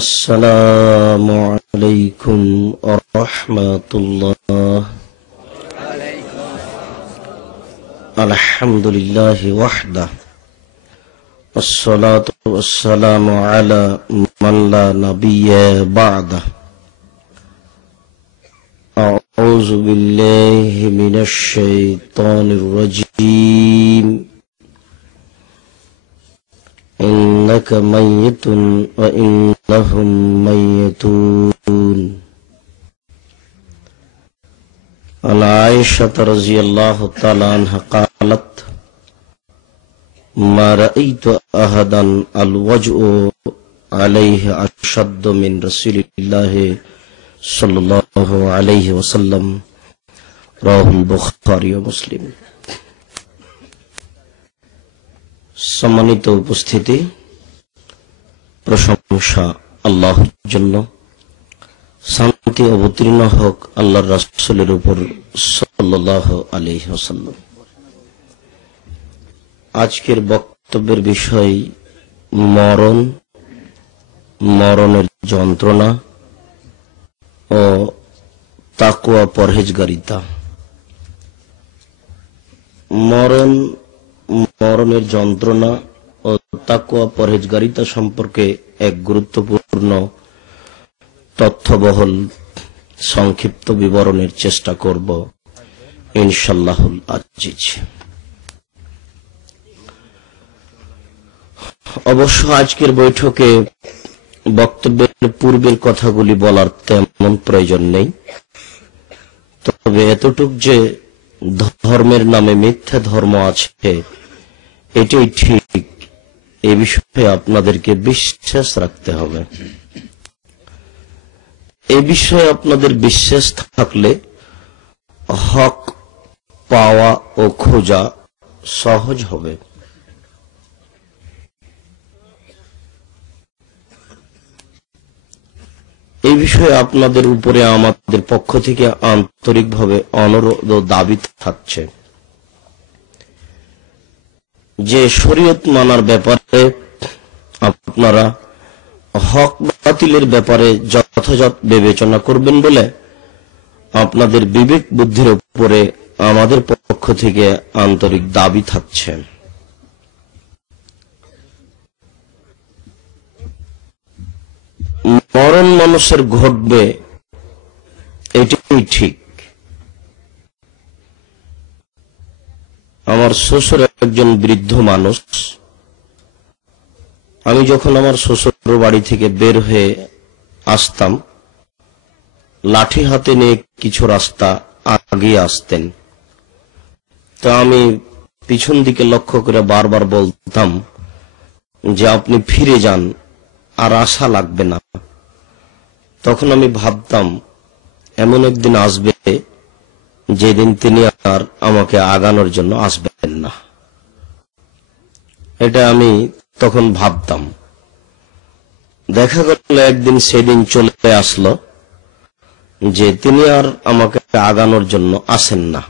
আসসালামু আলাইকুম ওয়া রাহমাতুল্লাহ। আলহামদুলিল্লাহি ওয়াহদা والصلاة والسلام على من لا نبي بعده. أعوذ بالله من الشيطان الرجيم. إنك ميت وإنهم ميتون. عن عائشة رضي الله تعالى عنها قالت: ما رأيت أحدا الوجع عليه أشد من رسول الله صلى الله عليه وسلم. رواه البخاري ومسلم. সম্মানিত উপস্থিতি, প্রশংসা আল্লাহর জন্য, শান্তি অবতীর্ণ হোক আল্লাহর রাসূলের উপর সাল্লাল্লাহু আলাইহি ওয়াসাল্লাম। আজকের বক্তব্যের বিষয় মরণ, মরণের যন্ত্রণা ও তাকওয়া পরহেজগারিতা। মরণের যন্ত্রণা ও তাকওয়া পরহেজগারিতা সম্পর্কে এক গুরুত্বপূর্ণ তথ্যবহুল সংক্ষিপ্ত বিবরণের চেষ্টা করব ইনশাআল্লাহুল আজিজ। অবশ্য আজকের বৈঠকে বক্তব্যের পূর্বের কথাগুলি বলার তেমন প্রয়োজন নেই, তবে এতটুক যে ধর্মের নামে মিথ্যা ধর্ম আছে এটাই ঠিক, এ বিষয়ে আপনাদেরকে বিশ্বাস রাখতে হবে। এ বিষয়ে আপনাদের বিশ্বাস থাকলে হক পাওয়া ও খোঁজা সহজ হবে। এই বিষয়ে আপনাদের উপরে আমাদের পক্ষ থেকে আন্তরিকভাবে অনুরোধ ও দাবি থাকছে যে শরীয়ত মানার ব্যাপারে আপনারা হক বাতিলের ব্যাপারে যথাযথ বিবেচনা করবেন বলে আপনাদের বিবেক বুদ্ধির উপরে আমাদের পক্ষ থেকে আন্তরিক দাবি থাকছে। মরণ মানুষের ঘটবে, এটাই ঠিক। আমার শ্বশুর একজন বৃদ্ধ মানুষ। আমি যখন আমার শ্বশুর বাড়ি থেকে বের হয়ে আসতাম, লাঠি হাতে নিয়ে কিছু রাস্তা আগিয়ে আসতেন। তো আমি পিছন দিকে লক্ষ্য করে বারবার বলতাম যে আপনি ফিরে যান, আর আশা লাগবে না। তখন আমি ভাবতাম এমন একদিন আসবে যেদিন তিনি আর আমাকে আগানোর জন্য আসবেন না। এটা আমি তখন ভাবতাম। দেখা গেল একদিন সেদিন চলে আসলো যে তিনি আর আমাকে আগানোর জন্য আসেন না।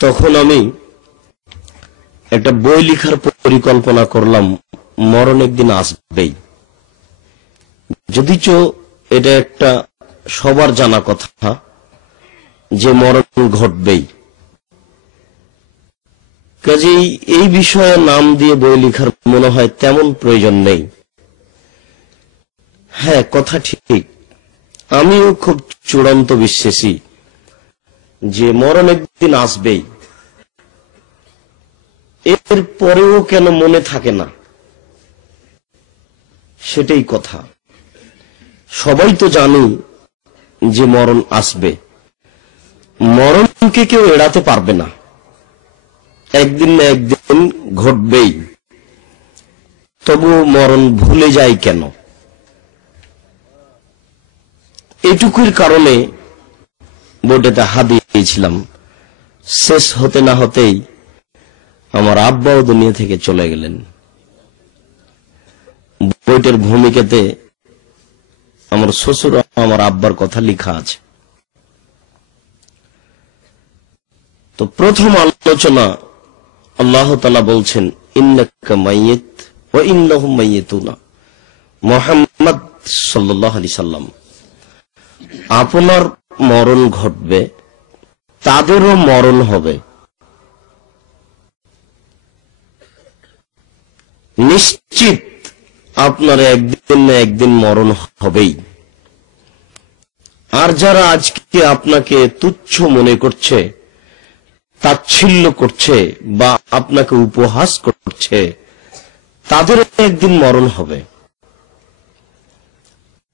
তখন আমি একটা বই লেখার পরিকল্পনা করলাম, মরণ একদিন আসবেই। যদিচ এটা একটা সবার জানা কথা যে মরণ ঘটবেই, কাজেই এই বিষয়ে নাম দিয়ে বই লেখার মনে হয় তেমন প্রয়োজন নেই। হ্যাঁ, কথা ঠিক, আমিও খুব চূড়ান্ত বিশ্বাসী যে মরণ একদিন আসবেই। এর পরেও কেন মনে থাকে না, সেটাই কথা। সবাই তো জানি যে মরণ আসবে, মরণকে কেউ এড়াতে পারবে না, একদিন না একদিন ঘটবেই। তবু মরণ ভুলে যায় কেন? এটুকুর কারণে বইটাতে হাত দিয়েছিলাম। শেষ হতে না হতেই আমার আব্বাও দুনিয়া থেকে চলে গেলেন। বইটার ভূমিকাতে আমার শ্বশুর আমার আব্বার কথা লেখা আছে। তো প্রথম আলোচনা আল্লাহ তাআলা বলছেন ইন্নাকা মাইয়িত ওয়া ইন্নাহুম মাইয়িতুনা, মুহাম্মদ সাল্লাল্লাহু আলাইহি সাল্লাম, আপনার মরণ ঘটবে, তাদেরও মরণ হবে। নিশ্চিত আপনার একদিন না একদিন মরণ হবেই। আর যারা আজকে আপনাকে তুচ্ছ মনে করছে, তাচ্ছিল্য করছে বা আপনাকে উপহাস করছে, তাদের একদিন মরণ হবে।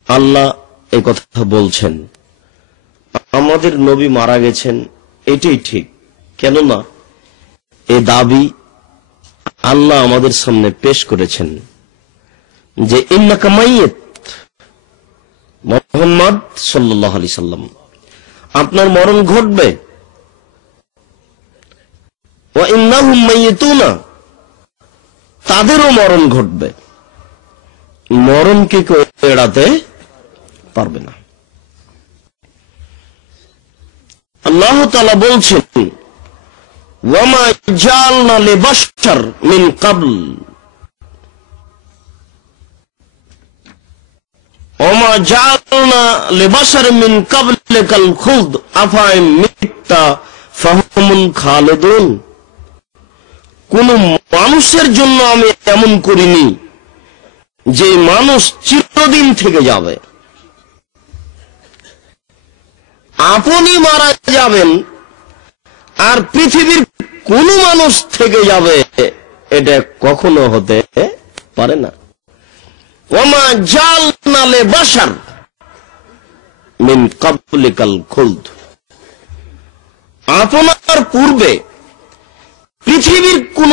আল্লাহ এই কথা বলছেন। আমাদের নবী মারা গেছেন, এটাই ঠিক। কেননা এ দাবি আল্লাহ আমাদের সামনে পেশ করেছেন যে ইন্নাকা মাইয়িত, মুহাম্মদ সাল্লাল্লাহু আলাইহি সাল্লাম, আপনার মরণ ঘটবে। ওয়া ইন্নাহুম মাইয়িতুনা, তাদেরও মরণ ঘটবে। মরণকে কেউ এড়াতে পারবে না। আল্লাহ তাআলা বলছেন ওয়া মা জাআলনা লিবাশার মিন ক্বাবল ওমা জাআলনা লিবাশার মিন ক্বাবলিকাল খুলদ আফাইম মিত্তা ফাহুমুল খালিদুন। কোন মানুষের জন্য আমি এমন করিনি যে মানুষ চিরদিন থেকে যাবে। আপনি মারা যাবেন আর পৃথিবীর কোন মানুষ থেকে যাবে, এটা কখনো হতে পারে না। ওমা জাআলনা লিবাশার মিন ক্বাবলিকাল খুলদ, আপনার পূর্বে পৃথিবীর কোন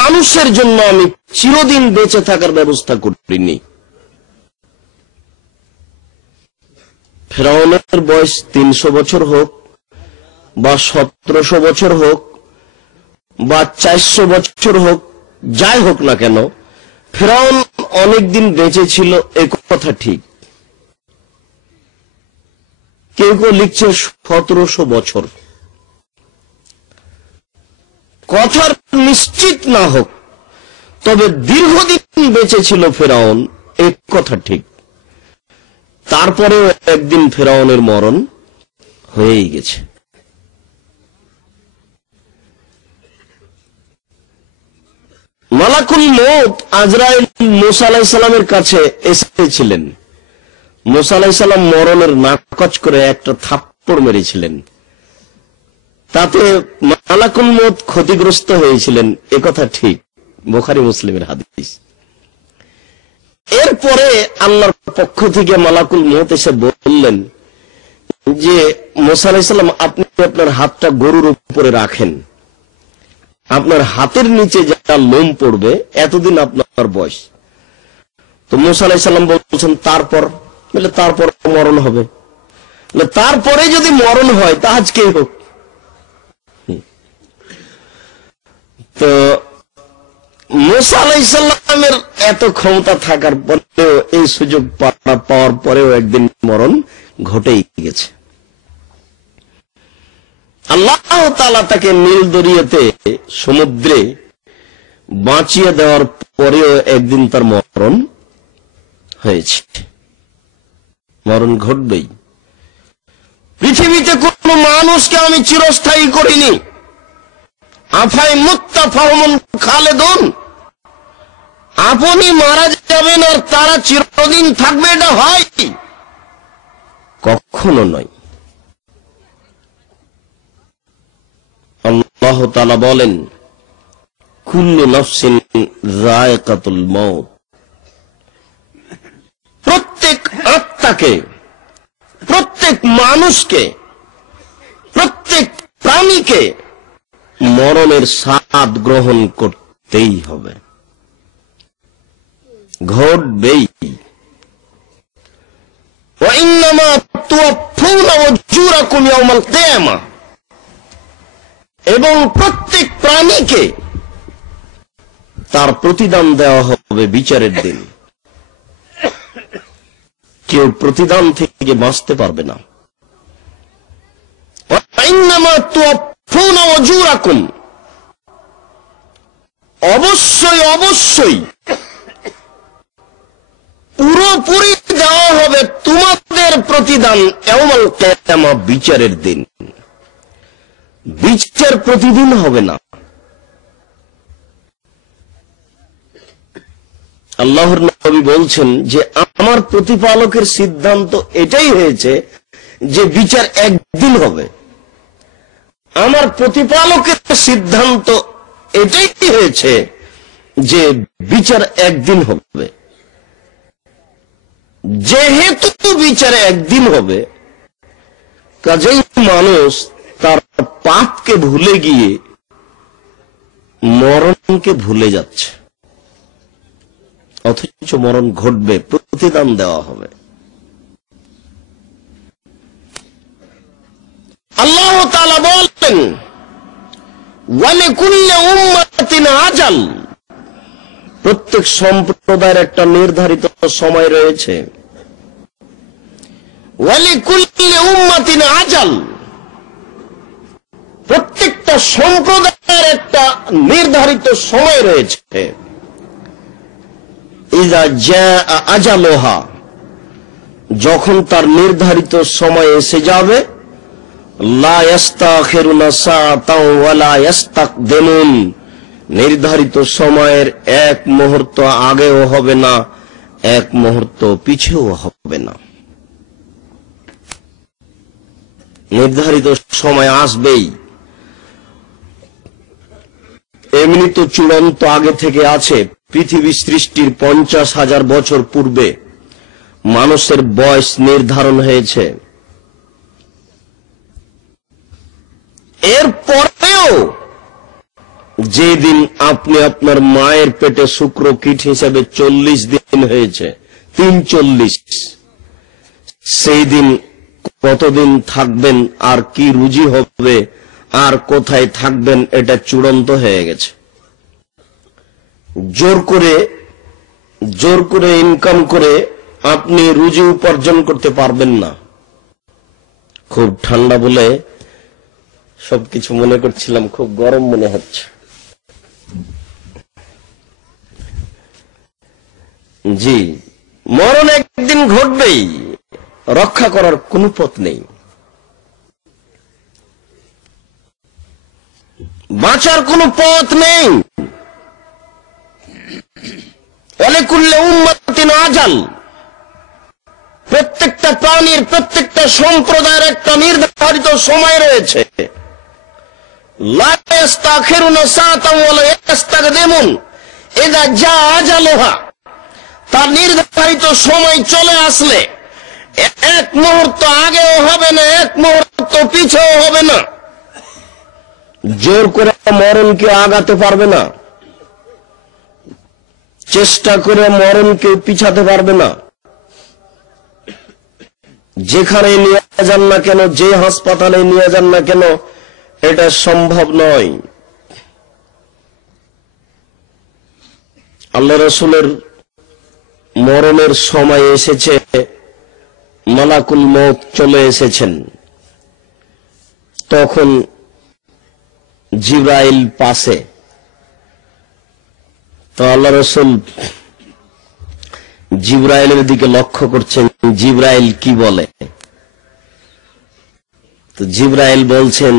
মানুষের জন্য আমি চিরদিন বেঁচে থাকার ব্যবস্থা করিনি। ফেরাউনের বয়স 300 বছর হোক বা 1700 বছর হোক বা 400 বছর হোক, যাই হোক না কেন, ফেরাউন অনেকদিন বেঁচে ছিল, এ কথা ঠিক। কেউ কেউ লিখছে 1700 বছর। কথার নিশ্চিত না হোক, তবে দীর্ঘদিন বেঁচে ছিল ফেরাউন, এক কথা ঠিক। তারপরেও একদিন ফেরাউনের মরণ হয়েই গেছে। মালাকুল মউত আজরাইল মুসা আলাইহিস সালামের কাছে এসেছিলেন। মুসা আলাইহিস সালাম মরণের নাকচ করে একটা থাপ্পড় মেরেছিলেন, তাতে মালাকুল মউত ক্ষতিগ্রস্ত হয়েছিলেন, একথা ঠিক, বুখারী মুসলিমের হাদিস। এরপরে আল্লাহর পক্ষ থেকে মালাকুল মউত এসে বললেন যে মুসা আলাইহিস সালাম, আপনি আপনার হাতটা গরুর উপরে রাখেন, আপনার হাতের নিচে যা লোম পড়বে এতদিন আপনার বয়স। তো মুসা আলাইহিস সালাম বলছেন তারপর, বলে তারপর মরণ হবে। তারপরে যদি মরণ হয় তা আজকেই হোক। তো মুসা আলাইহিস সালামের এত ক্ষমতা থাকার পরেও, এই সুযোগ পাওয়ার পরেও একদিন মরণ ঘটেই গেছে। আল্লাহ তাআলা তাকে নীল দরিয়াতে, সমুদ্রে বাঁচিয়ে দেওয়ার পরেও একদিন তার মরণ হয়েছে। মরণ ঘটবেই। পৃথিবীতে কোন মানুষকে আমি চিরস্থায়ী করিনি। আফাই মুত্তা ফাহুমুল খালিদুন, আপনি মারা যাবেন আর তারা চিরদিন থাকবে, এটা হয় কখনো নয়। আল্লাহ তাআলা বলেন কুল্লু নাফসিন যায়কাতুল মাউত, প্রত্যেক আত্মাকে, প্রত্যেক মানুষকে, প্রত্যেক প্রাণীকে মরণের স্বাদ গ্রহণ করতেই হবে, ঘটবেই। ওয়া ইন্নামা তুওয়াফাউনা উজুরাকুম ইয়াওমাল কিয়ামাহ, এবং প্রত্যেক প্রাণীকে তার প্রতিদান দেওয়া হবে বিচারের দিন। কেউ প্রতিদান থেকে বাঁচতে পারবে না। অবশ্যই অবশ্যই পুরোপুরি দেওয়া হবে তোমাদের প্রতিদান ইয়াউমুল কিয়ামা, বিচারের দিন। বিচার প্রতিদিন হবে না। আল্লাহর নবী বলছেন যে আমার প্রতিপালকের সিদ্ধান্ত এটাই হয়েছে যে বিচার একদিন হবে। আমার প্রতিপালকের সিদ্ধান্ত এটাই হয়েছে যে বিচার একদিন হবে। যেহেতু বিচার একদিন হবে, কাজেই মানুষ তার পাপকে ভুলে গিয়ে মরণকে ভুলে যাচ্ছে, অথচ মরণ ঘটবে, প্রতিদান দেওয়া হবে। আল্লাহ তাআলা বলেন ওয়ালিকুল্লি উম্মাতিন আজাল, প্রত্যেক সম্প্রদায়ের একটা নির্ধারিত সময় রয়েছে। ওয়ালিকুল্লি উম্মাতিন আজাল, প্রত্যেকটা সম্প্রদায়ের একটা নির্ধারিত সময় রয়েছে। ইযা জাআ আজালুহা, যখন তার নির্ধারিত সময় এসে যাবে, লা ইস্তাখিরুনা সাআতাও ওয়া লা ইস্তাকদিমুন, নির্ধারিত সময়ের এক মুহূর্ত আগেও হবে না, এক মুহূর্ত পিছেও হবে না। নির্ধারিত সময় আসবেই। এমনি তো চূড়ান্ত আগে থেকে আছে। পৃথিবী সৃষ্টির 50,000 বছর পূর্বে মানুষের বয়স নির্ধারণ হয়েছে। এরপরেও যেদিন আপনি আপনার মায়ের পেটে শুক্রকীট হিসেবে 40 দিন হয়েছে, 340, সেই দিন কতদিন থাকবেন, আর কি রুজি হবে, আর কোথায় থাকবেন, এটা চূড়ান্ত হয়ে গেছে। জোর করে ইনকাম করে আপনি রুজি উপার্জন করতে পারবেন না। খুব ঠান্ডা বলে সবকিছু মনে করছিলাম খুব গরম মনে হচ্ছে। জি, মরণ একদিন ঘটবেই, রক্ষা করার কোনো পথ নেই, বাঁচার কোনো পথ নেই। ওয়ালিকুল্লি উম্মাতিন আজাল, প্রত্যেকটা প্রাণীর, প্রত্যেকটা সম্প্রদায়ের একটা নির্ধারিত সময় রয়েছে। লা ইস্তাখিরুনা সাআতাও ওয়া লা ইস্তাকদিমুন, ইযা জাআ আজালুহা, তার নির্ধারিত সময় চলে আসলে এক মুহূর্ত আগেও হবে না, এক মুহূর্ত পিছেও হবে না। জোর করে মরণকে আগাতে পারবে না, চেষ্টা করে মরণকে পিছাতে পারবে না। যেখানে নিয়ে যান না কেন, যে হাসপাতালে নিয়ে যান না কেন, এটা সম্ভব নয়। আল্লাহ রাসূলের মরণের সময় এসেছে, মালাকুল মউত চলে এসেছেন। তখন জিবরাইল পাশে, তো আল্লাহ রাসূল জিবরাইলের দিকে লক্ষ্য করছেন, জিবরাইল কি বলে। তো জিবরাইল বলছেন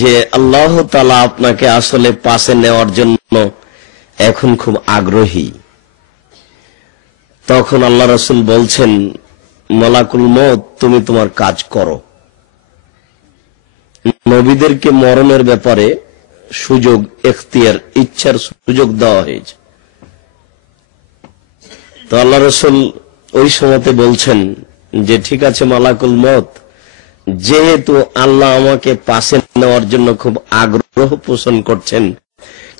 যে আল্লাহ তাআলা আপনাকে আসলে পাশে নেওয়ার জন্য এখন খুব আগ্রহী। তখন আল্লাহ রাসূল বলছেন, মালাকুল মউত, তুমি তোমার কাজ করো। নবীদেরকে মরণের ব্যাপারে সুযোগ, এখতিয়ার, ইচ্ছার সুযোগ দেওয়া হয়েছে। তো আল্লাহ রাসূল ওই সময়তে বলছেন যে ঠিক আছে মালাকুল মউত, যেহেতু আল্লাহ আমাকে পাশে নেওয়ার জন্য খুব আগ্রহ পোষণ করছেন,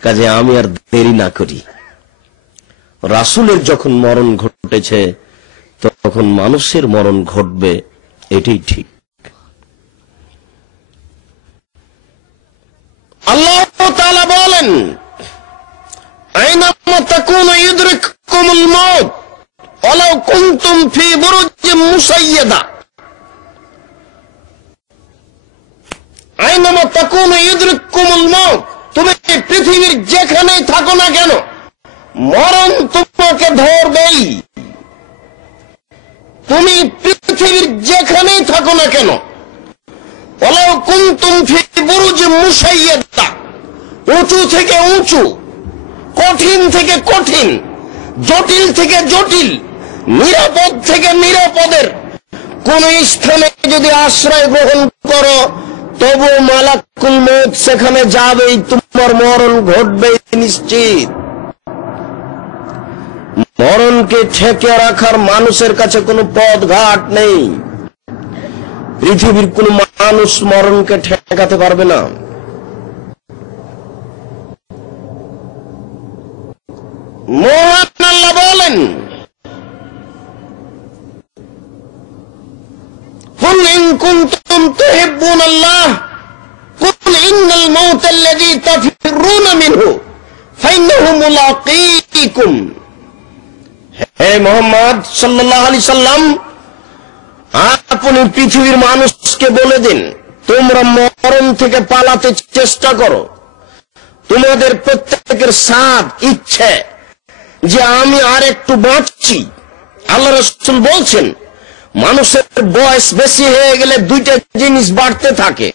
কাজে আমি আর দেরি না করি। রাসূলের যখন মরণ ঘটেছে তখন মানুষের মরণ ঘটবে, এটাই ঠিক। আল্লাহ তাআলা বলেন আইনামা তাকুনু ইউদরিকুমুল মাউত ওয়ালাউ কুনতুম ফি বুরুজিম মুসাইয়াদা, আইনামা তাকুনু ইউদরিকুমুল মাউত, তুমি পৃথিবীর যেখানেই থাকো না কেন, মরণ তোমাকে ধরবেই। থেকে উঁচু, কঠিন থেকে কঠিন, জটিল থেকে জটিল, নিরাপদ থেকে নিরাপদের কোন স্থানে যদি আশ্রয় গ্রহণ করো, তবু মালাকুল মউত সেখানে যাবেই, তোমার মরণ ঘটবেই নিশ্চিত। মরণকে ঠেকে রাখার মানুষের কাছে কোনো পথ ঘাট নেই। পৃথিবীর কোন মানুষ মরণকে ঠেকাতে পারবে না। মহান আল্লাহ বলেন, কুল ইন কুনতুম তুহিব্বুনাল্লাহ কুল ইন্নাল মাউতাল্লাযী তাফিররুনা মিনহু ফাইন্নাহু মুলাকীকুম। হে মুহাম্মদ সাল্লাল্লাহু আলাইহি সাল্লাম, আপনি পৃথিবীর মানুষকে বলে দিন, তোমরা মরণ থেকে পালাতে চেষ্টা করো। তোমাদের প্রত্যেকের সাদ ইচ্ছে যে আমি আর একটু বাঁচছি। আল্লাহ রাসূল বলছেন, মানুষের বয়স বেশি হয়ে গেলে দুইটা জিনিস বাড়তে থাকে।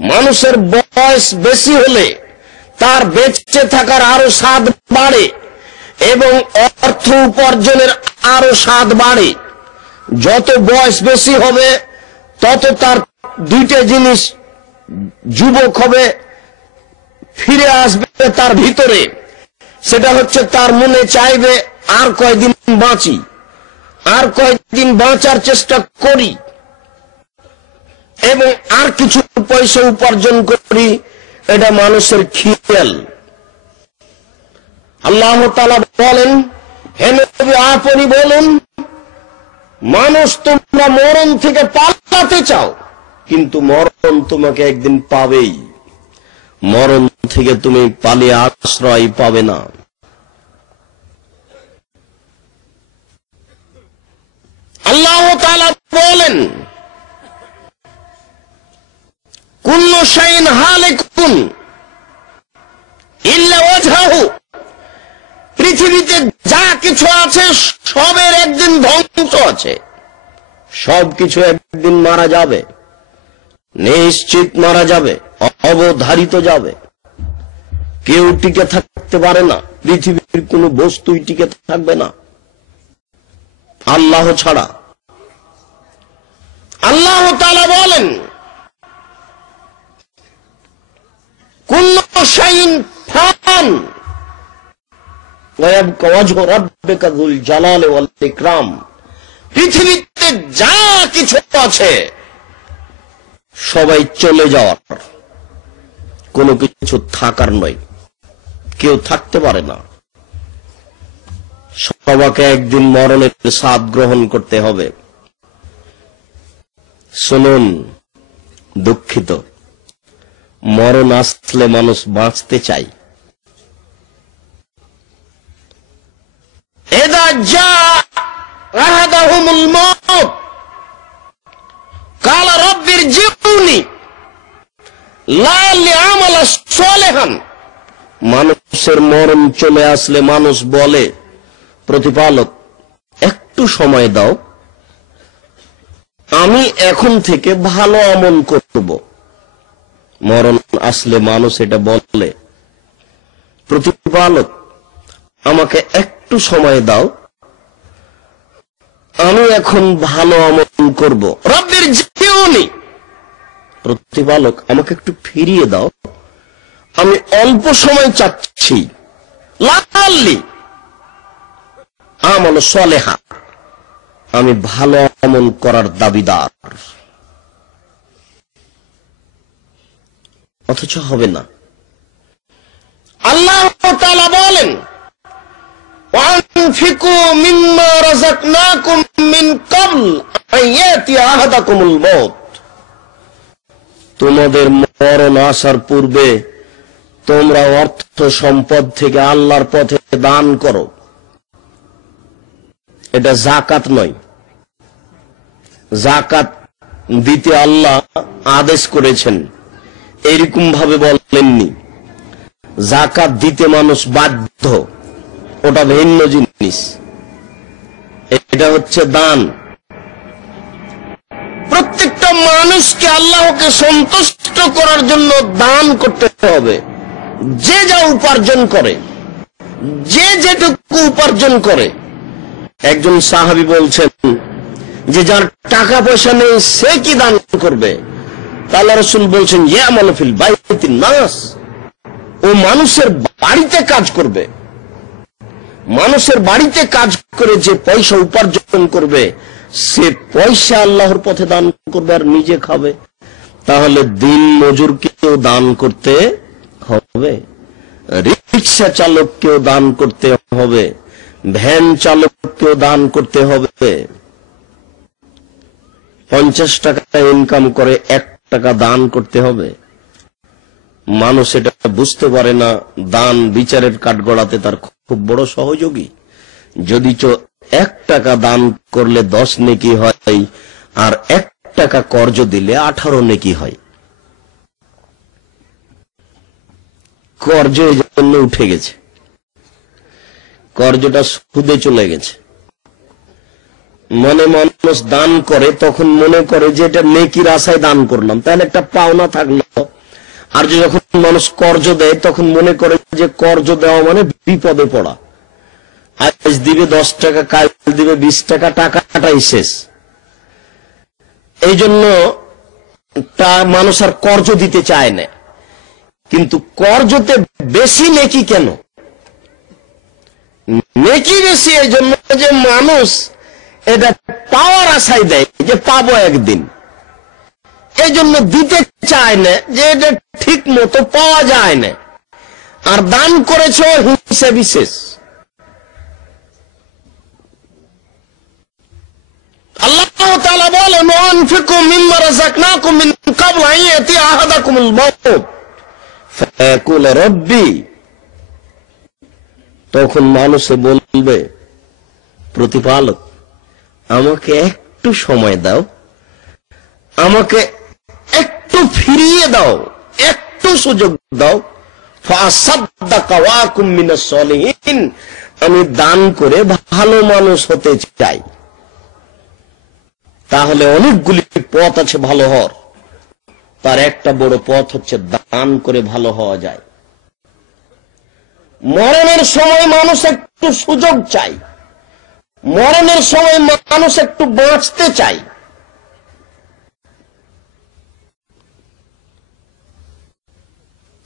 মানুষের বয়স বেশি হলে তার বেঁচে থাকার আরো স্বাদ বাড়ে এবং অর্থ উপার্জনের আরো স্বাদ বাড়ে। যত বয়স বেশি হবে তত তার দুইটা জিনিস যুবক হবে, ফিরে আসবে তার ভিতরে। সেটা হচ্ছে তার মনে চাইবে আর কয়দিন বাঁচি, আর কয়েকদিন বাঁচার চেষ্টা করি এবং আর কিছু পয়সা উপার্জন করি। এটা মানুষের খেয়াল। আল্লাহ তাআলা বলেন, হে নবী আপনি বলুন, মানুষ তোমরা মরণ থেকে পালাতে চাও, কিন্তু মরণ তোমাকে একদিন পাবেই। মরণ থেকে তুমি পালিয়ে আশ্রয় পাবে না। আল্লাহ তাআলা বলেন, কুল্লু শাইইন হালিকুন ইল্লা ওয়াজহাহু। পৃথিবীতে যা কিছু আছে সবের একদিন ধ্বংস আছে। সবকিছু একদিন মারা যাবে, নিশ্চিত মারা যাবে, অবধারিত যাবে। কেউ টিকে থাকতে পারে না, পৃথিবীর কোন বস্তুই টিকে থাকবে না আল্লাহ ছাড়া। আল্লাহ তাআলা বলেন, কুল্লু শাইইন ফান ওয়া ইয়াবকা ওয়াজহু রাব্বিকা যুল জালালি ওয়াল ইকরাম। পৃথিবীতে যা কিছু আছে সবাই চলে যাওয়ার, কোনো কিছু থাকার নয়। কেউ থাকতে পারে না। সবাইকে একদিন মরণের স্বাদ গ্রহণ করতে হবে। শুনুন, দুঃখিত, মরণ আসলে মানুষ বাঁচতে চায়। ইযা জাআ আহাদাহুমুল মাউত ক্বালা রাব্বিরজিউনি লাআল্লি আমালা সালিহান। মানুষের মরণ চলে আসলে মানুষ বলে, প্রতিপালক একটু সময় দাও, আমি এখন থেকে ভালো আমল করব। মরণ আসলে মানুষ এটা বলে, প্রতিপালক আমাকে একটু সময় দাও, আমি এখন ভালো আমল করব। রাব্বিরজিউনি, প্রতিপালক আমাকে একটু ফিরিয়ে দাও, আমি অল্প সময় চাচ্ছি। লাআল্লি আমাল সালেহা, আমি ভালো আমল করার দাবিদার। অথচ হবে না। আল্লাহ তাআলা বলেন, ওয়ানফিকু মিম্মা রাযাকনাকুম মিন ক্বাবল আন ইয়াতিয়া আহাদাকুমুল মাউত। তোমাদের মরণ আসার পূর্বে তোমরা অর্থ সম্পদ থেকে আল্লাহর পথে দান করো। এটা যাকাত নয়। যাকাত দিতে আল্লাহ আদেশ করেছেন, এরকম ভাবে বলেননি। যাকাত দিতে মানুষ বাধ্য, ওটা ভিন্ন জিনিস। এটা হচ্ছে দান। প্রত্যেকটা মানুষকে আল্লাহকে সন্তুষ্ট করার জন্য দান করতে হবে। যে যা উপার্জন করে, যে যেটুকু উপার্জন করে। একজন সাহাবী বলছেন যে যার টাকা পয়সা নেই সে কি দান করবে? আল্লাহ রাসূল বলছেন ইয়ামালু ফিল বাইতিন নাস, ও মানুষের বাড়িতে কাজ করবে। মানুষের বাড়িতে কাজ করে যে পয়সা উপার্জন করবে সে পয়সা আল্লাহর পথে দান করবে আর নিজে খাবে। তাহলে দিন মজুরকেও দান করতে হবে, রিক্সা চালককেও দান করতে হবে, ভ্যান চালককেও দান করতে হবে। 50 টাকা ইনকাম করে 1 টাকা দান করতে হবে। মানুষ এটা বুঝতে পারে না, দান বিচারের কাঠগড়াতে তার খুব বড় সহযোগী। যদিচ 1 টাকা দান করলে 10 নেকি হয়, আর 1 টাকা কর্জ দিলে 18 নেকি হয়। কর্জ এই জন্য উঠে গেছে, কর্জটা সুদে চলে গেছে। মনে মানুষ দান করে তখন মনে করে যে এটা নেকির আশায় দান করলাম, তাহলে একটা পাওনা থাকলো। আর যখন মানুষ কর্জ দেয় তখন মনে করে যে কর্জ দেওয়া মানে বিপদে পড়া। আজ দিবে 10 টাকা, কাল দিবে 20 টাকা, টাকাটাই শেষ। এই জন্য মানুষ আর কর্জ দিতে চায় না। কিন্তু কর্জতে বেশি নেকি কেন? নেকি বেশি এই জন্য যে মানুষ এটা পাওয়ার আশায় দেয় যে পাবো একদিন, এই জন্য দিতে চায় না যে এটা ঠিক মতো পাওয়া যায় না। আর দান করেছ হিসেবে শেষ। আল্লাহ তাআলা বলেন আনফিকু মিম্মা রাযাকনাকুম মিন ক্বাবল আন ইয়াতি আহাদাকুমুল মাউত ফায়াকুল রাব্বি। তখন মানুষে বলবে প্রতিপালক আমাকে একটু সময় দাও, আমাকে একটু ফিরিয়ে দাও, একটু সুযোগ দাও। ফাসাদদাকা ওয়া কুম মিনাস সলিহিন, আমি দান করে ভালো মানুষ হতে চাই। তাহলে অনেকগুলি পথ আছে ভালো হওয়ার, তার একটা বড় পথ হচ্ছে দান করে ভালো হওয়া যায়। মরণের সময় মানুষ একটু সুযোগ চাই, মরণের সময় মানুষ একটু বাঁচতে চাই।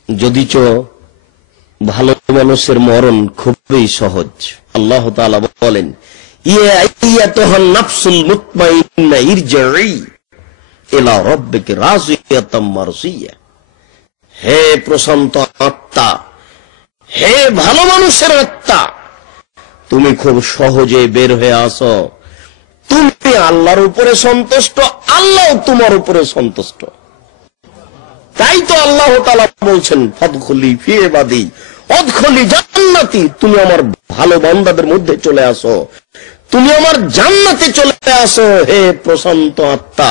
যদিচ ভালো মানুষের মরণ খুবই সহজ। আল্লাহ তাআলা বলেন ইয়া আইয়াতুহান নাফসুল মুতমাইন্না ইরজিই ইলা রাব্বিকি রাযিয়াতাম মারজিয়া। হে প্রশান্ত আত্মা, হে ভালো মানুষের আত্মা, তুমি খুব সহজে বের হয়ে আসো। তুমি আল্লাহর উপরে সন্তুষ্ট, আল্লাহ তোমার উপরে সন্তুষ্ট। তাই তো আল্লাহ তাআলা বলছেন ফাদখুলি ফি ইবাদি ওয়াদখুলি জান্নাতি, তুমি আমার ভালো বান্দাদের মধ্যে চলে আসো, তুমি আমার জান্নাতে চলে আসো। হে প্রশান্ত আত্মা,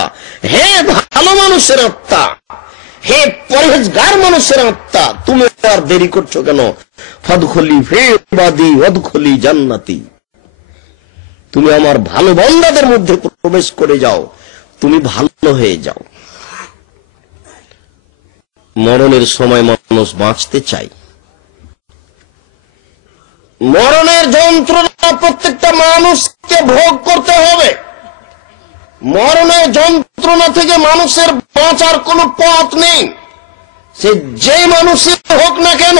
হে ভালো মানুষের আত্মা, হে পরহেজগার মানুষের আত্মা, তুমি আর দেরি করছো কেন? ফাদখুলি ফি ইবাদি ওয়াদখুলি জান্নাতি, তুমি আমার ভালো বান্দাদের মধ্যে প্রবেশ করে যাও, তুমি ভালো হয়ে যাও। মরণের সময় মানুষ বাঁচতে চায়। মরণের যন্ত্রণা প্রত্যেকটা মানুষকে ভোগ করতে হবে। মরণের যন্ত্রণা থেকে মানুষের বাঁচার কোনো পথ নেই, সে যে মানুষই হোক না কেন।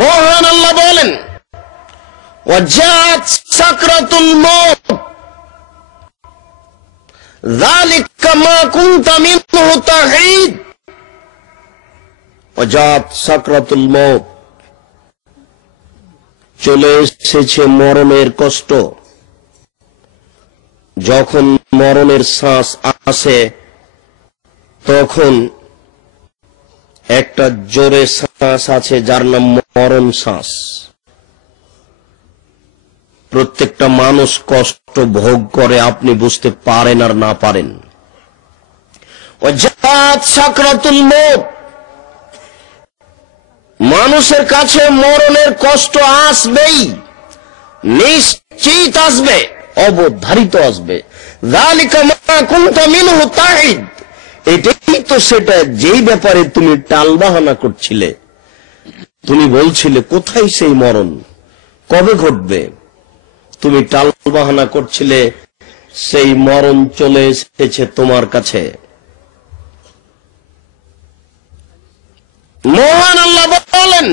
মহান আল্লাহ বলেন ওয়াজাত সাকরাতুল মউত যালিকা মা কুনতা মিনহু তাহিদ। ওয়াজাত সাকরাতুল মউত, চলে এসেছে মরণের কষ্ট। যখন মরণের শ্বাস আসে তখন একটা জোরে শ্বাস আছে যার নাম মরণ শ্বাস। প্রত্যেকটা মানুষ কষ্ট ভোগ করে, আপনি বুঝতে পারেন আর না পারেন। ওয়াজাত সাকরাতুল মউত, মানুষের কাছে মরণের কষ্ট আসবেই, নিশ্চিত আসবে, অবধারিত আসবে। যালিকা মা কুনতা মিনহু তাহিদ, এটাই তো সেটা যেই ব্যাপারে তুমি টালবাহানা করছিলে, তুমি বলছিলে কোথায় সেই মরণ, কবে ঘটবে? তুমি টালবাহানা করছিলে সেই মরণ চলে এসেছে তোমার কাছে। মহান আল্লাহ বলেন,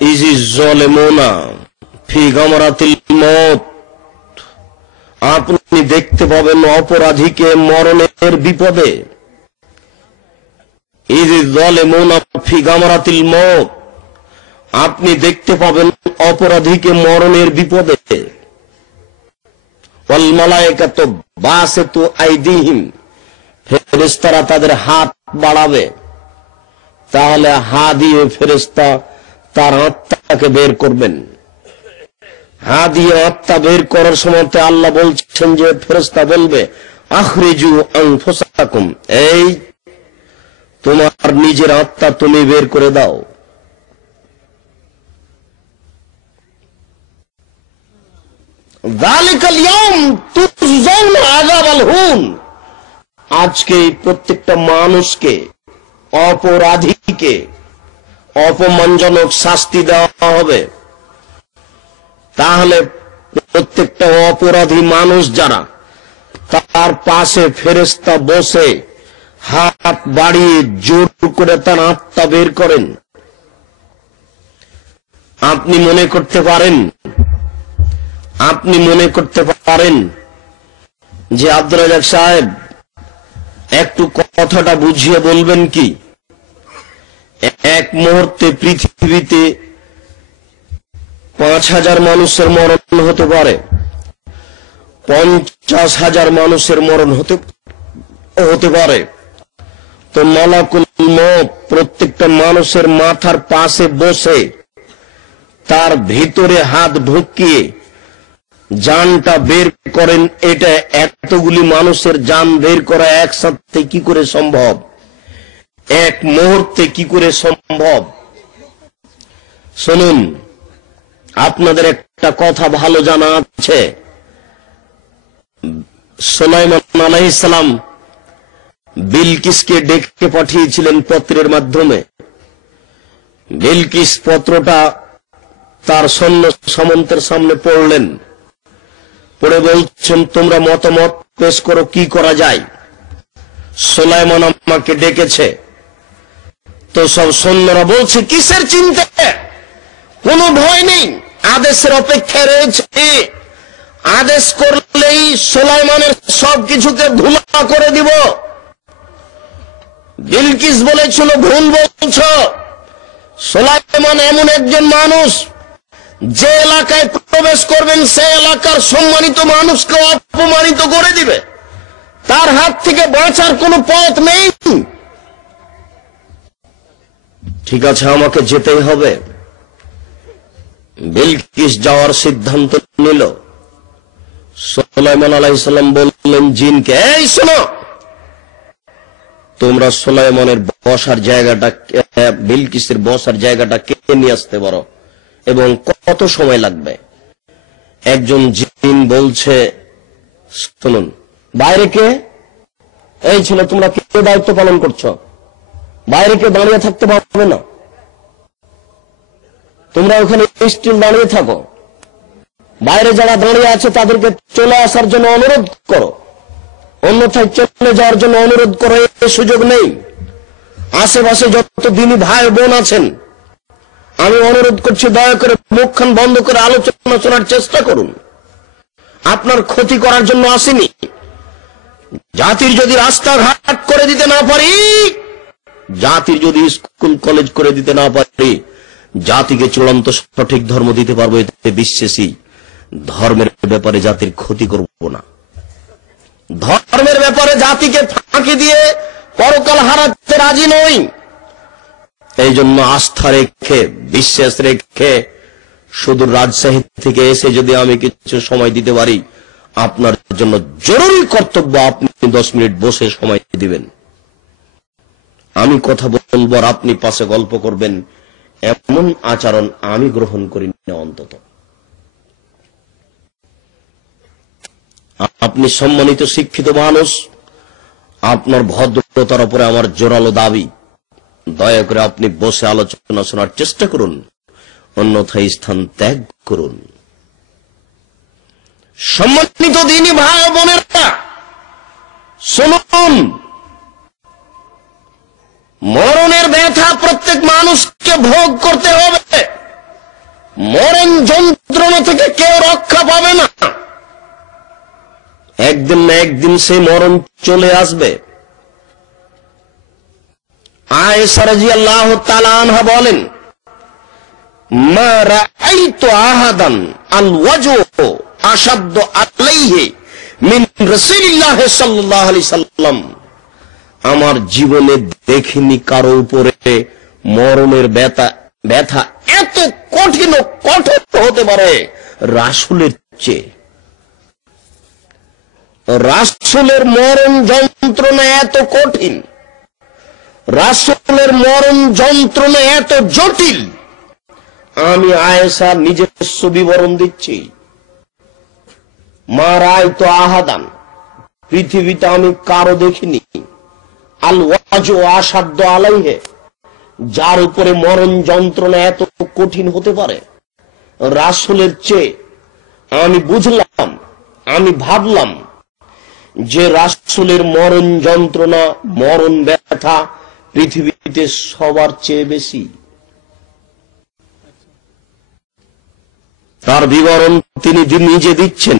ইজি জলেমোনা ফি গামরাতিল মউত, আপনি দেখতে পাবেন অপরাধীকে মরণের বিপদে। ইজি জলেমোনা ফি গামরাতিল মউত, আপনি দেখতে পাবেন অপরাধীকে মরণের বিপদে। ওয়াল মালায়েকাতু বাসিতু আইদিহিম, ফেরেশতারা তাদের হাত বাড়াবে, তাহলে হাত দিয়ে ফেরেশতা তার আত্মাকে বের করবেন। হাত দিয়ে আত্মা বের করার সময় আল্লাহ বলছেন যে ফেরেশতা বলবে, আখরিজু আনফুসাকুম, এই তোমার নিজের আত্মা তুমি বের করে দাও। যালিকাল ইয়াউম তুজজাউনা আযাবাল হুন, আজকে প্রত্যেকটা মানুষকে, অপরাধীকে অপমানজনক শাস্তি দেওয়া হবে। তাহলে প্রত্যেকটা অপরাধী মানুষ যারা, তার পাশে ফেরেশতা বসে হাত বাড়িয়ে জোর করে তার আত্মা বের করেন। আপনি মনে করতে পারেন যে আব্দুর রাজ্জাক সাহেব একটু কথাটা বুঝিয়ে বলবেন কি? এক মুহূর্তে পৃথিবীতে ৫,০০০ মানুষের মরণ হতে পারে, ৫০,০০০ মানুষের মরণ হতে পারে। তো মালাকুল মউত প্রত্যেকটা মানুষের মাথার পাশে বসে তার ভিতরে হাত ঢুকিয়ে জানটা বের করেন। এটা এতগুলি মানুষের জান বের করা একসাথে কি করে সম্ভব? এক মুহূর্তে কি করে সম্ভব? শুনুন, আপনাদের একটা কথা ভালো জানা আছে, সুলাইমান আলাইহিস সালাম বিলকিসকে ডেকে পাঠিয়েছিলেন পত্রের মাধ্যমে। বিলকিস পত্রটা তার সৈন্য সামন্তের সামনে পড়লেন, পড়ে বলছেন, তোমরা মতামত পেশ করো, কি করা যায়। সুলাইমান আমাকে ডেকেছে। তো সব সৈন্যরা বলছে, কিসের চিন্তা, কোনো ভয় নেই, আদেশের অপেক্ষায় রয়েছে। আদেশ করলেই সুলাইমানের সবকিছুকে ধুলা করে দিব। বিলকিস বলেছিল, ভুল বলছ, সুলাইমান এমন একজন মানুষ যে এলাকায় প্রবেশ করবেন সে এলাকার সম্মানিত মানুষকে অপমানিত করে দিবে, তার হাত থেকে বাঁচার কোনো পথ নেই। ঠিক আছে, আমাকে যেতেই হবে। বিলকিস যাওয়ার সিদ্ধান্ত নিল। সুলাইমান আলাইহিস সালাম বললেন জিনকে, এই শোনো, তোমরা সুলাইমানের বসার জায়গাটা, বিলকিসের বসার জায়গাটা কে নিয়ে আসতে পারো এবং কত সময় লাগবে? একজন জিন বলছে, শুনুন, বাইরে কে? এই ছিল, তোমরা কে দায়িত্ব পালন করছো? বাইরে কে দাঁড়িয়ে থাকতে পারবে না, তোমরা ওখানে স্টিল দাঁড়িয়ে থাকো। বাইরে যারা দাঁড়িয়ে আছে তাদেরকে চলে আসার জন্য অনুরোধ করো, অন্যথায় চলে যাওয়ার জন্য অনুরোধ করো, এই সুযোগ নেই। আশেপাশে যত দিনী ভাই বোন আছেন, আমি অনুরোধ করছি, দয়া করে মুখখান বন্ধ করে আলোচনা শোনার চেষ্টা করুন। আপনার ক্ষতি করার জন্য আসেনি। জাতির যদি রাস্তাঘাট করে দিতে না পারি, জাতির যদি স্কুল কলেজ করে দিতে না পারি, জাতিকে চূড়ান্ত সঠিক ধর্ম দিতে পারবো, এতে বিশ্বাসী। ধর্মের ব্যাপারে জাতির ক্ষতি করব না। ধর্মের ব্যাপারে জাতিকে ফাঁকি দিয়ে পরকাল হারাতে রাজি নই। এই জন্য আস্থা রেখে, বিশ্বাস রেখে, শুধু রাজশাহী থেকে এসে যদি আমি কিছু সময় দিতে পারি, আপনার জন্য জরুরি কর্তব্য আপনি 10 মিনিট বসে সময় দিবেন। আমি কথা বলবো আর আপনি পাশে গল্প করবেন, এমন আচরণ আমি গ্রহণ করি না। অন্তত আপনি সম্মানিত শিক্ষিত মানুষ, আপনার ভদ্রতার উপরে আমার জোরালো দাবি, দয়া করে আপনি বসে আলোচনা শোনার চেষ্টা করুন, অন্যথায় স্থান ত্যাগ করুন। সম্মানিত দিনী ভাই বোনেরা, শুনুন, মরণের ব্যথা প্রত্যেক মানুষকে ভোগ করতে হবে। মরণ যন্ত্রণা থেকে কেউ রক্ষা পাবে না। একদিন না একদিন সেই মরণ চলে আসবে। আয়েশা রাদিয়াল্লাহু তাআলা আনহা বলেন, মা রাআইতু আহাদান আল ওয়াজহু আশাদ্দু আলাইহি মিন রাসূলিল্লাহ সাল্লাল্লাহু আলাইহি সাল্লাম। আমার জীবনে দেখিনি কারো উপরে মরণের ব্যথা এত কঠিন ও কঠোর হতে পারে রাসূলের চেয়ে। রাসূলের মরণ যন্ত্রণা এত কঠিন, রাসূলের মরণ যন্ত্রণা এত জটিল, আমি আয়েশা নিজস্ব বিবরণ দিচ্ছি। মা রাআইতু আহাদান, পৃথিবীতে আমি কারো দেখিনি, আল ওয়াজু আশাদ্দু আলাইহি, যার উপরে মরণ যন্ত্রণা এত কঠিন হতে পারে রাসূলের চেয়ে। আমি বুঝলাম, আমি ভাবলাম যে রাসূলের মরণ যন্ত্রণা, মরণ ব্যথা পৃথিবীতে সবার চেয়ে বেশি। তার বিবরণ তিনি নিজে দিচ্ছেন।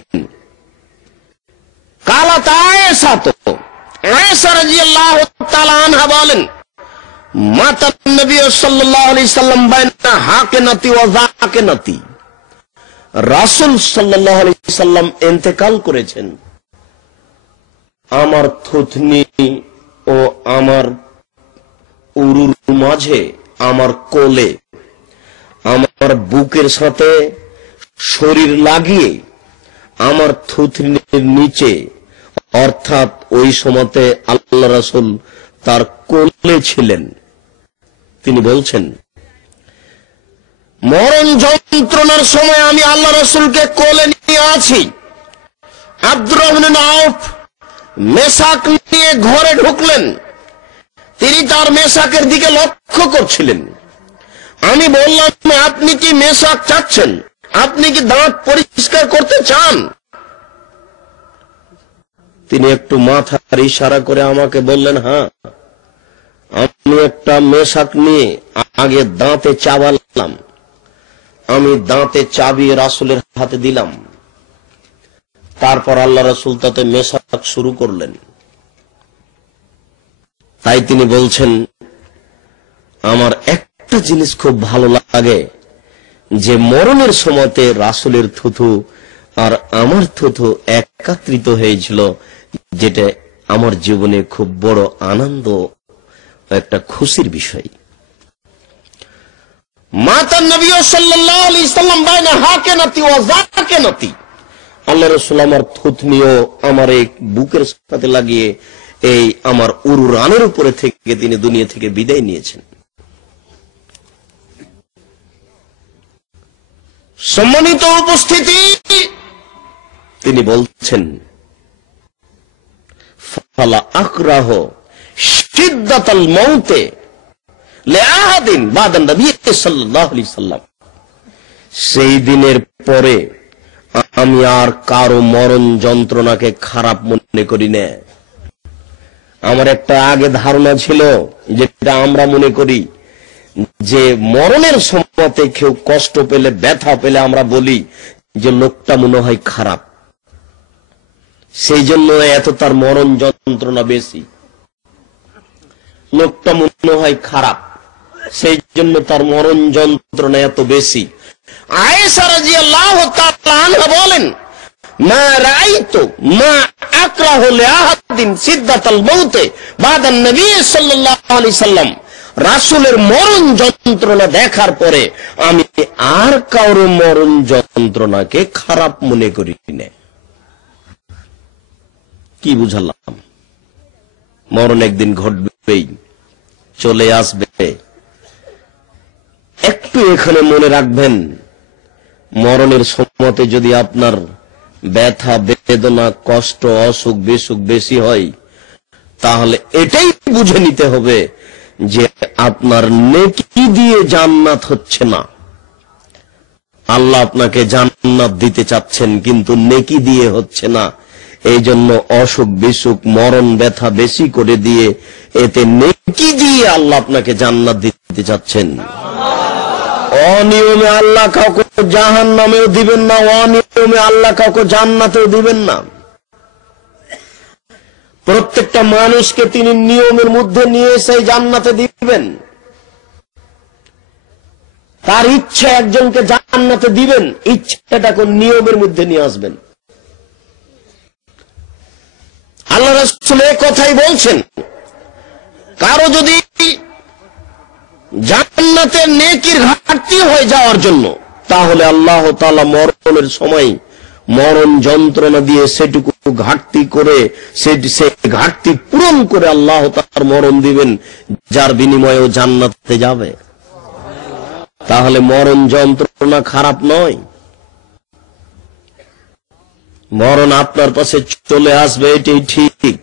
কালাত আয়েশা, তো আয়েশা রাদিয়াল্লাহু তাআলা আনহা বলেন, মাতা নবী সাল্লাল্লাহু আলাইহি সাল্লাম বাইনা হাকিনাতি ওয়া যাকিনাতি, রাসূল সাল্লাল্লাহু আলাইহি সাল্লাম ইন্তেকাল করেছেন আমার থুতনি ও আমার উরুর মাঝে, আমার কোলে, আমার বুকের সাথে শরীর লাগিয়ে আমার থুতনির নিচে, অর্থাৎ ওই সময়তে আল্লাহ রাসূল তার কোলে ছিলেন। তিনি বলছেন, মরণ যন্ত্রণার সময় আমি আল্লাহ রাসূলকে কোলে নিয়ে আছি। আব্দুর রহমান আউফ মেসাক নিয়ে ঘরে ঢুকলেন। তিনি তার মেসাকের দিকে লক্ষ্য করছিলেন। আমি বললাম, আপনি কি মেসাক চাচ্ছেন? আপনি কি দাঁত পরিষ্কার করতে চান? তিনি একটু মাথার ইশারা করে আমাকে বললেন, হ্যাঁ। আমি একটা মেসাক নিয়ে আগে দাঁতে চাবালাম। আমি দাঁতে চাবিয়ে রাসূলের হাতে দিলাম। তারপর আল্লাহ রাসূল তাতে মেসাক শুরু করলেন। তাই তিনি বলছেন, আমার একটা জিনিস খুব ভালো লাগে, যে মরণের সময়তে রাসূলের থুথু আর আমার থুথু একত্রিত হয়েছিল, যেটা আমার জীবনে খুব বড় আনন্দ, একটা খুশির বিষয়। মাতা নবী সাল্লাল্লাহু আলাইহি সাল্লাম বাইনা হাকিনাতি ওয়া যাকিনাতি, আল্লাহ রাসূল আমার থুতনিও আমার এই বুকের সাথে লাগিয়ে এই আমার উরু রানের উপরে থেকে তিনি দুনিয়া থেকে বিদায় নিয়েছেন। সম্মানিত উপস্থিতি, তিনি বলছেন, ফালা আকরাহ শিদ্দাতাল মাউতে লিআহাদিন বাদান নবী সাল্লাল্লাহু আলাইহি সাল্লাম। সেই দিনের পরে আমি আর কারো মরণ যন্ত্রণাকে খারাপ মনে করি না। আমার একটা আগে ধারণা ছিল, যেটা আমরা মনে করি, যে মরণের সময়তে কেউ কষ্ট পেলে, ব্যথা পেলে আমরা বলি যে লোকটা মনে হয় খারাপ, সেই জন্য এত তার মরণ যন্ত্রণা বেশি। লোকটা মনে হয় খারাপ, সেই জন্য তার মরণ যন্ত্রণা এত বেশি। আয়েশা রাদিয়াল্লাহু তাআলা আনহা বলেন, মা রাআইতু মা আকরাহু লিআহাদিন সিদ্দাতাল মাউতে বাদান নবী সাল্লাল্লাহু আলাইহি সাল্লাম। রাসূলের মরণ যন্ত্রণা দেখার পরে আমি আর কারো মরণ যন্ত্রণাকে খারাপ মনে করি না। কি বুঝালাম? মরণ একদিন ঘটবেই, চলে আসবে। একটু এখানে মনে রাখবেন, মরণের সময়তে যদি আপনার ব্যথা, বেদনা, কষ্ট, অসুখ, বিসুখ বেশি হয়, তাহলে এটাই বুঝে নিতে হবে যে আপনার নেকি দিয়ে জান্নাত হচ্ছে না। আল্লাহ আপনাকে জান্নাত দিতে চাচ্ছেন, কিন্তু নেকি দিয়ে হচ্ছে না। এই জন্য অসুখ বিসুখ মরণ ব্যথা বেশি করে দিয়ে এতে নেকি দিয়ে আল্লাহ আপনাকে জান্নাত দিতে চাচ্ছেন। অনিয়মে আল্লাহ কাউকে জাহান্নামেও দিবেন না, অনিয়মে আল্লাহ কাউকে জান্নাতেও দিবেন না। প্রত্যেকটা মানুষকে তিনি নিয়মের মধ্যে নিয়ে এসে জান্নাতে দিবেন। তার ইচ্ছা একজনকে জান্নাতে দিবেন, ইচ্ছাটাকে নিয়মের মধ্যে নিয়ে আসবেন। আল্লাহ রাসূল এই কথাই বলছেন, কারো যদি জান্নাতে নেকির ঘাটতি হয়ে যাওয়ার জন্য, তাহলে আল্লাহ তাআলা মরণের সময় মরণ যন্ত্রণা দিয়ে সেটুকু ঘাটতি করে সে ঘাটতি পূরণ করে আল্লাহ তার মরণ দিবেন, যার বিনিময়ে জান্নাতে যাবে। তাহলে মরণ যন্ত্রণা খারাপ নয়। মরণ আপনার পাশে চলে আসবে, এটাই ঠিক।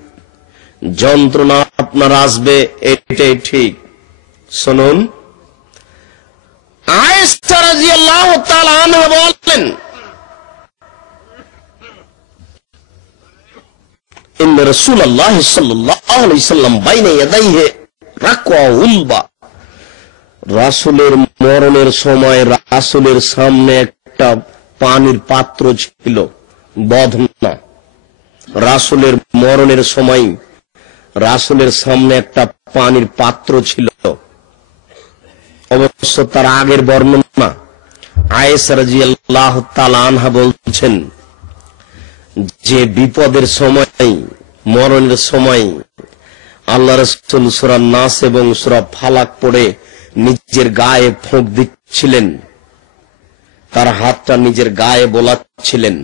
যন্ত্রণা আপনার আসবে, এটাই ঠিক। শুনুন, আয়েশা রাদিয়াল্লাহু তাআলা আনহা বলেন, ইন্না রাসূলুল্লাহ সাল্লাল্লাহু আলাইহি ওয়াসাল্লাম বাইনা ইয়াদাইহি রাকওয়া। রাসূলের মরণের সময় রাসূলের সামনে একটা পানির পাত্র ছিল, বদনা। রাসূলের মরণের সময় রাসূলের সামনে একটা পানির পাত্র ছিল। অবশ্য তার আগের বর্ণনা আয়েশা রাদিয়াল্লাহু তাআলা আনহা বলছেন যে বিপদের সময়, মরণের সময় আল্লাহ রাসূল সূরা নাস এবং সূরা ফালাক পড়ে নিজের গায়ে ফোঁক দিচ্ছিলেন, তার হাতটা নিজের গায়ে বোলাচ্ছিলেন।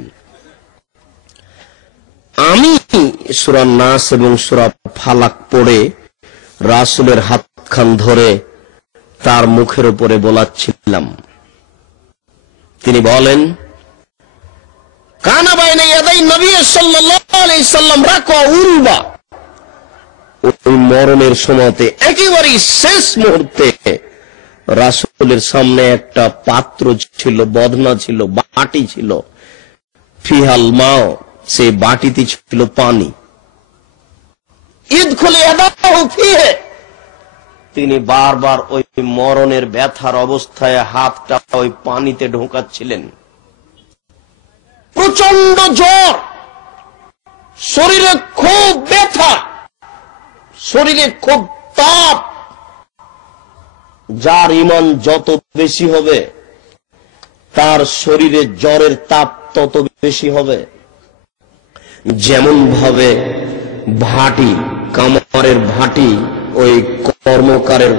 আমি সূরা নাস এবং সূরা ফালাক পড়ে রাসূলের হাতখান ধরে তার মুখের উপরে বোলাচ্ছিলাম। তিনি বলেন, কানা বাইনা ইয়াদাই নবী সাল্লাল্লাহু আলাইহি সাল্লাম রাকওয়া উরবা। ওই মরণের সময়তে একেবারে শেষ মুহূর্তে রাসূলের সামনে একটা পাত্র ছিল, বদনা ছিল, বাটি ছিল। ফিহাল মাও, সেই বাটিতে ছিল পানি। ইদখুল ইয়াদাহু ফিহি, তিনি বারবার ওই মরণের ব্যথার অবস্থায় হাতটা ওই পানিতে ঢোকাচ্ছিলেন। প্রচন্ড জ্বর, শরীরে খুব ব্যথা, শরীরে খুব তাপ। যার ঈমান যত বেশি হবে তার শরীরে জ্বরের তাপ তত বেশি হবে। যেমন ভাবে ভাটি, কামারের ভাটি, ওই কর্মকারের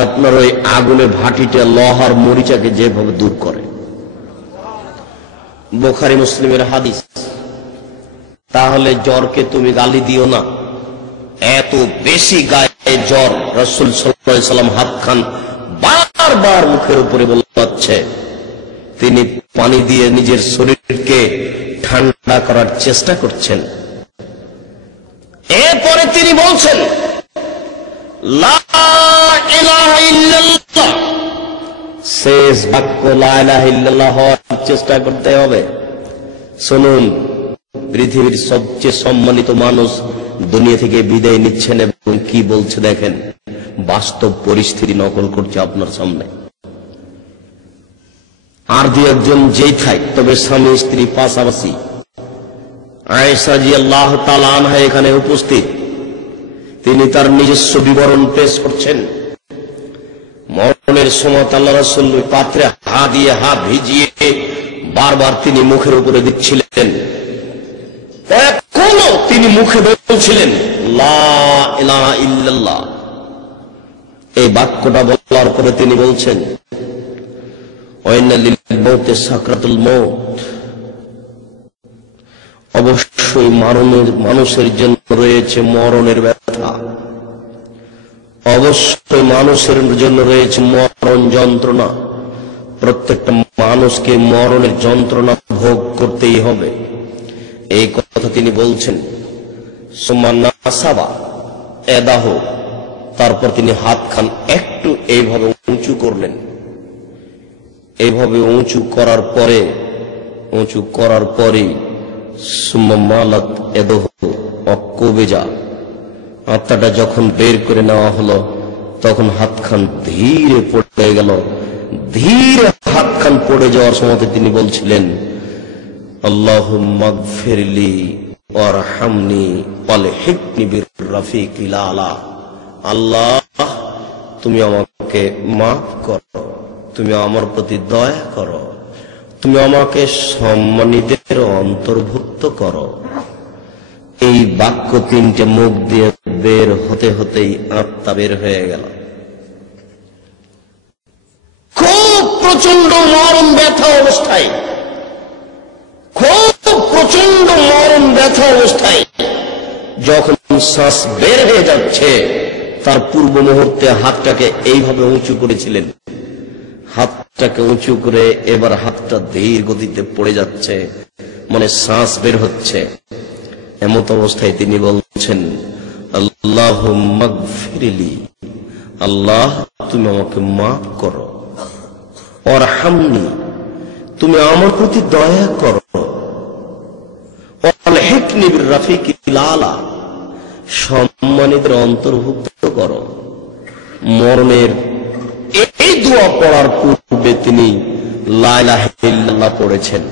আপনার ওই আগুনের ভাটিটা লোহার মরিচাকে যেভাবে দূর করে, বুখারী মুসলিমের হাদিস। তাহলে জ্বরকে তুমি গালি দিও না, এত বেশি গায়ে জ্বর। রাসূল সাল্লাল্লাহু আলাইহি সাল্লাম হাত খান বারবার মুখের উপরে বলাচ্ছে। তিনি পানি দিয়ে নিজের শরীরকে ঠান্ডা করার চেষ্টা করছেন। এরপরে তিনি বলছেন, লা ইলাহা ইল্লাল্লাহ। শেষ বাক্য লা ইলাহা ইল্লাল্লাহ হওয়ার চেষ্টা করতে হবে। শুনুন, পৃথিবীর সবচেয়ে সম্মানিত মানুষ দুনিয়া থেকে বিদায় নিচ্ছেন এবং কি বলছে দেখেন, বাস্তব পরিস্থিতি নকল করছে আপনার সামনে। আর দুই একজন যেই থাক, তবে স্বামী স্ত্রী পাশাপাশি। আয়েশা রাদিয়াল্লাহু তাআলা আনহা এখানে উপস্থিত, তিনি তার নিজস্ব বিবরণ পেশ করছেন। মরণের সময় আল্লাহ রাসূল পাত্রে হাত দিয়ে হাত ভিজিয়ে বারবার তিনি মুখের উপরে দিচ্ছিলেন। এখনো তিনি মুখে বলছিলেন লা ইলাহা ইল্লাল্লাহ। এই বাক্যটা বলার পরে তিনি বলছেন, ওয়াইন্না লিল মাউতি সাকরাতুল মাউত। অবশ্যই মানুষের জন্য রয়েছে মরণের ব্যথা, অবশ্যই মানুষের জন্য রয়েছে মরণ যন্ত্রণা। প্রত্যেকটা মানুষকে মরণের যন্ত্রণা ভোগ করতেই হবে, এই কথা তিনি বলছেন। সুম্মা নাসাবা, এদাহ, তারপর তিনি হাতখান একটু এইভাবে উঁচু করলেন। এইভাবে উঁচু করার পরে সুম্মা মালাত এদাহ অকবেজা, আত্মাটা যখন বের করে নেওয়া হলো তখন হাতখান ধীরে পড়ে গেল। ধীরে হাতখান পড়ে যাওয়ার সময় তিনি বলছিলেন, আল্লাহুম্মা গফিরলি ওয়ারহামনি ওয়ালহিকনি বির-রাফিকিল আলা। আল্লাহ, তুমি আমাকে মাফ করো, তুমি আমার প্রতি দয়া করো, তুমি আমাকে সম্মানিতের অন্তর্ভুক্ত করো। এই বাক্য তিনটে মুখ দিয়ে বের হতে হতেই আত্মা বের হয়ে গেল। খুব প্রচন্ড মরণ ব্যথা অবস্থায়, যখন শ্বাস বের হয়ে যাচ্ছে তার পূর্ব মুহূর্তে হাতটাকে এইভাবে উঁচু করেছিলেন। হাতটাকে উঁচু করে এবার হাতটা ধীর গতিতে পড়ে যাচ্ছে, মানে শ্বাস বের হচ্ছে। এমত অবস্থায় তিনি বলছেন, আল্লাহুম্মা গফিরলি, আল্লাহ তুমি আমাকে মাফ করো, ওয়ারহামনি তুমি আমার প্রতি দয়া করো, ওয়ালহিকনি বির-রাফিকিল আলা সম্মানিতের অন্তর্ভুক্ত করো। মরণের এই দোয়া পড়ার পূর্বে তিনি লা ইলাহা ইল্লাল্লাহ পড়েছেন।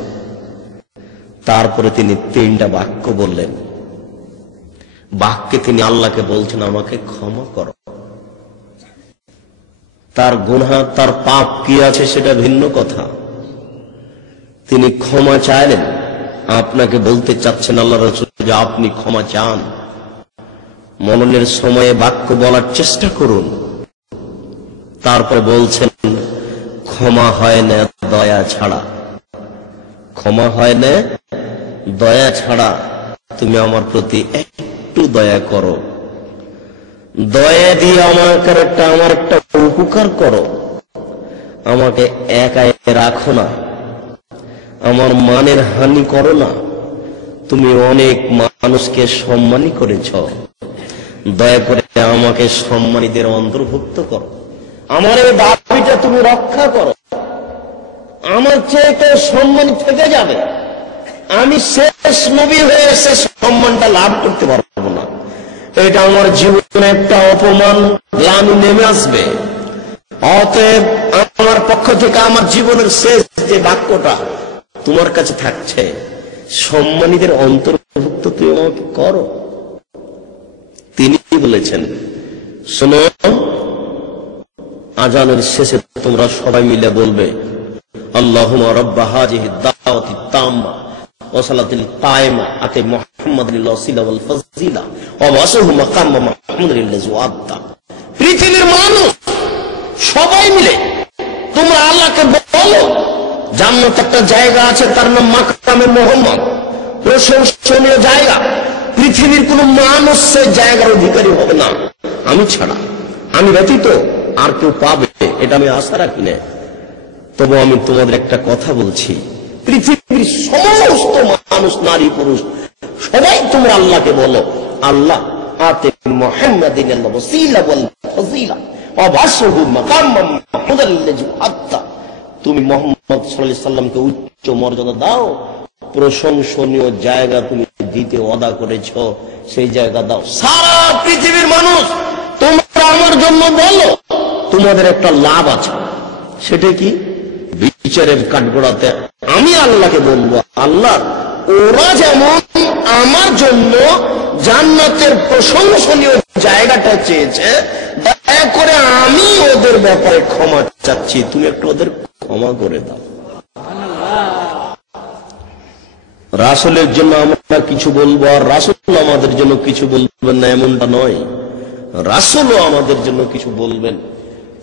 তারপরে তিনি তিনটা বাক্য বললেন। বাক্যে তিনি আল্লাহকে বলছেন, আমাকে ক্ষমা করো। তার গুনাহ, তার পাপ কি আছে সেটা ভিন্ন কথা, তিনি ক্ষমা চাইলেন। আপনাকে বলতে চাচ্ছেন আল্লাহ রাসূল যে আপনি ক্ষমা চান। মরণের সময়ে বাক্য বলার চেষ্টা করুন। তারপরে বলছেন, ক্ষমা হয় না দয়া ছাড়া, ক্ষমা হয় না দয়া ছাড়া, তুমি আমার প্রতি একটু দয়া করো, দয়া দিয়ে আমার একটা উপকার করো, আমাকে একাই রাখো না, আমার মানের হানি করো না। তুমি অনেক মানুষকে সম্মানী করেছ, দয়া করে আমাকে সম্মানীদের অন্তর্ভুক্ত করো, আমার এই দাবিটা তুমি রক্ষা করো। আমার চেয়ে কেউ সম্মানী থেকে যাবে, আমি শেষ নবী হয়ে শেষ সম্মানটা লাভ করতে পারবো না। এটা আমার জীবনে একটা অপমান, গ্লানি নেমে আসবে। অতএব আমার পক্ষ থেকে আমার জীবনের শেষ যে বাক্যটা তোমার কাছে থাকছে, সম্মানীদের অন্তর্ভুক্ত তুমি আমাকে করো। তিনি বলেছেন, শোনো, আজানের শেষে তোমরা সবাই মিলে বলবে, আল্লাহুম্মা রাব্বা হাযিহিদ দাওয়াতিত তাম্মা ওয়া সালাতিল কায়েমা আতি মুহাম্মাদিল ওয়াসিলা ওয়াল ফাযিলা ওয়া ওয়াসহু মাকাম মাহমুদিল্লাযি ওয়া'আদা। পৃথিবীর মানুষ সবাই মিলে তোমরা আল্লাহকে বলো, জান্নাতে একটা জায়গা আছে, তার নাম মাকামে মুহাম্মদ, প্রশংসনীয় জায়গা। পৃথিবীর কোন মানুষ সেই জায়গার অধিকারী হবে না আমি ছাড়া, আমি ব্যতীত আর কেউ পাবে এটা আমি আশা রাখি না। তবু আমি তোমাদের একটা কথা বলছি, পৃথিবীর সমস্ত মানুষ, নারী পুরুষ সবাই তোমরা আল্লাহকে বলো, আল্লাহ আতি মুহাম্মাদিন ওয়াসিলা ওয়াল ফাযিলা ওয়া বাসহু মাকাম মাহমুদিল্লাযি ওয়া'আদা। তুমি মুহাম্মদ সাল্লাল্লাহু আলাইহি সাল্লামকে উচ্চ মর্যাদা দাও, প্রশংসনীয় জায়গা তুমি দিতে ওয়াদা করেছ, সেই জায়গা দাও। সারা পৃথিবীর মানুষ তোমরা আমার জন্য বলো, তোমাদের একটা লাভ আছে, সেটা কি? বিচারের কাঠগড়াতে আমি আল্লাহকে বলবো, আল্লাহ ওরা যেমন আমার জন্য জান্নাতের প্রশংসনীয় জায়গাটা চেয়েছে, দয়া করে আমি ওদের ব্যাপারে ক্ষমা চাচ্ছি, তুমি একটু ওদের ক্ষমা করে দাও। রাসূলের জন্য আমরা কিছু বলবো আর রাসূল আমাদের জন্য কিছু বলবেন না, এমনটা নয়। রাসূলও আমাদের জন্য কিছু বলবেন,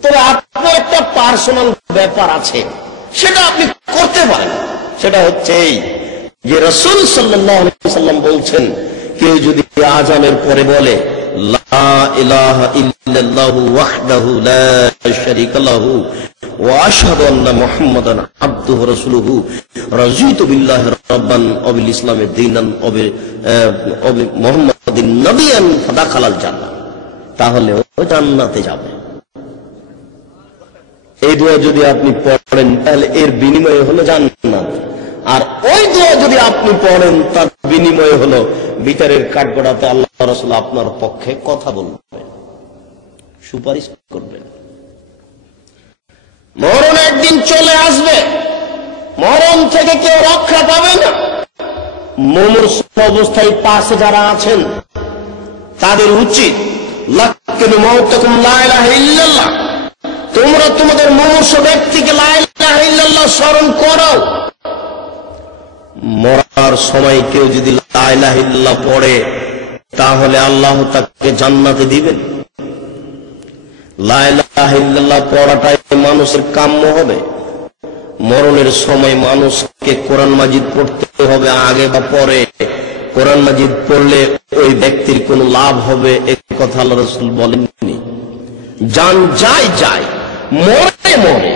তবে আপনার একটা পার্সোনাল ব্যাপার আছে, সেটা আপনি করতে পারেন। সেটা হচ্ছে এই যে রাসূল সাল্লাল্লাহু আলাইহি ওয়াসাল্লাম বলছেন, কেউ যদি আযানের পরে বলে লা ইলাহা ইল্লাল্লাহু ওয়াহদাহু লা শারীকা লাহু ওয়া আশহাদু আন্না মুহাম্মাদান আবদুহু ওয়া রাসূলুহু রাযীতু বিল্লাহি রাব্বান ওয়া বিল ইসলামি দীনান ওয়া বি মুহাম্মাদিন নবিয়ান ফাদাখালাল জান্নাহ। তাহলে ও জান্নাতে যাবে। এই দোয়া যদি আপনি পড়েন তাহলে এর বিনিময়ে হলো জান্নাত, আর ওই দোয়া যদি আপনি পড়েন তার বিনিময়ে হলো বিচারের কাঠগড়াতে আল্লাহ রাসূল আপনার পক্ষে কথা বলবেন, সুপারিশ করবেন। মরণ একদিন চলে আসবে, মরণ থেকে কেউ রক্ষা পাবে না। মুমূর্ষু অবস্থায় পাশে যারা আছেন তাদের উচিত লাক্কিনু মাউতাকুম লা ইলাহা ইল্লাল্লাহ, তোমরা তোমাদের মুমূর্ষু ব্যক্তিকে লা ইলাহা ইল্লাল্লাহ স্মরণ করো। মরার সময় কেউ যদি লা ইলাহা ইল্লাল্লাহ পড়ে তাহলে আল্লাহ তাকে জান্নাতে দিবেন। লা ইলাহা ইল্লাল্লাহ পড়াটাই মানুষের কাম্য হবে। মরণের সময় মানুষকে কোরআন মাজিদ পড়তে হবে আগে বা পরে। কোরআন মাজিদ পড়লে ওই ব্যক্তির কোন লাভ হবে এই কথা আল্লাহ রাসূল বলেননি। জান যায় যায়, মরে মরে,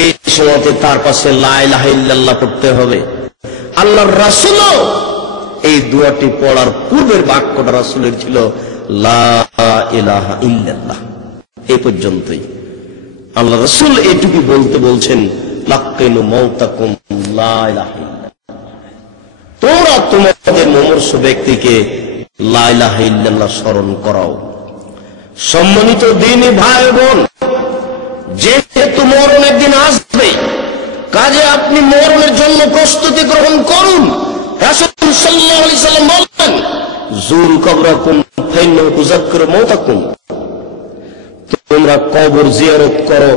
এই সময়তে তার পাশে লা ইলাহা ইল্লাল্লাহ পড়তে হবে। আল্লাহর রাসূলও এই দোয়াটি পড়ার পূর্বের বাক্যটা রাসূলের ছিল লা ইলাহা ইল্লাল্লাহ। এই পর্যন্তই আল্লাহ রাসূল এটুকু বলতে বলছেন লাক্কিনু মাউতাকুম লা ইলাহা ইল্লাল্লাহ, তোমরা তোমাদের মুমূর্ষু ব্যক্তিকে লা ইলাহা ইল্লাল্লাহ স্মরণ করাও। সম্মানিত দ্বীনী ভাই বোন, যেহেতু মরণ একদিন আসবে, কাজে আপনি মরণের জন্য প্রস্তুতি গ্রহণ করুন। রাসূল সাল্লাল্লাহু আলাইহি সাল্লাম বলেন যুরু কবরাকুম ফাইন্নাহু তুযাক্কিরু মাউতাকুম, তোমরা কবর জিয়ারত করো,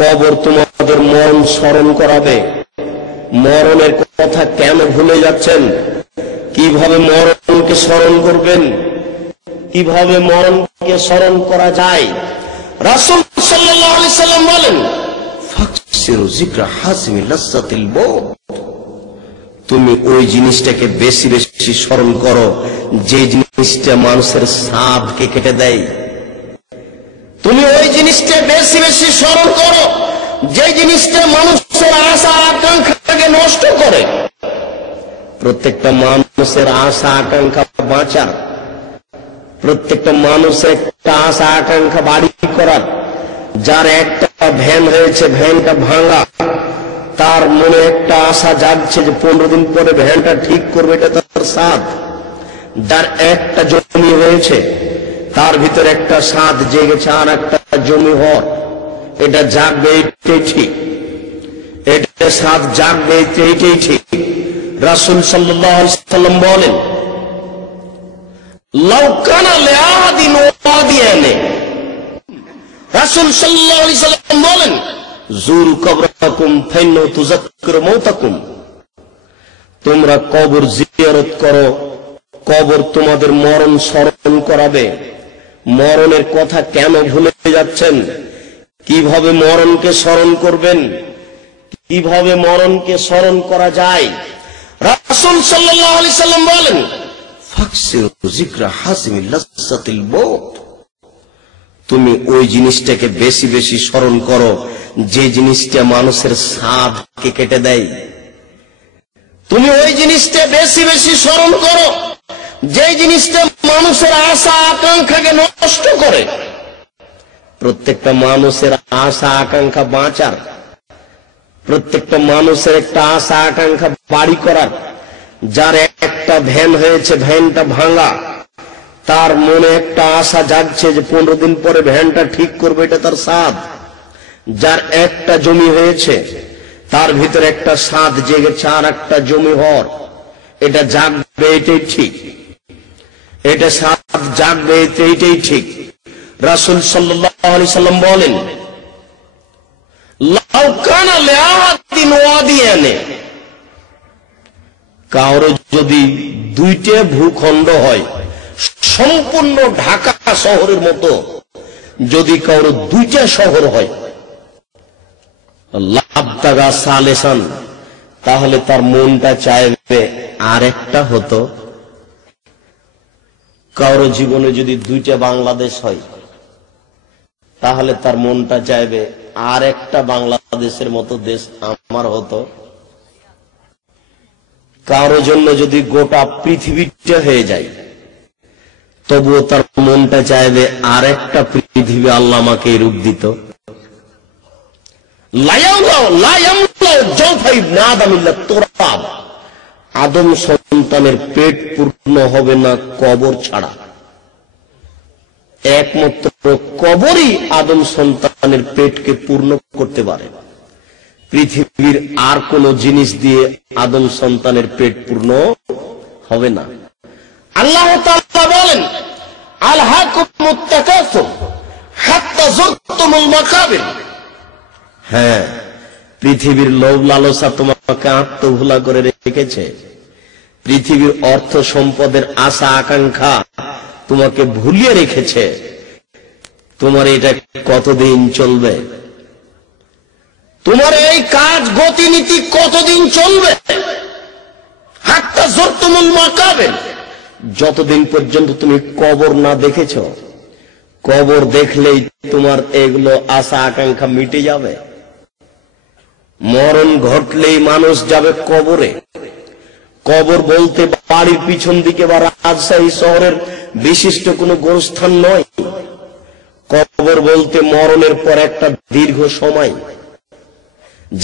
কবর তোমাদের মরণ স্মরণ করাবে। মরণের কথা কেন ভুলে যাচ্ছেন? কিভাবে মরণকে স্মরণ করবেন, কিভাবে মরণকে স্মরণ করা যায়? রাসূল সাল্লাল্লাহু আলাইহি সাল্লাম বলেন ফাকসিরু যিকরা হাসিমি লাজ্জাতিল মউত, তুমি ওই জিনিসটাকে বেশি বেশি স্মরণ করো যে জিনিসটা মানুষের স্বাদকে কেটে দেয়। তুমি ওই জিনিসটা বেশি বেশি স্মরণ করো যে জিনিসটা মানুষের আশা আকাঙ্ক্ষাকে নষ্ট করে। প্রত্যেকটা মানুষের আশা আকাঙ্ক্ষা বাঁচার, প্রত্যেকটা মানুষের একটা আশা আকাঙ্ক্ষা বাড়ি করার। যার একটা ভ্যান হয়েছে, ভ্যানটা ভাঙা, তার মনে একটা আশা জাগছে যে 15 দিন পরে ভ্যানটা ঠিক করবে, এটা তার সাধ। যার একটা জমি হয়েছে, তার ভিতরে একটা সাধ জেগেছে আর একটা জমি হওয়ার, এটা জাগবে, এটাই ঠিক, এটা সাধ জাগবে, এটাই ঠিক। রাসূল সাল্লাল্লাহু আলাইহি সাল্লাম বলেন লাউ কানা লিআদিন ওয়াদিয়ানে, রাসূল সাল্লাল্লাহু আলাইহি সাল্লাম বলেন যুরু কবরাকুম ফাইন্নাহু তুযাক্কিরু মাউতাকুম, তোমরা কবর জিয়ারত করো, কবর তোমাদের মরণ স্মরণ করাবে। মরণের কথা কেন ভুলে যাচ্ছেন? কিভাবে মরণকে স্মরণ করবেন, কিভাবে মরণকে স্মরণ করা যায়? রাসূল সাল্লাল্লাহু আলাইহি সাল্লাম বলেন ফাকসিরু যিকরা হাসিমি লাজ্জাতিল মউত, তুমি ওই জিনিসটাকে বেশি বেশি স্মরণ করো যে জিনিসটা মানুষের স্বাদকে কেটে দেয়। তুমি ওই জিনিসটা বেশি বেশি স্মরণ করো যে জিনিসটা মানুষের আশা আকাঙ্ক্ষাকে নষ্ট করে। প্রত্যেকটা মানুষের আশা আকাঙ্ক্ষা বাঁচার, প্রত্যেকটা মানুষের একটা আশা আকাঙ্ক্ষা বাড়ি করার। যার একটা ভ্যান হয়েছে, ভ্যানটা ভাঙা, তার মনে একটা আশা জাগছে যে 15 দিন পরে ভ্যানটা ঠিক করবে, এটা তার সাধ। যার একটা জমি হয়েছে, তার ভিতরে একটা সাধ জেগেছে আর একটা জমি হওয়ার, এটা জাগবে, এটাই ঠিক, এটা সাধ জাগবে, এটাই ঠিক। রাসূল সাল্লাল্লাহু আলাইহি সাল্লাম বলেন লাউ কানা লিআদিন ওয়াদিয়ানে, কারো যদি দুইটা ভূখণ্ড হয়, সম্পূর্ণ ঢাকা শহরের মতো যদি কারো দুইটা শহর হয়, লাবতাগা সালেসান, তাহলে তার মনটা চাইবে আর একটা হতো। কারো জীবনে যদি দুইটা বাংলাদেশ হয়, তাহলে তার মনটা চাইবে আর একটা বাংলাদেশের মতো দেশ আমার হতো। কারো জন্য যদি গোটা পৃথিবীটা হয়ে যায়, তবুও তার মনটা চাইবে আর একটা পৃথিবী আল্লাহ আমাকে রূপ দিত। আদম সন্তানের পেট পূর্ণ হবে না কবর ছাড়া। একমাত্র কবরই আদম সন্তানের পেটকে পূর্ণ করতে পারে। পৃথিবীর আর কোন জিনিস দিয়ে আদম সন্তানের পেট পূর্ণ হবে না। আল্লাহ তাআলা বলেন, আলহাকুমুত তাকাসুর হাত্তা যুরতুমুল মাকাবির। হ্যাঁ, পৃথিবীর লোভ লালসা তোমাকে আত্মভোলা করে রেখেছে। পৃথিবীর অর্থ সম্পদের আশা আকাঙ্ক্ষা তোমাকে ভুলিয়ে রেখেছে। তোমার এটা কতদিন চলবে? তোমার এই কাজ গতিনীতি কতদিন চলবে? হাত্তা যুরতুমুল মাকাবির, যতদিন পর্যন্ত তুমি কবর না দেখেছ। কবর দেখলেই তোমার এগুলো আশা আকাঙ্ক্ষা মিটে যাবে। মরণ ঘটলেই মানুষ যাবে কবরে। কবর বলতে বাড়ির পিছন দিকে বা রাজশাহী শহরের বিশিষ্ট কোনো গোরস্থান নয়। কবর বলতে মরণের পর একটা দীর্ঘ সময়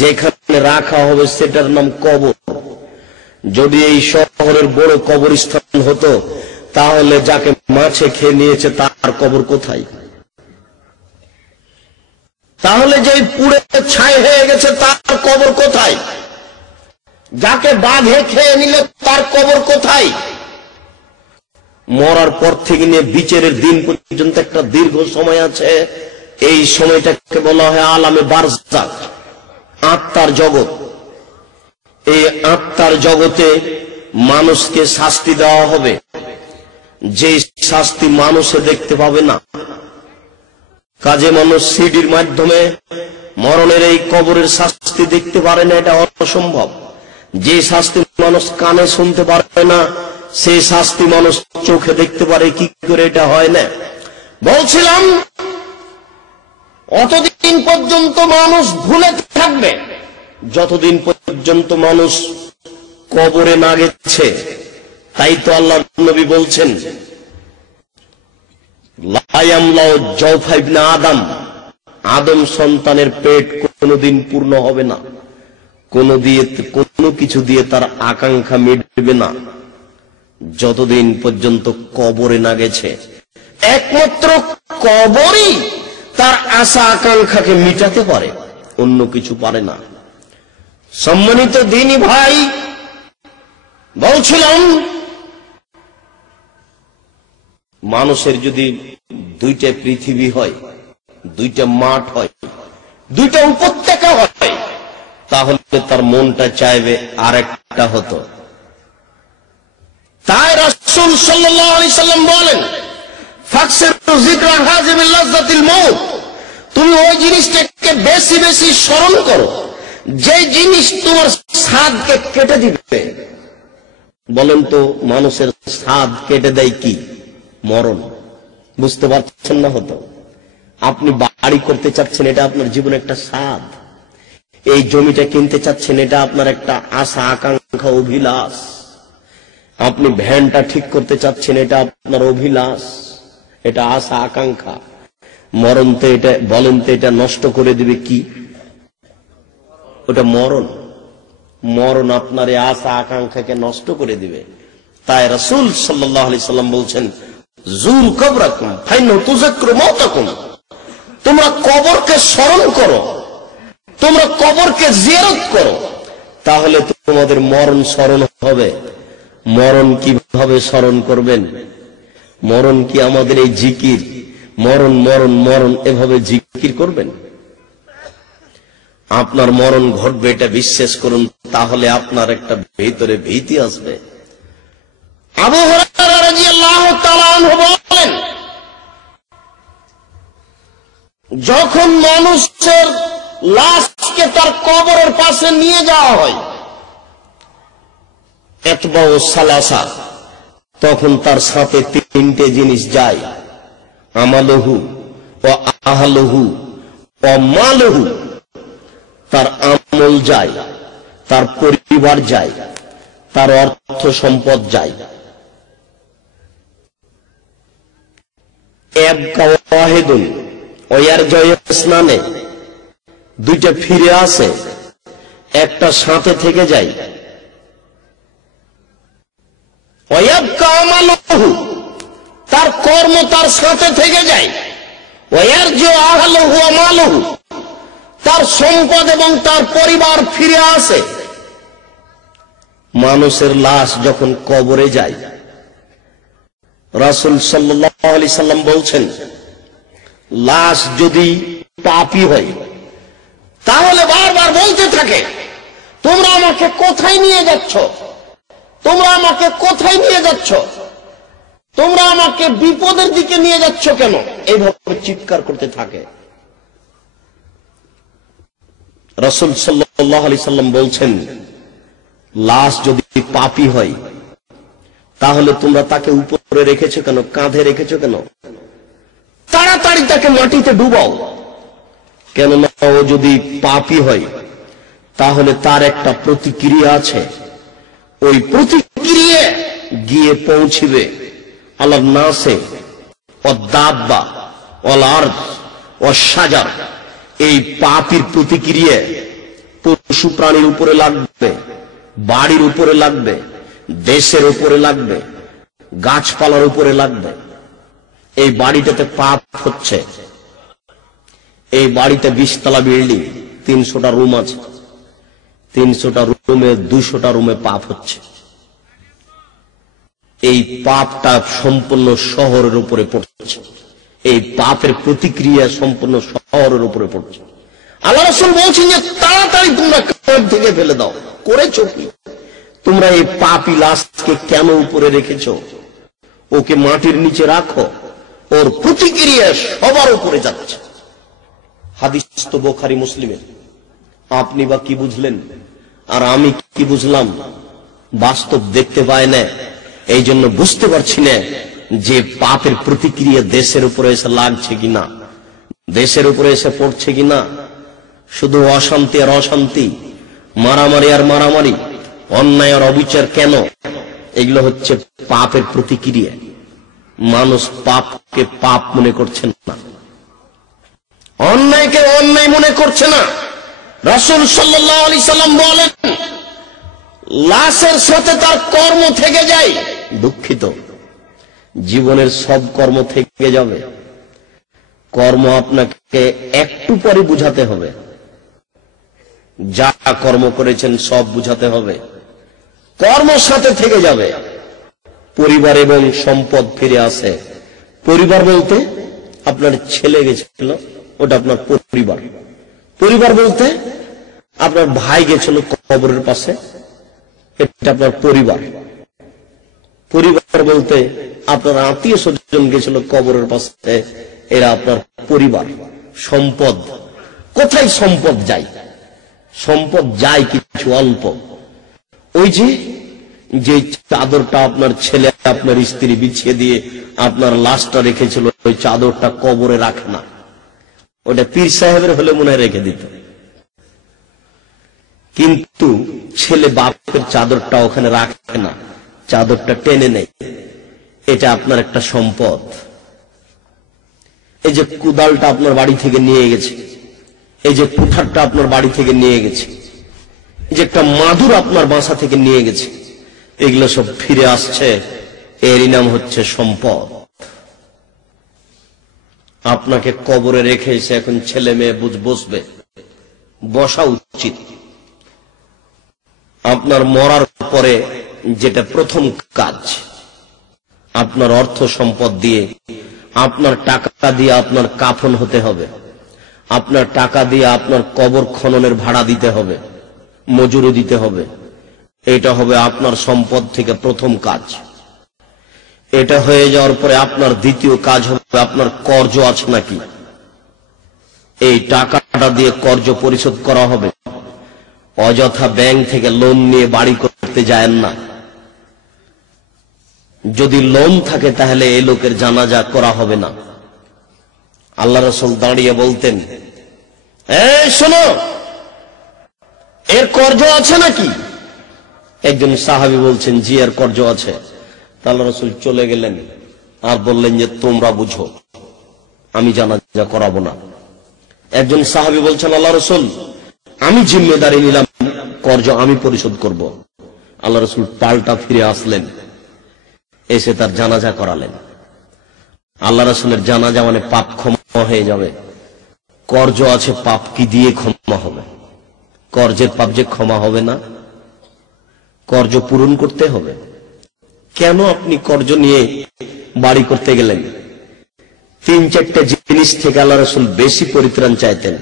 যেখানে রাখা হবে সেটার নাম কবর। যদি এই শহরের বড় কবরস্থান হতো তাহলে যাকে মাছে খেয়ে নিয়েছে তার কবর কোথায়? তাহলে যে পুড়ে ছাই হয়ে গেছে তার কবর কোথায়? যাকে বাঘে খেয়ে নিলে তার কবর কোথায়? মরার পর থেকে নিয়ে বিচারের দিন পর্যন্ত একটা দীর্ঘ সময় আছে। এই সময়টাকে বলা হয় আলামে বারজাখ, আত্মার জগৎ। এই আত্মার জগতে মানুষকে শাস্তি দেওয়া হবে, যে শাস্তি মানুষে দেখতে পাবে না। কাজে মানুষ সিডির মাধ্যমে মরণের এই কবরের শাস্তি দেখতে পারে না, এটা অসম্ভব। যে শাস্তি মানুষ কানে শুনতে পারে না সেই শাস্তি মানুষ চোখে দেখতে পারে কি করে? এটা হয় না। বলছিলাম অতদিন পর্যন্ত মানুষ ভুলে থাকবে যতদিন পর্যন্ত মানুষ কবরে না গেছে। তাই তো আল্লাহর নবী বলছেন, লা ইয়ামলাউ জাওফা ইবনে আদম, আদম সন্তানের পেট কোনদিন পূর্ণ হবে না। কোনো কিছু দিয়ে তার আকাঙ্ক্ষা মিটবে না যতদিন পর্যন্ত কবরে না গেছে। একমাত্র কবরই তার আশা আকাঙ্ক্ষাকে মিটাতে পারে, অন্য কিছু পারে না। সম্মানিত দিনী ভাই, বলছিলাম মানুষের যদি দুইটা পৃথিবী হয়, দুইটা মাঠ হয়, দুইটা উপত্যকা হয়, তাহলে তার মনটা চাইবে আর একটা হতো। তাই রাসূল সাল্লাল্লাহু আলাইহি সাল্লাম বলেন, ফাকসিরু যিকরা হাযিমিল লাযযাতিল মাউত, তুমি ওই জিনিসটাকে বেশি বেশি স্মরণ করো যে জিনিস তোমার স্বাদকে কেটে দিবে। বলেন তো, মানুষের স্বাদ কেটে দেয় কি? মরণ। বুঝতে পারছেন না হতো? আপনি বাড়ি করতে চাচ্ছেন, এটা আপনার জীবনে একটা স্বাদ। এই জমিটা কিনতে চাচ্ছেন, এটা আপনার একটা আশা আকাঙ্ক্ষা অভিলাষ। আপনি ভ্যানটা ঠিক করতে চাচ্ছেন, এটা আপনার অভিলাষ, এটা আশা আকাঙ্ক্ষা। মরণ তো এটা, বলেন তো, এটা নষ্ট করে দিবে কি? ওটা মরণ। মরণ আপনার এই আশা আকাঙ্ক্ষাকে নষ্ট করে দিবে। তাই রাসূল সাল্লাল্লাহু আলাইহি সাল্লাম বলছেন, যুরু কবরাকুম ফাইন্নাহু তুযাক্কিরু মাউতাকুম, তোমরা কবরকে স্মরণ করো, তোমরা কবরকে জিয়ারত করো, তাহলে তোমাদের মরণ স্মরণ হবে। মরণ কিভাবে স্মরণ করবেন? মরণ কি আমাদের এই জিকির, মরণ মরণ মরণ এভাবে জিকির করবেন? আপনার মরণ ঘটবে এটা বিশ্বাস করুন, তাহলে আপনার একটা ভিতরে ভীতি আসবে। আবু হুরায়রা রাদিয়াল্লাহু তাআলা আনহু বলেন, যখন মানুষের লাশকে তার কবরের পাশে নিয়ে যাওয়া হয়, ইতবাউ সালাসা, তখন তার সাথে তিনটে জিনিস যায়, আমালুহু ওয়া আহলুহু ওয়া মালুহু। তার আমল যায়, তার পরিবার যায়, তার অর্থ সম্পদ যায়। ইয়াবকা ওয়াহিদুন, ওয়ারজয় স্নানে দুইটা ফিরে আসে, একটা সাথে থেকে যায়। ওয়াবকা আমালুহু, তার কর্ম তার সাথে থেকে যায়। ওয়ারজু আহলুহু আমালুহু, তার সম্পদ এবং তার পরিবার ফিরে আসে। মানুষের লাশ যখন কবরে যায়, রাসূল সাল্লাল্লাহু আলাইহি সাল্লাম বলছেন, লাশ যদি পাপী হয় তাহলে বারবার বলতে থাকে, তোমরা আমাকে কোথায় নিয়ে যাচ্ছ, তোমরা আমাকে কোথায় নিয়ে যাচ্ছ, তোমরা আমাকে বিপদের দিকে নিয়ে যাচ্ছ কেন, এইভাবে চিৎকার করতে থাকে। রাসূল সাল্লাল্লাহু আলাইহি সাল্লাম বলছেন, লাশ যদি পাপী হয় তাহলে তোমরা তাকে উপরে রেখেছো কেন, কাঁধে রেখেছো কেন, তাড়াতাড়ি তাকে মাটিতে ডুবাও। কেননা ও যদি পাপী হয় তাহলে তার একটা প্রতিক্রিয়া আছে, ওই প্রতিক্রিয়া গিয়ে পৌঁছিবে আলাল নাসে ওয়াদ-দাব্বা ওয়াল আরদ ওয়াশ-শাজার। এই পাপীর প্রতিক্রিয়া পশু প্রাণীর উপরে লাগবে, বাড়ির উপরে লাগবে, দেশের উপরে লাগবে, গাছপালার উপরে লাগবে। এই বাড়িটাতে পাপ হচ্ছে, এই বাড়িতে 20 তলা বিল্ডিং, 300টা রুম আছে, 300টা রুমে 200টা রুমে পাপ হচ্ছে। এই পাপটা সম্পূর্ণ শহরের উপরে পড়ছে, এই পাপের প্রতিক্রিয়া সম্পূর্ণ শহরের উপরে পড়ছে। আল্লাহ রাসূল বলছেন যে তাড়াতাড়ি তোমরা কাঁধ থেকে ফেলে দাও। করেছো কি তোমরা? এই পাপী লাশকে কেন উপরে রেখেছো? ওকে মাটির নিচে রাখো, ওর প্রতিক্রিয়া সবার উপরে যাচ্ছে। হাদিস তো বুখারী মুসলিমের। আপনি বা কি বুঝলেন আর আমি কি বুঝলাম? বাস্তব দেখতে পায় না, এই জন্য বুঝতে পারছি না যে পাপের প্রতিক্রিয়া দেশের উপরে এসে লাগছে কিনা, দেশের উপরে এসে পড়ছে কিনা। শুধু অশান্তি আর অশান্তি, মারামারি আর মারামারি, অন্যায় আর অবিচার কেন? এগুলো হচ্ছে পাপের প্রতিক্রিয়া। মানুষ পাপকে পাপ মনে করছেন না, অন্যায়কে অন্যায় মনে করছে না। রাসূল সাল্লাল্লাহু আলাইহি সাল্লাম বলেন, লাশের সাথে তার কর্ম থেকে যায়। দুঃখিত, জীবনের সব কর্ম থেকে যাবে। কর্ম আপনাকে একটু পরে বুঝাতে হবে, যা কর্ম করেছেন সব বুঝাতে হবে। কর্ম সাথে থেকে যাবে। পরিবার এবং সম্পদ ফিরে আসে। পরিবার বলতে আপনার ছেলে গেছিল, ওটা আপনার পরিবার। পরিবার বলতে আপনার ভাই গেছিল কবরের পাশে, এটা আপনার পরিবার। পরিবার বলতে আপনার আত্মীয় স্বজন গেছিল কবরের পাশে, এরা আপনার পরিবার। সম্পদ, কোথায় সম্পদ যায়? সম্পদ যায় কিছু অল্প। ওই যে চাদরটা আপনার ছেলে আপনার স্ত্রী বিছিয়ে দিয়ে আপনার লাশটা রেখেছিল, ওই চাদরটা কবরে রাখে না। ওটা পীর সাহেবের হলে মনে হয় রেখে দিত, কিন্তু ছেলে বাপের চাদরটা ওখানে রাখে না, চাদরটা টেনে নেয়। এটা আপনার একটা সম্পদ। এই যে কুদালটা আপনার বাড়ি থেকে নিয়ে গেছে, এই যে কুঠারটা আপনার বাড়ি থেকে নিয়ে গেছে, এই যে একটা মাদুর আপনার বাসা থেকে নিয়ে গেছে, এগুলো সব ফিরে আসছে। এরই নাম হচ্ছে সম্পদ। আপনাকে কবরে রেখে এসে এখন ছেলে মেয়ে বসবে, বসা উচিত। আপনার মরার পরে যেটা প্রথম কাজ, আপনার অর্থ সম্পদ দিয়ে, আপনার টাকা দিয়ে আপনার কাফন হতে হবে, আপনার টাকা দিয়ে আপনার কবর খননের ভাড়া দিতে হবে, মজুরি দিতে হবে। এটা হবে আপনার সম্পদ থেকে প্রথম কাজ। এটা হয়ে যাওয়ার পরে আপনার দ্বিতীয় কাজ হবে আপনার কর্জ আছে নাকি, এই টাকাটা দিয়ে কর্জ পরিশোধ করা হবে। অযথা ব্যাংক থেকে লোন নিয়ে বাড়ি করতে যায়েন না। যদি লোন থাকে তাহলে এই লোকের জানাজা করা হবে না। আল্লাহ রাসূল দাঁড়িয়ে বলতেন, এই শোনো, এর কর্জ আছে নাকি? একজন সাহাবী বলছেন, জি এর কর্জ আছে। আল্লাহ রাসূল চলে গেলেন আর বললেন যে তোমরা বুঝো। আমি জানাজা করাবো না। একজন সাহাবী বলছেন, আল্লাহ রাসূল, আমি জিম্মেদারি নিলাম, কর্জ আমি পরিশোধ করব। আল্লাহ রাসূল পাল্টা ফিরে আসলেন, এসে তার জানাজা করালেন। আল্লাহ রাসূলের জানাজা মানে পাপ ক্ষমা হয়ে যাবে। কর্জ আছে, পাপ কি দিয়ে ক্ষমা হবে? কর্জের পাপ যে ক্ষমা হবে না, কর্জ পূরণ করতে হবে। কেন আপনি কর্জ নিয়ে বাড়ি করতে গেলেন? 3-4টা জিনিস থেকে আল্লাহ রাসূল বেশি পরিত্রাণ চাইতেন।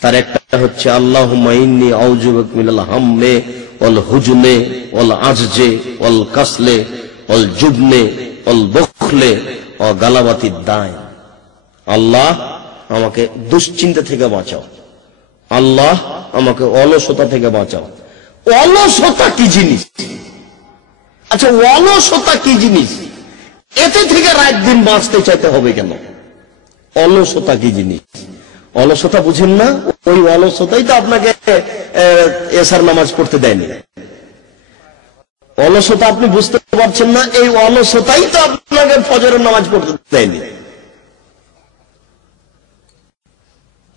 তার একটা হচ্ছে, আল্লাহুম্মা ইন্নী আউযু বিকা মিনাল হাম্মি ওয়াল হুজনি ওয়াল আজজি ওয়াল কাসলি ওয়াল জুবনি ওয়াল বুখলি ওয়া গালাবাতিদ দায়। আল্লাহ, আমাকে দুশ্চিন্তা থেকে বাঁচাও। আল্লাহ, আমাকে অলসতা থেকে বাঁচাও। অলসতা কি জিনিস? আচ্ছা, অলসতা কি জিনিস? এতে থেকে রাত দিন বাঁচতে চাইতে হবে কেন? অলসতা কি জিনিস? অলসতা বুঝেন না? ওই অলসতাই তো আপনাকে এশার নামাজ পড়তে দেয়নি। অলসতা আপনি বুঝতে পারছেন না, এই অলসতাই তো আপনাকে ফজরের নামাজ পড়তে দেয়নি।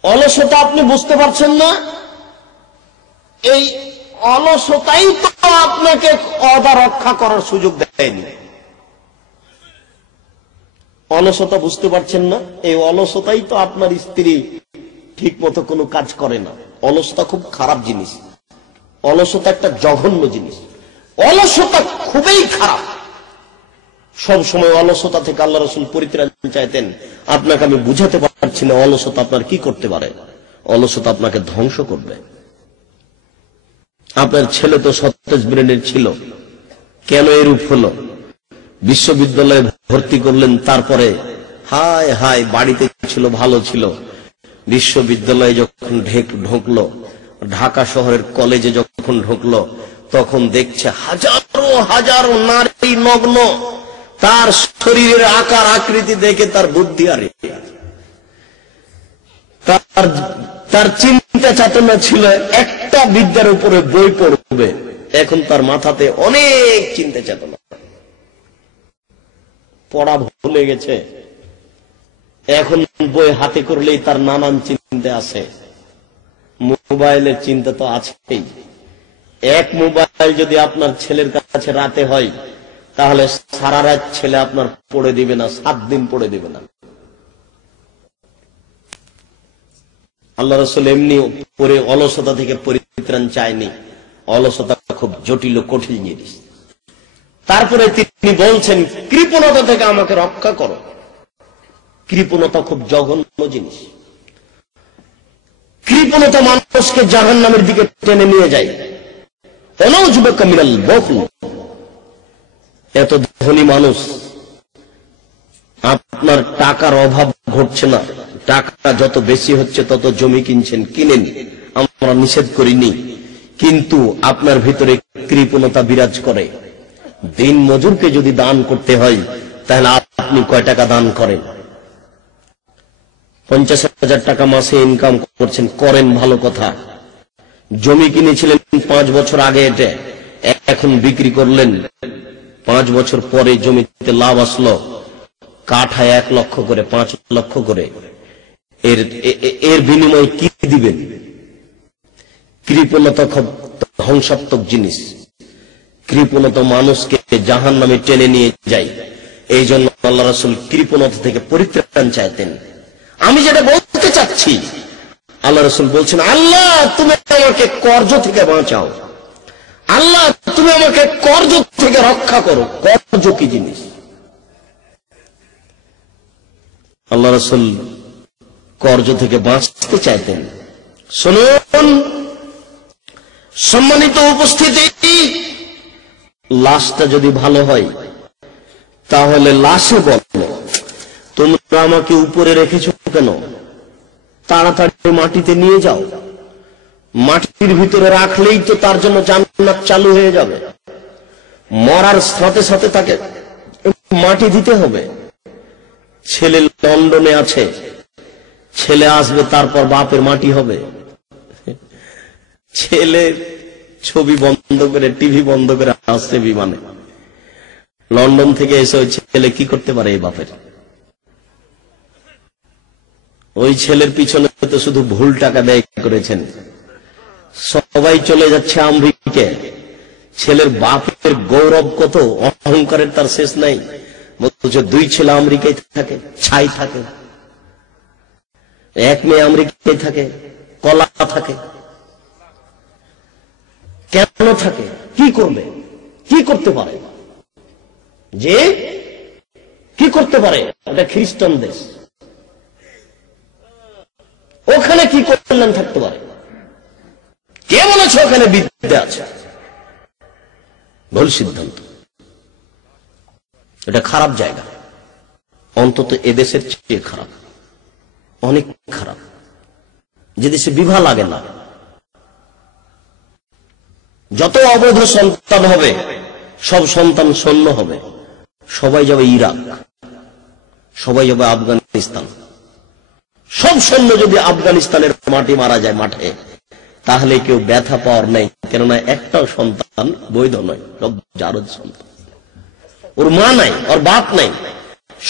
অলসতা আপনি বুঝতে পারছেন না, এই অলসতাই তো আপনাকে ওয়াদা রক্ষা করার সুযোগ দেয়নি। অলসতা বুঝতে পারছেন না, এই অলসতাই তো আপনার স্ত্রী ঠিক মতো কোনো কাজ করে না। অলসতা খুব খারাপ জিনিস। অলসতা একটা জঘন্য জিনিস। অলসতা খুবই খারাপ। সব সময় অলসতা থেকে আল্লাহ রাসূল পরিত্রাণ চাইতেন। আপনাকে আমি বুঝাতে পারছি না অলসতা আপনার কি করতে পারে। অলসতা আপনাকে ধ্বংস করবে। আপনার ছেলে তো সতেজ ব্রেনের ছিল, কেন এরূপ হলো? বিশ্ববিদ্যালয়ে ভর্তি করলেন, তারপরে হায় হায়, বাড়িতে ছিল ভালো ছিল, বিশ্ববিদ্যালয়ে যখন ঢুকলো, ঢাকা শহরের কলেজে যখন ঢুকলো, তখন দেখছে হাজারো হাজারো নারী নগ্ন। তার শরীরের আকার আকৃতি দেখে তার বুদ্ধি আর তার চিন্তা চেতনা ছিল একটা বিদ্যার উপরে বই পড়বে। এখন তার মাথাতে অনেক চিন্তা চেতনা, পড়া ভুলে গেছে। এখন বই হাতে করলেই তার নানান চিন্তা আছে। মোবাইলের চিন্তা তো আছেই। এক মোবাইল যদি আপনার ছেলের কাছে রাতে হয়, তাহলে সারা রাত ছেলে আপনার পড়ে দিবে না, 7 দিন পড়ে দিবে না। আল্লাহ রাসূল এমনি পরে অলসতা থেকে পরিত্রাণ চায়নি। অলসতা খুব জটিল ও কঠিন জিনিস। তারপরে তিনি বলছেন, কৃপণতা থেকে আমাকে রক্ষা করো। কৃপণতা খুব জঘন্য জিনিস। কৃপণতা মানুষকে জাহান্নামের দিকে টেনে নিয়ে যায়। আউযু বিকা মিনাল বুখল। এত ধনী মানুষ, আপনার টাকার অভাব ঘটছে না, টাকা যত বেশি হচ্ছে তত জমি কিনছেন, কিনেন, আমরা নিষেধ করিনি, কিন্তু আপনার ভিতরে কৃপণতা বিরাজ করে। দিন মজুরকে যদি দান করতে হয়, তাহলে আপনি কয় টাকা দান করেন? 50,000 টাকা মাসে ইনকাম করছেন, করেন, ভালো কথা। জমি কিনেছিলেন 5 বছর আগে, এটা এখন বিক্রি করলেন, 5 বছর পরে জমিতে লাভ আসলো, কাঠায় 1 লক্ষ করে, 5 লক্ষ করে। এর বিনিময়ে কি দিবেন? কৃপণতা খুব ধ্বংসাত্মক জিনিস। কৃপণতা মানুষকে জাহান্নামে টেনে নিয়ে যায়। এই জন্য আল্লাহ রাসূল কৃপণতা থেকে পরিত্রাণ চাইতেন। আমি যেটা বলতে চাচ্ছি, আল্লাহ রাসূল বলছেন, আল্লাহ তুমি আমাকে কর্জ থেকে বাঁচাও। আল্লাহ তুমি আমাকে কর্জ থেকে রক্ষা করো। কর্জ কি জিনিস? আল্লাহ রাসূল কর্জ থেকে বাঁচতে চাইতেন। শুনুন সম্মানিত উপস্থিতি, লাশটা যদি ভালো হয়, তাহলে লাশে বলো, তোমরা আমাকে উপরে রেখেছো কেন? তাড়াতাড়ি মাটিতে নিয়ে যাও। মাটির ভিতরে রাখলেই তো তার জন্য জান্নাত চালু হয়ে যাবে। মরার সাথে সাথে তাকে মাটি দিতে হবে। ছেলে লন্ডনে আছে, ছেলে আসবে, তারপর বাপের মাটি হবে। ছেলে ছবি বন্ধ করে, টিভি বন্ধ করে আসছে বিমানে, লন্ডন থেকে এসে ওই ছেলে কি করতে পারে এই বাপের? ওই ছেলের পিছনে তো শুধু ভুল টাকা ব্যয় করেছেন। সবাই চলে যাচ্ছে আমেরিকায়, ছেলের বাপের গৌরব কত, অহংকারের তার শেষ নাই। বলছে 2 ছেলে আমেরিকায় থাকে, ছাই থাকে, 1 মেয়ে আমেরিকায় থাকে, কলা থাকে। কেন থাকে? কি করবে? কি করতে পারে? যে কি করতে পারে? এটা খ্রিস্টান দেশ, ওখানে কি কল্যাণ থাকতে পারে? কে বলেছে ওখানে বিদ্যা আছে? ভুল সিদ্ধান্ত। এটা খারাপ জায়গা, অন্তত এদেশের চেয়ে খারাপ, অনেক খারাপ। যে দেশে বিবাহ লাগে না, যত অবৈধ সন্তান হবে সব সন্তান সৈন্য হবে, সবাই যাবে ইরাক, সবাই যাবে আফগানিস্তান। সব সৈন্য যদি আফগানিস্তানের মাটি মারা যায় মাঠে, তাহলে কেউ ব্যথা পাওয়ার নেই, কেননা একটাও সন্তান বৈধ নয়, সব জারজ সন্তান। ওর মা নাই, ওর বাপ নাই,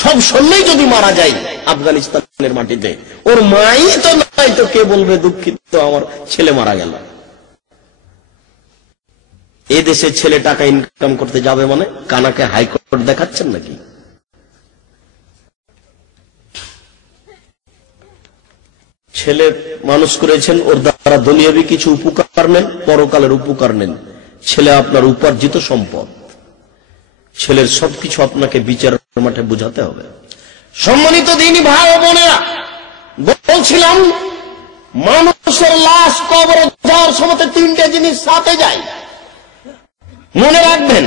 সব সৈন্যই যদি মারা যায় আফগানিস্তানের মাটিতে, ওর মাই তো নাই, তো কে বলবে দুঃখিত আমার ছেলে মারা গেল? এ দেশে ছেলে টাকা ইনকাম করতে যাবে মানে কানাকে হাইকোর্ট দেখাচ্ছেন নাকি? ছেলে মানুষ করেছেন, ওর দ্বারা দুনিয়াবি কিছু উপকার নেন, পরকালের উপকার নেন। ছেলে আপনার উপার্জিত সম্পদ, ছেলের সবকিছু আপনাকে বিচারের মাঠে বুঝাতে হবে। সম্মানিত দিনী ভাই ও বোনেরা, বলছিলাম মানুষের লাশ কবরে যাওয়ার সময় 3টে জিনিস সাথে যায়। মনে রাখবেন,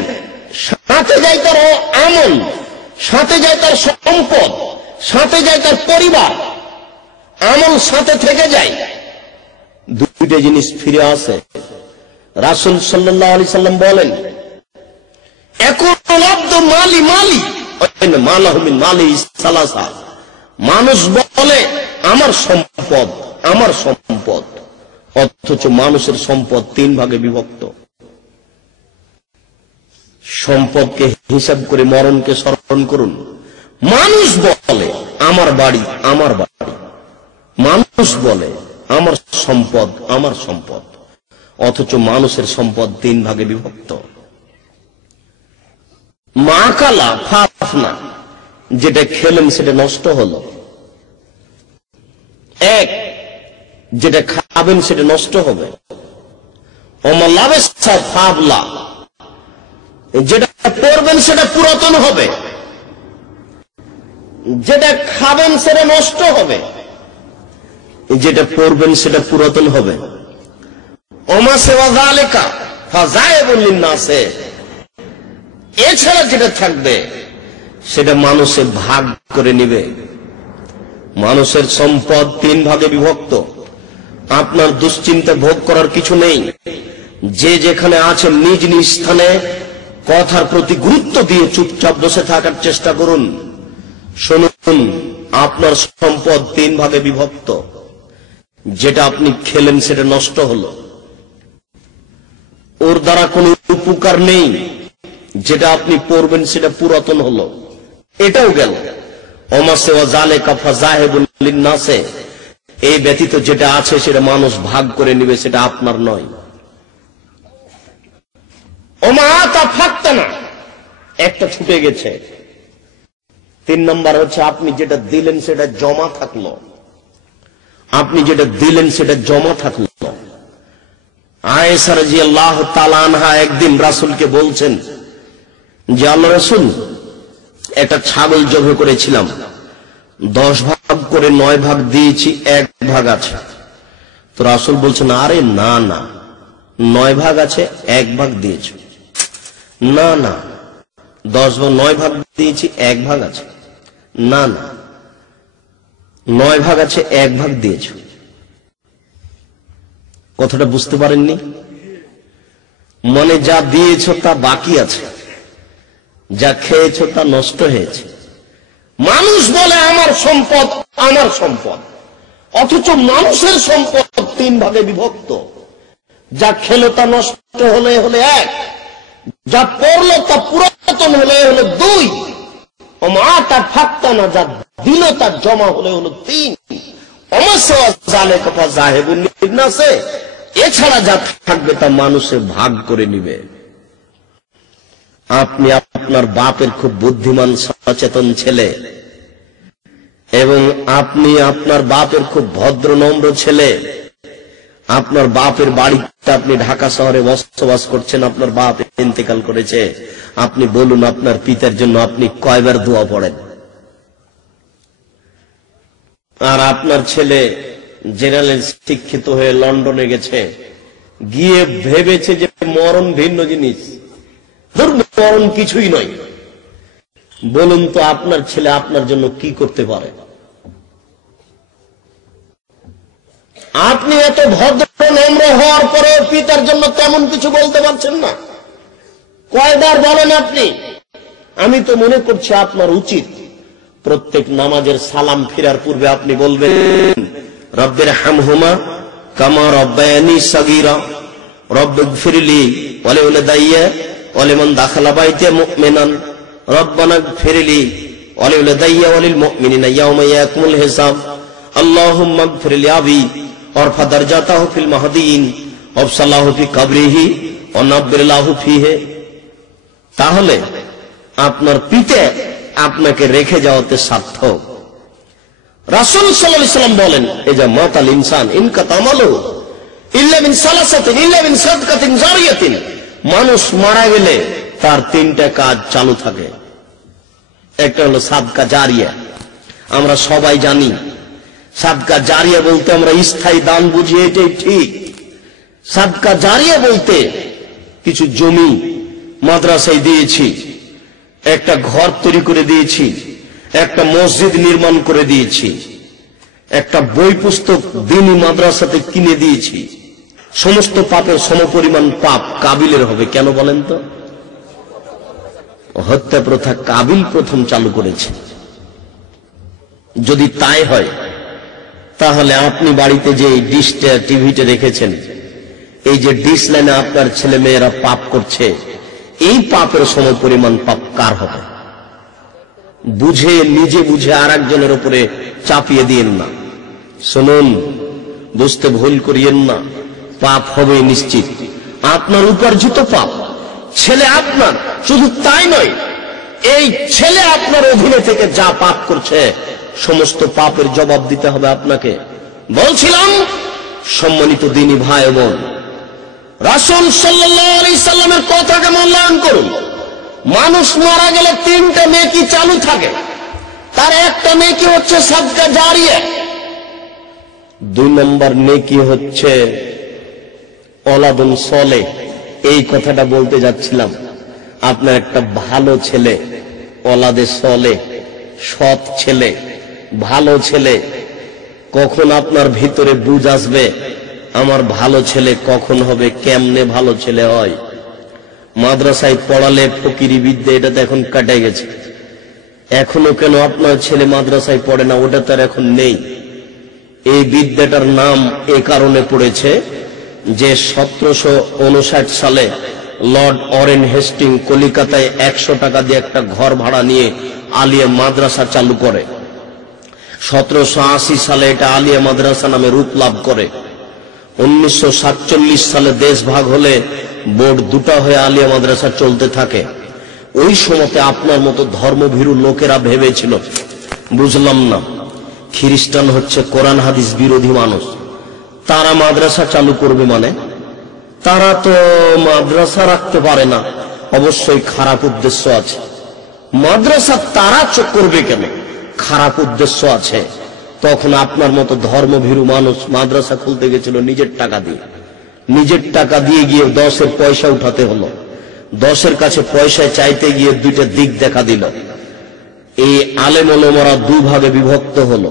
সাথে যায় তার আমল, সাথে যায় তার সম্পদ, সাথে যায় তার পরিবার। আমল সাথে থেকে যায়, 2টে জিনিস ফিরে আসে। রাসূল সাল্লাল্লাহু আলাইহি সাল্লাম বলেন, একুল আব্দু মালি মালি মালাহু মিন মালি সালাসা। মানুষ বলে আমার সম্পদ, আমার সম্পদ, অথচ মানুষের সম্পদ 3 ভাগে বিভক্ত। সম্পদকে হিসাব করে মরণকে স্মরণ করুন। মানুষ বলে আমার বাড়ি, আমার বাড়ি, মানুষ বলে আমার সম্পদ, আমার সম্পদ, অথচ মানুষের সম্পদ 3 ভাগে বিভক্ত। মাকালা ফাফনা, যেটা খেলেন সেটা নষ্ট হলো। 1, যেটা খাবেন সেটা নষ্ট হবে। অমলাবেসা ফাবলা, যেটা পড়বেন সেটা পুরাতন হবে, যেটা খাবেন সেটা নষ্ট হবে, যেটা পড়বেন সেটা পুরাতন হবে। ওমা সেওয়া যালিকা ফাযায়েবুন লিন-নাসে, এছাড়া যেটা থাকবে সেটা মানুষে ভাগ করে নেবে। মানুষের সম্পদ 3 ভাগে বিভক্ত। আপনার দুশ্চিন্তা ভোগ করার কিছু নেই। যে যেখানে আছেন নিজ নিজ স্থানে কথার প্রতি গুরুত্ব দিয়ে চুপচাপ বসে থাকার চেষ্টা করুন। শুনুন, আপনার সম্পদ 3 ভাগে বিভক্ত। যেটা আপনি খেলেন সেটা নষ্ট হলো, ওর দ্বারা কোনো উপকার নেই। যেটা আপনি পড়বেন সেটা পুরাতন হলো, এটাও গেল। ওমা সিওয়া যালিকা ফাযায়েবুন লিন-নাসে, এই ব্যতীত যেটা আছে সেটা মানুষ ভাগ করে নেবে, সেটা আপনার নয়। ওমা আতা ফাক্তানা, একটা ছুটে গেছে। 3 নম্বর হচ্ছে আপনি যেটা দিলেন সেটা জমা থাকলো, আপনি যেটা দিলেন সেটা জমা থাকলো। আয়েশা রাদিয়াল্লাহু তাআলা আনহা একদিন রাসূলকে বলছেন যে, আল্লাহ রাসূল, একটা ছাগল জবাই করেছিলাম, 10 ভাগ করে 9 ভাগ দিয়েছি, 1 ভাগ আছে। তো রাসূল বলছেন, আরে না না, 9 ভাগ আছে, 1 ভাগ দিয়েছ। না না, 10 ভাগ 9 ভাগ দিয়েছি, 1 ভাগ আছে। না না, 9 ভাগ আছে, 1 ভাগ দিয়েছ। কথাটা বুঝতে পারেননি? মানে যা দিয়েছ তা বাকি আছে, যা খেয়েছ তা নষ্ট হয়েছে। মানুষ বলে আমার সম্পদ, আমার সম্পদ, অথচ মানুষের সম্পদ 3 ভাগে বিভক্ত। যা খেলো তা নষ্ট হলে হলে 1, যা পড়লো তা পুরাতন হলে হলো 2, ও মা তা ফাক্তানা, যা দিল তা জমা হলে হলো 3। এছাড়া যা থাকবে তা মানুষে ভাগ করে নিবে। আপনি আপনার বাপের খুব বুদ্ধিমান সচেতন ছেলে, এবং আপনি আপনার বাপের খুব ভদ্র নম্র ছেলে। আপনার বাপের বাড়িতে আপনি ঢাকা শহরে বসবাস করছেন, আপনার বাপ ইন্তেকাল করেছে। আপনি বলুন আপনার পিতার জন্য আপনি কয়বার দোয়া পড়েন? আর আপনার ছেলে জেনারেল শিক্ষিত হয়ে লন্ডনে গেছে, গিয়ে ভেবেছে যে মরণ ভিন্ন জিনিস, মরণ কিছুই নয়। বলুন তো আপনার ছেলে আপনার জন্য কি করতে পারে? আপনি এত ভদ্র নম্র হওয়ার পরে পিতার জন্য তেমন কিছু বলতে পারছেন না। কয়বার বলেন আপনি? আমি তো মনে করছি আপনার উচিত প্রত্যেক নামাজের সালাম ফিরার পূর্বে আপনি বলবেন, রব্বির হামহুমা কামা রব্বায়ানি সাগীরা রব্বিগফিরলি ওয়া লিওয়ালিদাইয়া ওয়া লিমান দাখালা বাইতি মুমিনান রব্বানা গফিরলি ওয়া লিওয়ালিদাইয়া ওয়া লিল মুমিনিনা ইয়াওমা ইয়াকুমুল হিসাব আল্লাহুম্মা গফিরলি আবি ওয়ারফা দারজাতাহু ফিল মাহদিয়িন ওয়াবসাল্লাহু ফি কবরিহি ওয়া নাব্বিরলাহু ফিহি। তাহলে আপনার পিতা আপনাকে রেখে যাওয়াতে সার্থক। রাসূল সাল্লাল্লাহু আলাইহি ওয়াসাল্লাম বলেন, ইজা মাতাল ইনসান ইনকাতামালু ইল্লা মিন সালাসাতিন ইল্লা মিন সাদকাতিন জারিয়াতিন। মানুষ মারা গেলে তার তিনটা কাজ চালু থাকে। একটা হলো সাদকা জারিয়া। আমরা সবাই জানি সাদকা জারিয়া বলতে আমরা স্থায়ী দান বুঝি, এটাই ঠিক। সাদকা জারিয়া বলতে কিছু জমি মাদ্রাসায় দিয়েছি, একটা ঘর তৈরি করে দিয়েছি, একটা মসজিদ নির্মাণ করে দিয়েছি, একটা বই পুস্তক দিনী মাদ্রাসাতে কিনে দিয়েছি। সমস্ত পাপের সমপরিমাণ পাপ কাবিলের হবে। কেন বলেন তো? হত্যা প্রথা কাবিল প্রথম চালু করেছে। যদি তাই হয় তাহলে আপনি বাড়িতে যে ডিশটা টিভিতে রেখেছেন, এই যে ডিশ লাইনে আপনার ছেলে মেয়েরা পাপ করছে, এই পাপের সমপরিমাণ পাপ কার হবে? বুঝে, নিজে বুঝে আর একজনের উপরে চাপিয়ে দিয়েন না। শুনুন, বুঝতে ভুল করিয়েন না, পাপ হবে নিশ্চিত। আপনার উপার্জিত পাপ, ছেলে আপনার, শুধু তাই নয়, এই ছেলে আপনার অধীনে থেকে যা পাপ করছে সমস্ত পাপের জবাব দিতে হবে আপনাকে। বলছিলাম, সম্মানিত দ্বীনী ভাই বোন, রাসূল সাল্লাল্লাহু আলাইহি সাল্লামের কথাকে মূল্যায়ন করুন। মানুষ মারা গেলে তিনটা নেকি চালু থাকে, তার একটা নেকি হচ্ছে সাদকা জারিয়া, 2 নম্বর নেকি হচ্ছে ওলাদুন সলে। এই কথাটা বলতে যাচ্ছিলাম। আপনার একটা ভালো ছেলে, ওলাদে সলে, সৎ ছেলে, ভালো ছেলে। কখন আপনার ভিতরে বুঝ আসবে আমার ভালো ছেলে কখন হবে, কেমনে ভালো ছেলে হয়? মাদ্রাসায় পড়ালে ফকিরি বিদ্যা, এটা তো এখন কাটে গেছে। এখনো কেন আপনার ছেলে মাদ্রাসায় পড়ে না? ওটা তো আর এখন নেই। এই বিদ্যাটার নাম এ কারণে পড়েছে যে 1759 সালে লর্ড ওয়ারেন হেস্টিং কলিকাতায় 100 টাকা দিয়ে একটা ঘর ভাড়া নিয়ে আলিয়া মাদ্রাসা চালু করে। 1780 সালে এটা আলিয়া মাদ্রাসা নামে রূপ লাভ করে। 1947 সালে দেশ ভাগ হলে বোর্ড দুটা হয়ে আলিয়া মাদ্রাসা চলতে থাকে। ওই সময়তে আপনার মতো ধর্মভীরু লোকেরা ভেবেছিল, বুঝলাম না, খ্রিস্টান হচ্ছে কোরআন হাদিস বিরোধী মানুষ, তারা মাদ্রাসা চালু করবে মানে? তারা তো মাদ্রাসা রাখতে পারে না, অবশ্যই খারাপ উদ্দেশ্য আছে। মাদ্রাসা তারা করবে কেন? খারাপ উদ্দেশ্য আছে। তখন আপনার মতো ধর্মভীরু মানুষ মাদ্রাসা খুলতে গেছিল নিজের টাকা দিয়ে। নিজের টাকা দিয়ে গিয়ে 10-এর পয়সা উঠাতে হলো। 10-এর কাছে পয়সা চাইতে গিয়ে দুইটা দিক দেখা দিল। এই আলেম ওলামারা দুভাগে বিভক্ত হলো।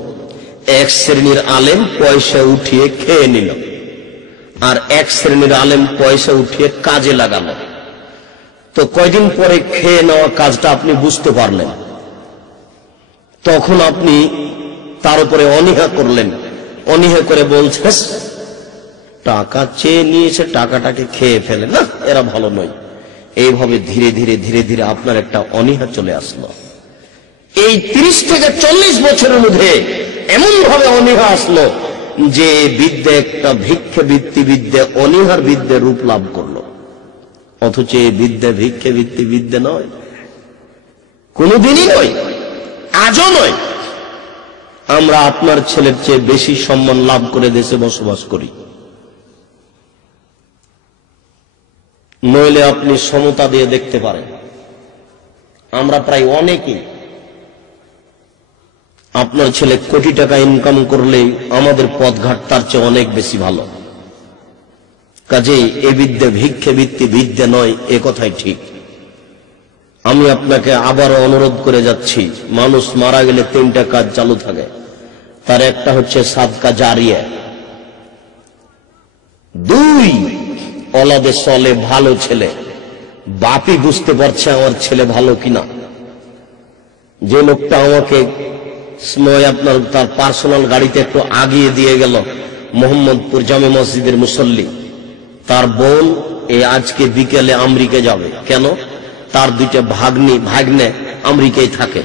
এক শ্রেণীর আলেম পয়সা উঠিয়ে খেয়ে নিল, আর এক শ্রেণীর আলেম পয়সা উঠিয়ে কাজে লাগালো। তো কয়দিন পরে খেয়ে নেওয়া কাজটা আপনি বুঝতে পারলেন, তখন আপনি তার উপরে অনীহা করলেন। অনীহা করে বলছে, টাকা চেয়ে নিয়েছে, টাকাটাকে খেয়ে ফেলে, না এরা ভালো নয়। এইভাবে ধীরে ধীরে ধীরে ধীরে আপনার একটা অনীহা চলে আসলো। এই 30 থেকে 40 বছরের মধ্যে এমন ভাবে অনীহা আসলো যে বিদ্যে একটা ভিক্ষে বৃত্তি বিদ্যে অনীহার বিদ্যে রূপ লাভ করলো। অথচ এই বিদ্যে ভিক্ষে বৃত্তি বিদ্যে নয়, কোনদিনই নয়, আজও নয়। আমরা আপনার ছেলের চেয়ে বেশি সম্মান লাভ করে দেশে বসবাস করি, নইলে আপনি সমতা দিয়ে দেখতে পারেন। আমরা প্রায় অনেকেই, আপনার ছেলে কোটি টাকা ইনকাম করলে আমাদের পথঘাট তার চেয়ে অনেক বেশি ভালো। কাজেই এ বিদ্যে ভিক্ষে বৃত্তি বিদ্যে নয়, এ কথাই ঠিক। আমি আপনাকে আবারও অনুরোধ করে যাচ্ছি, মানুষ মারা গেলে 3টা কাজ চালু থাকে। তার একটা হচ্ছে সাদকা জারিয়া, 2 ওলাদে সলে ভালো ছেলে। বাপই বুঝতে পারছে আমার ছেলে ভালো কিনা। যে লোকটা আমাকে আপনার তার পার্সোনাল গাড়িতে একটু আগিয়ে দিয়ে গেল, মোহাম্মদপুর জামে মসজিদের মুসল্লি, তার বোন আজকে বিকেলে আমেরিকা যাবে। কেন? তার 2টা ভাগ্নে আমেরিকায় থাকে,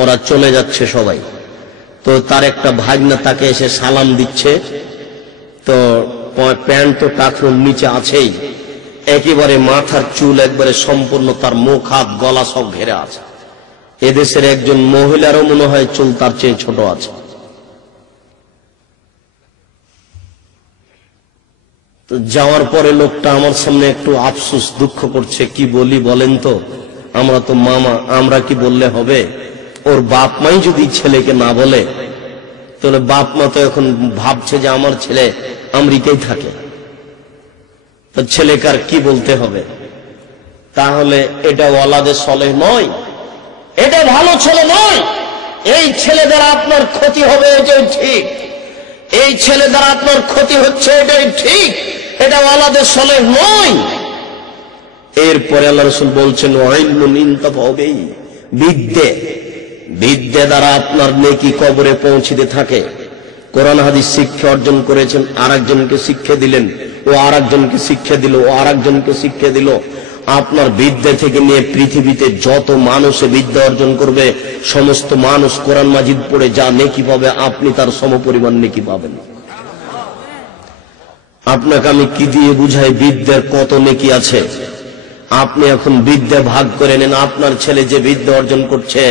ওরা চলে যাচ্ছে সবাই। তো তার একটা ভাগ্নে তাকে এসে সালাম দিচ্ছে, তো প্যান্ট তো টাকনুর নিচে আছেই, একেবারে মাথার চুল একবারে সম্পূর্ণ, তার মুখ হাত গলা সব ঘেরে আছে। এদেশের একজন মহিলারও মনে হয় চুল তার চেয়ে ছোট আছে। তো যাওয়ার পরে লোকটা আমার সামনে একটু আফসোস দুঃখ করছে। কি বলি বলেন তো, আমরা তো মামা, আমরা কি বললে হবে? ওর বাপ মাই যদি ছেলেকে না বলে, তাহলে বাপ মা তো এখন ভাবছে যে আমার ছেলে আমেরিকায় থাকে, তো ছেলেকার কি বলতে হবে? তাহলে এটা ওয়ালাদে সলেহ নয়, এটা ভালো ছেলে নয়। এই ছেলে দ্বারা আপনার ক্ষতি হবে, এটাই ঠিক। এই ছেলে দ্বারা আপনার ক্ষতি হচ্ছে, এটাই ঠিক। এটা ওয়ালাদে সলেহ নয়। এরপরে আল্লাহ রাসূল বলছেন, ওয়াইলুন ইনতাফাউবিহি, বিদ্যে দ্বারা আপনার নেকি কবরে পৌঁছিতে থাকে। কোরআন হাদিস শিক্ষা অর্জন করেছেন, আরেকজনকে শিক্ষা দিলেন, ও আরেকজনকে শিক্ষা দিল, ও আরেকজনকে শিক্ষা দিল। আপনার বিদ্যা থেকে নিয়ে পৃথিবীতে যত মানুষে বিদ্যা অর্জন করবে, সমস্ত মানুষ কোরআন মাজিদ পড়ে যা নেকি পাবে, আপনি তার সমপরিমাণ নেকি পাবেন। আপনাকে আমি কি দিয়ে বুঝাই বিদ্যার কত নেকি আছে? আপনি এখন বিদ্যা ভাগ করে নেন। আপনার ছেলে যে বিদ্যা অর্জন করছে,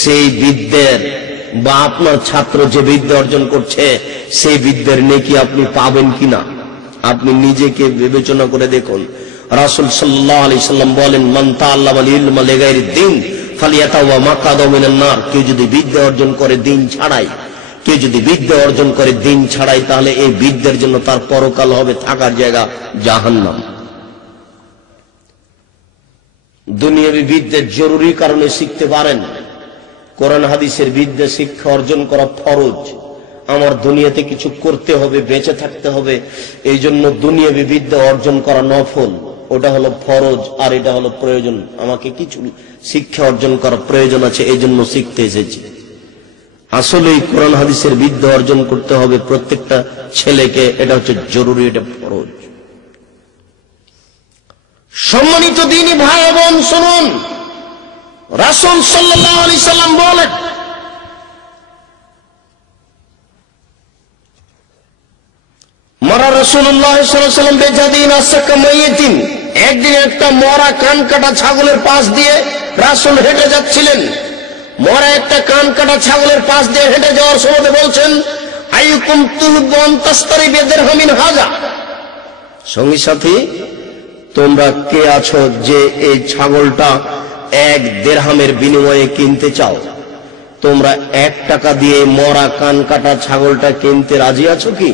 সেই বিদ্যার বা আপনার ছাত্র যে বিদ্যা অর্জন করছে, সেই বিদ্যার নেকি আপনি পাবেন কিনা আপনি নিজেকে বিবেচনা করে দেখুন। রাসূল সাল্লাল্লাহু আলাইহি সাল্লাম বলেন, মান তাআল্লামাল ইলমা লিগাইরিদ দ্বীন ফালিয়াতাওয়া মাকাদাহু মিনান নার। কেউ যদি বিদ্যা অর্জন করে দ্বীন ছাড়াই, কেউ যদি বিদ্যা অর্জন করে দ্বীন ছাড়াই, তাহলে এই বিদ্যার জন্য তার পরকাল হবে থাকার জায়গা জাহান্নাম। দুনিয়াবী বিদ্যা জরুরি কারণে শিখতে পারেন। কোরআন হাদিসের বিদ্যা শিক্ষা অর্জন করা ফরজ। আমার দুনিয়াতে কিছু করতে হবে, বেঁচে থাকতে হবে, এই জন্য দুনিয়াবী বিদ্যা অর্জন করা নফল, ওটা হলো ফরজ, আর এটা হলো প্রয়োজন। আমাকে কিছু শিক্ষা অর্জন করা প্রয়োজন আছে, এই জন্য শিখতে এসেছি। আসলেই কোরআন হাদিসের বিদ্যা অর্জন করতে হবে প্রত্যেকটা ছেলেকে, এটা হচ্ছে জরুরি, এটা ফরজ। সম্মানিত দ্বীনী ভাই বোন, শুনুন, রাসূল সাল্লাল্লাহু আলাইহি সাল্লাম বলেন, মারা রাসূলুল্লাহ সাল্লাল্লাহু আলাইহি সাল্লাম বেজাদিন আসাকা মাইয়িতিন। একদিন একটা মরা কান কাটা ছাগলের পাশ দিয়ে রাসূল হেঁটে যাচ্ছিলেন। মরা একটা কান কাটা ছাগলের পাশ দিয়ে হেঁটে যাওয়ার সময় বলছেন, আইয়ুকুম তুহিব্বু আন তাশতারি বিদিরহামিন হাযা। সঙ্গী সাথী, তোমরা কে আছো যে এই ছাগলটা 1 দিরহামের বিনিময়ে কিনতে চাও? তোমরা 1 টাকা দিয়ে মরা কান কাটা ছাগলটা কিনতে রাজি আছো কি?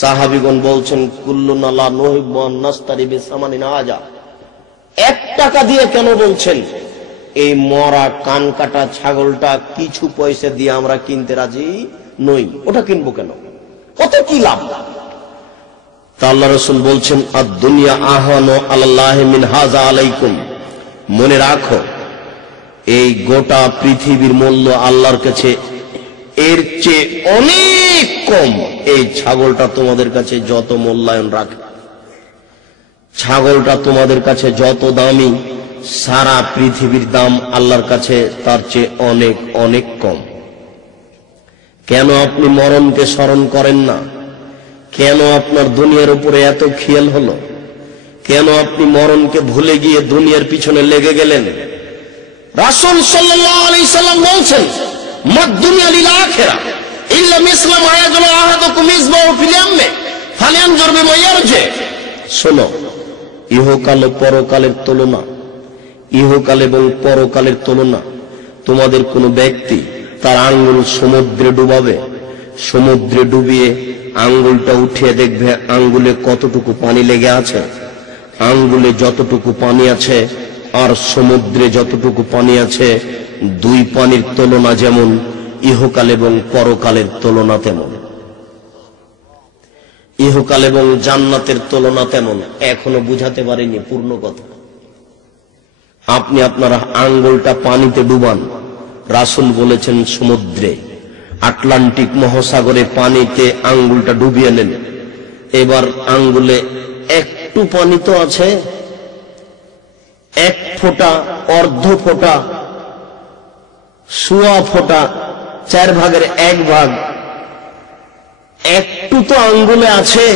সাহাবীগণ বলছেন, কুল্লুনা লা নুহিব্বু আন নাশতারি বিসামানিন হাযা। 1 টাকা দিয়ে কেন বলছেন? এই মরা কান কাটা ছাগলটা কিছু পয়সা দিয়ে আমরা কিনতে রাজি নই, ওটা কিনবো কেন? কত কি লাভ? তা আল্লাহ রাসূল বলছেন, আদ-দুনিয়া আহানু আলাল্লাহি মিন হাযা আলাইকুম। মনে রাখো, এই গোটা পৃথিবীর মূল্য আল্লাহর কাছে এর চেয়ে অনেক কম। এই ছাগলটা তোমাদের কাছে যত মূল্যায়ন রাখে, ছাগলটা তোমাদের কাছে যত দামি, সারা পৃথিবীর দাম আল্লাহর কাছে তার চেয়ে অনেক অনেক কম। কেন আপনি মরণকে স্মরণ করেন না? কেন আপনার দুনিয়ার উপরে এত খেয়াল হলো? কেন আপনি মরণকে ভুলে গিয়ে দুনিয়ার পিছনে লেগে গেলেন? রাসূল সাল্লাল্লাহু আলাইহি সাল্লাম বলছেন, মাদ দুনিয়া লিল আখিরা ইল্লা মিসলা মা ইয়াজলু আহাদুকুম ইসবাহু ফিল ইয়াম্মি ফালিয়ানজুর বিমা ইয়ারজি। শোনো, ইহকাল ও পরকালের তুলনা, ইহকাল এবং পরকালের তুলনা, তোমাদের কোনো ব্যক্তি তার আঙ্গুল সমুদ্রে ডুবাবে, সমুদ্রে ডুবিয়ে আঙ্গুলটা উঠিয়ে দেখবে আঙ্গুলে কতটুকু পানি লেগে আছে। আঙ্গুলে যতটুকু পানি আছে আর সমুদ্রে যতটুকু পানি আছে, দুই পানির তুলনা যেমন, ইহকাল এবং পরকালের তুলনা তেমন। ইহকাল এবং জান্নাতের তুলনা তেমন। এখনো বুঝাতে পারিনি পূর্ণ কথা। আপনি আপনার আঙ্গুলটা পানিতে ডুবান, রাসূল বলেছেন সমুদ্রে, আটলান্টিক মহাসাগরে পানিতে আঙ্গুলটা ডুবিয়ে নেন। এবার আঙ্গুলে একটু পানি তো আছে, এক ফোঁটা, অর্ধ ফোঁটা, সোয়া ফোঁটা, 4 ভাগের 1 ভাগ একটু তো আঙ্গুলে আছে।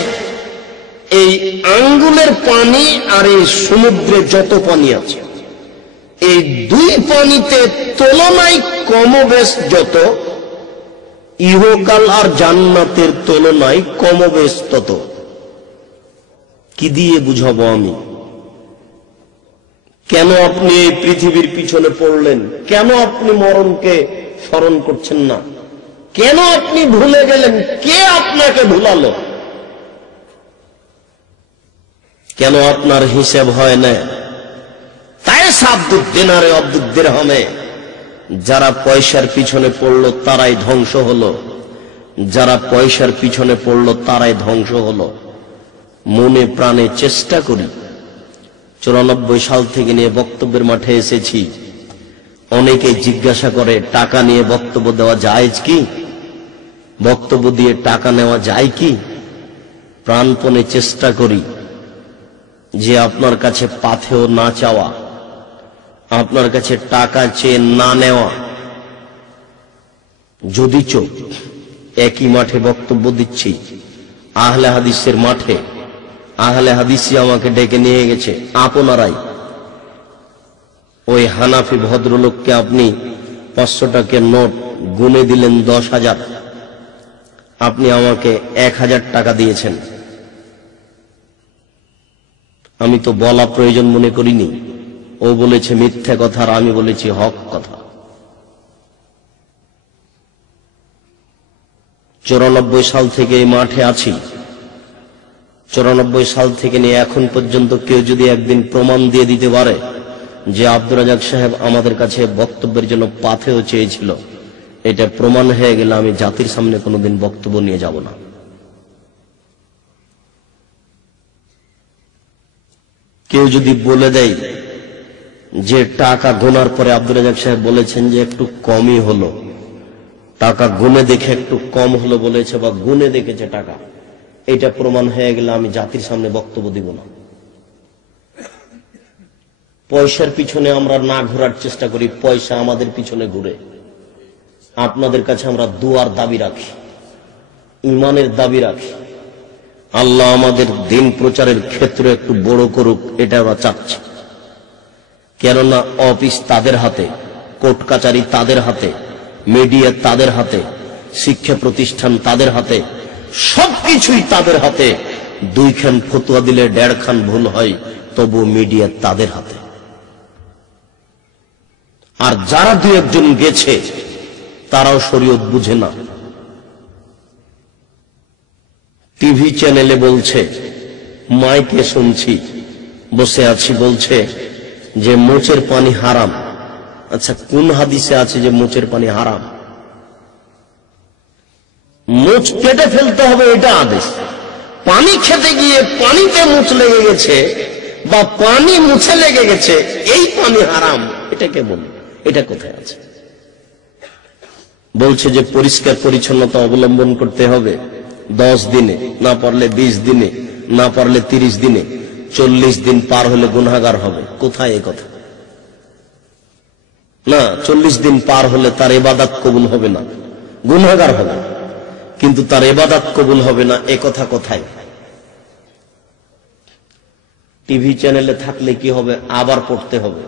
এই আঙ্গুলের পানি আর এই সমুদ্রে যত পানি আছে, এই দুই পানিতে তুলনায় কমবেশ যত, ইহকাল আর জান্নাতের তুলনায় কমবেশ তত। কি দিয়ে বুঝাবো আমি? কেন আপনি এই পৃথিবীর পিছনে পড়লেন? কেন আপনি মরণকে স্মরণ করছেন না? কেন আপনি ভুলে গেলেন? কে আপনাকে ভুলালো? কেন আপনার হিসাব হয় না? তাই সাবদুদ দিনারে আব্দুদ দিরহামে, যারা পয়সার পিছনে পড়লো তারাই ধ্বংস হলো, যারা পয়সার পিছনে পড়লো তারাই ধ্বংস হলো। মনে প্রাণে চেষ্টা করি। 94 সাল থেকে নিয়ে বক্তব্যের মাঠে এসেছি। অনেকে জিজ্ঞাসা করে, টাকা নিয়ে বক্তব্য দেওয়া জায়েজ কি? বক্তব্য দিয়ে টাকা নেওয়া যায় কি? প্রাণপণে চেষ্টা করি যে আপনার কাছে পাথেও না চাওয়া, আপনার কাছে টাকা চেয়ে না নেওয়া। যদি চোখ একই মাঠে বক্তব্য দিচ্ছি, আহলে হাদিসের মাঠে, আহলে হাদিসই আমাকে ডেকে নিয়ে গেছে, আপনারাই। ওই হানাফি ভদ্রলোককে আপনি 500 টাকার নোট গুনে দিলেন 10,000, আপনি আমাকে 1000 টাকা দিয়েছেন। আমি তো বলা প্রয়োজন মনে করিনি। ও বলেছে মিথ্যা কথা আর আমি বলেছি হক কথা। 94 সাল থেকে এই মাঠে আছি। 94 সাল থেকে নিয়ে এখন পর্যন্ত কেউ যদি একদিন প্রমাণ দিয়ে দিতে পারে যে আব্দুর রাজ্জাক সাহেব আমাদের কাছে বক্তব্যের জন্য পাথেও চেয়েছিল, এটা প্রমাণ হয়ে গেলে আমি জাতির সামনে কোনোদিন বক্তব্য নিয়ে যাব না। কেউ যদি বলে দেয় যে টাকা গোনার পরে আব্দুর রাজ্জাক সাহেব বলেছেন যে একটু কমই হলো, টাকা গুনে দেখে একটু কম হলো বলেছে, বা গুনে দেখেছে টাকা, এটা প্রমাণ হয়ে গেলে আমি জাতির সামনে বক্তব্য দিব না। পয়সার পিছনে আমরা না ঘোরার চেষ্টা করি, পয়সা আমাদের পিছনে ঘুরে। আপনাদের কাছে আমরা দুয়ার দাবি রাখি, ইমানের দাবি রাখি। আল্লাহ আমাদের দিন প্রচারের ক্ষেত্র একটু বড় করুক, এটা আমরা চাচ্ছি। কেননা অফিস তাদের হাতে, কোর্ট কাচারি তাদের হাতে, মিডিয়া তাদের হাতে, শিক্ষা প্রতিষ্ঠান তাদের হাতে, সবকিছুই তাদের হাতে। 2 খান ফতোয়া দিলে 1.5 খান ভুল হয়, তবু মিডিয়া তাদের হাতে। আর যারা 2-1 জন গেছে তারাও শরীয়ত বুঝে না। টিভি চ্যানেলে বলছে, মাইকে শুনছি, বসে আছি, বলছে যে মোচের পানি হারাম। আচ্ছা, কোন হাদিসে আছে যে মোচের পানি হারাম? মোচ কেটে ফেলতে হবে এটা আদেশ। পানি খেতে গিয়ে পানিতে মোচ লেগে গেছে বা পানি মুছে লেগে গেছে, এই পানি হারাম, এটা কে বলবে? এটা কোথায় আছে? বলছে যে পরিষ্কার পরিচ্ছন্নতা অবলম্বন করতে হবে 10 দিনে, না পারলে 20 দিনে, না পারলে 30 দিনে, 40 দিন পার হলে গুনাহগার হবে। কোথায় এই কথা? না, 40 দিন পার হলে তার ইবাদত কবুল হবে না। গুনাহগার হবে, কিন্তু তার ইবাদত কবুল হবে না। এ কথা কোথায়? টিভি চ্যানেলে থাকলে কি হবে? আবার পড়তে হবে।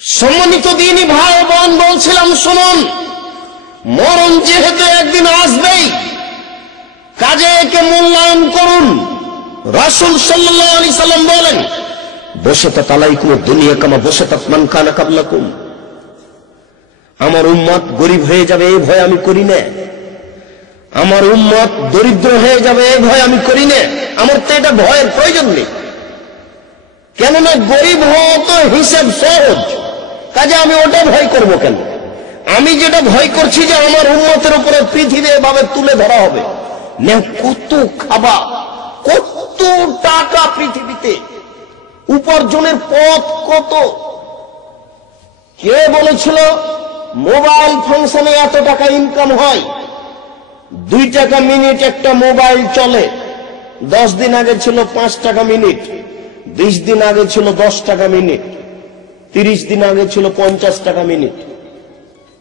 সম্মানিত দ্বীনি ভাই বোন, বলছিলাম শুনুন, মরণ যেহেতু একদিন আসবেই, কাজে একে মূল্যায়ন করুন। রাসূল সাল্লাল্লাহু আলাইহি সাল্লাম বলেন, বশাতাত আলাইকুম দুনিয়া কামা বশাতাত মান কানা ক্বাবলাকুম। আমার উম্মত গরিব হয়ে যাবে এই ভয় আমি করি না, আমার উম্মত দরিদ্র হয়ে যাবে এই ভয় আমি করি না। আমার তো এটা ভয়ের প্রয়োজন নেই, কেননা গরিব হওয়া তো হিসাব সহজ, কাজে আমি ওটা ভয় করব কেন? আমি যেটা ভয় করছি যে আমার উম্মতের উপরে পৃথিবী এভাবে তুলে ধরা হবে। কত খাবা, কত টাকা পৃথিবীতে, উপার্জনের পথ কত। কে বলেছিল মোবাইল ফাংশনে এত টাকা ইনকাম হয়? 2 টাকা মিনিট একটা মোবাইল চলে। 10 দিন আগে ছিল 5 টাকা মিনিট, 20 দিন আগে ছিল 10 টাকা মিনিট, 30 দিন আগে ছিল 50 টাকা মিনিট,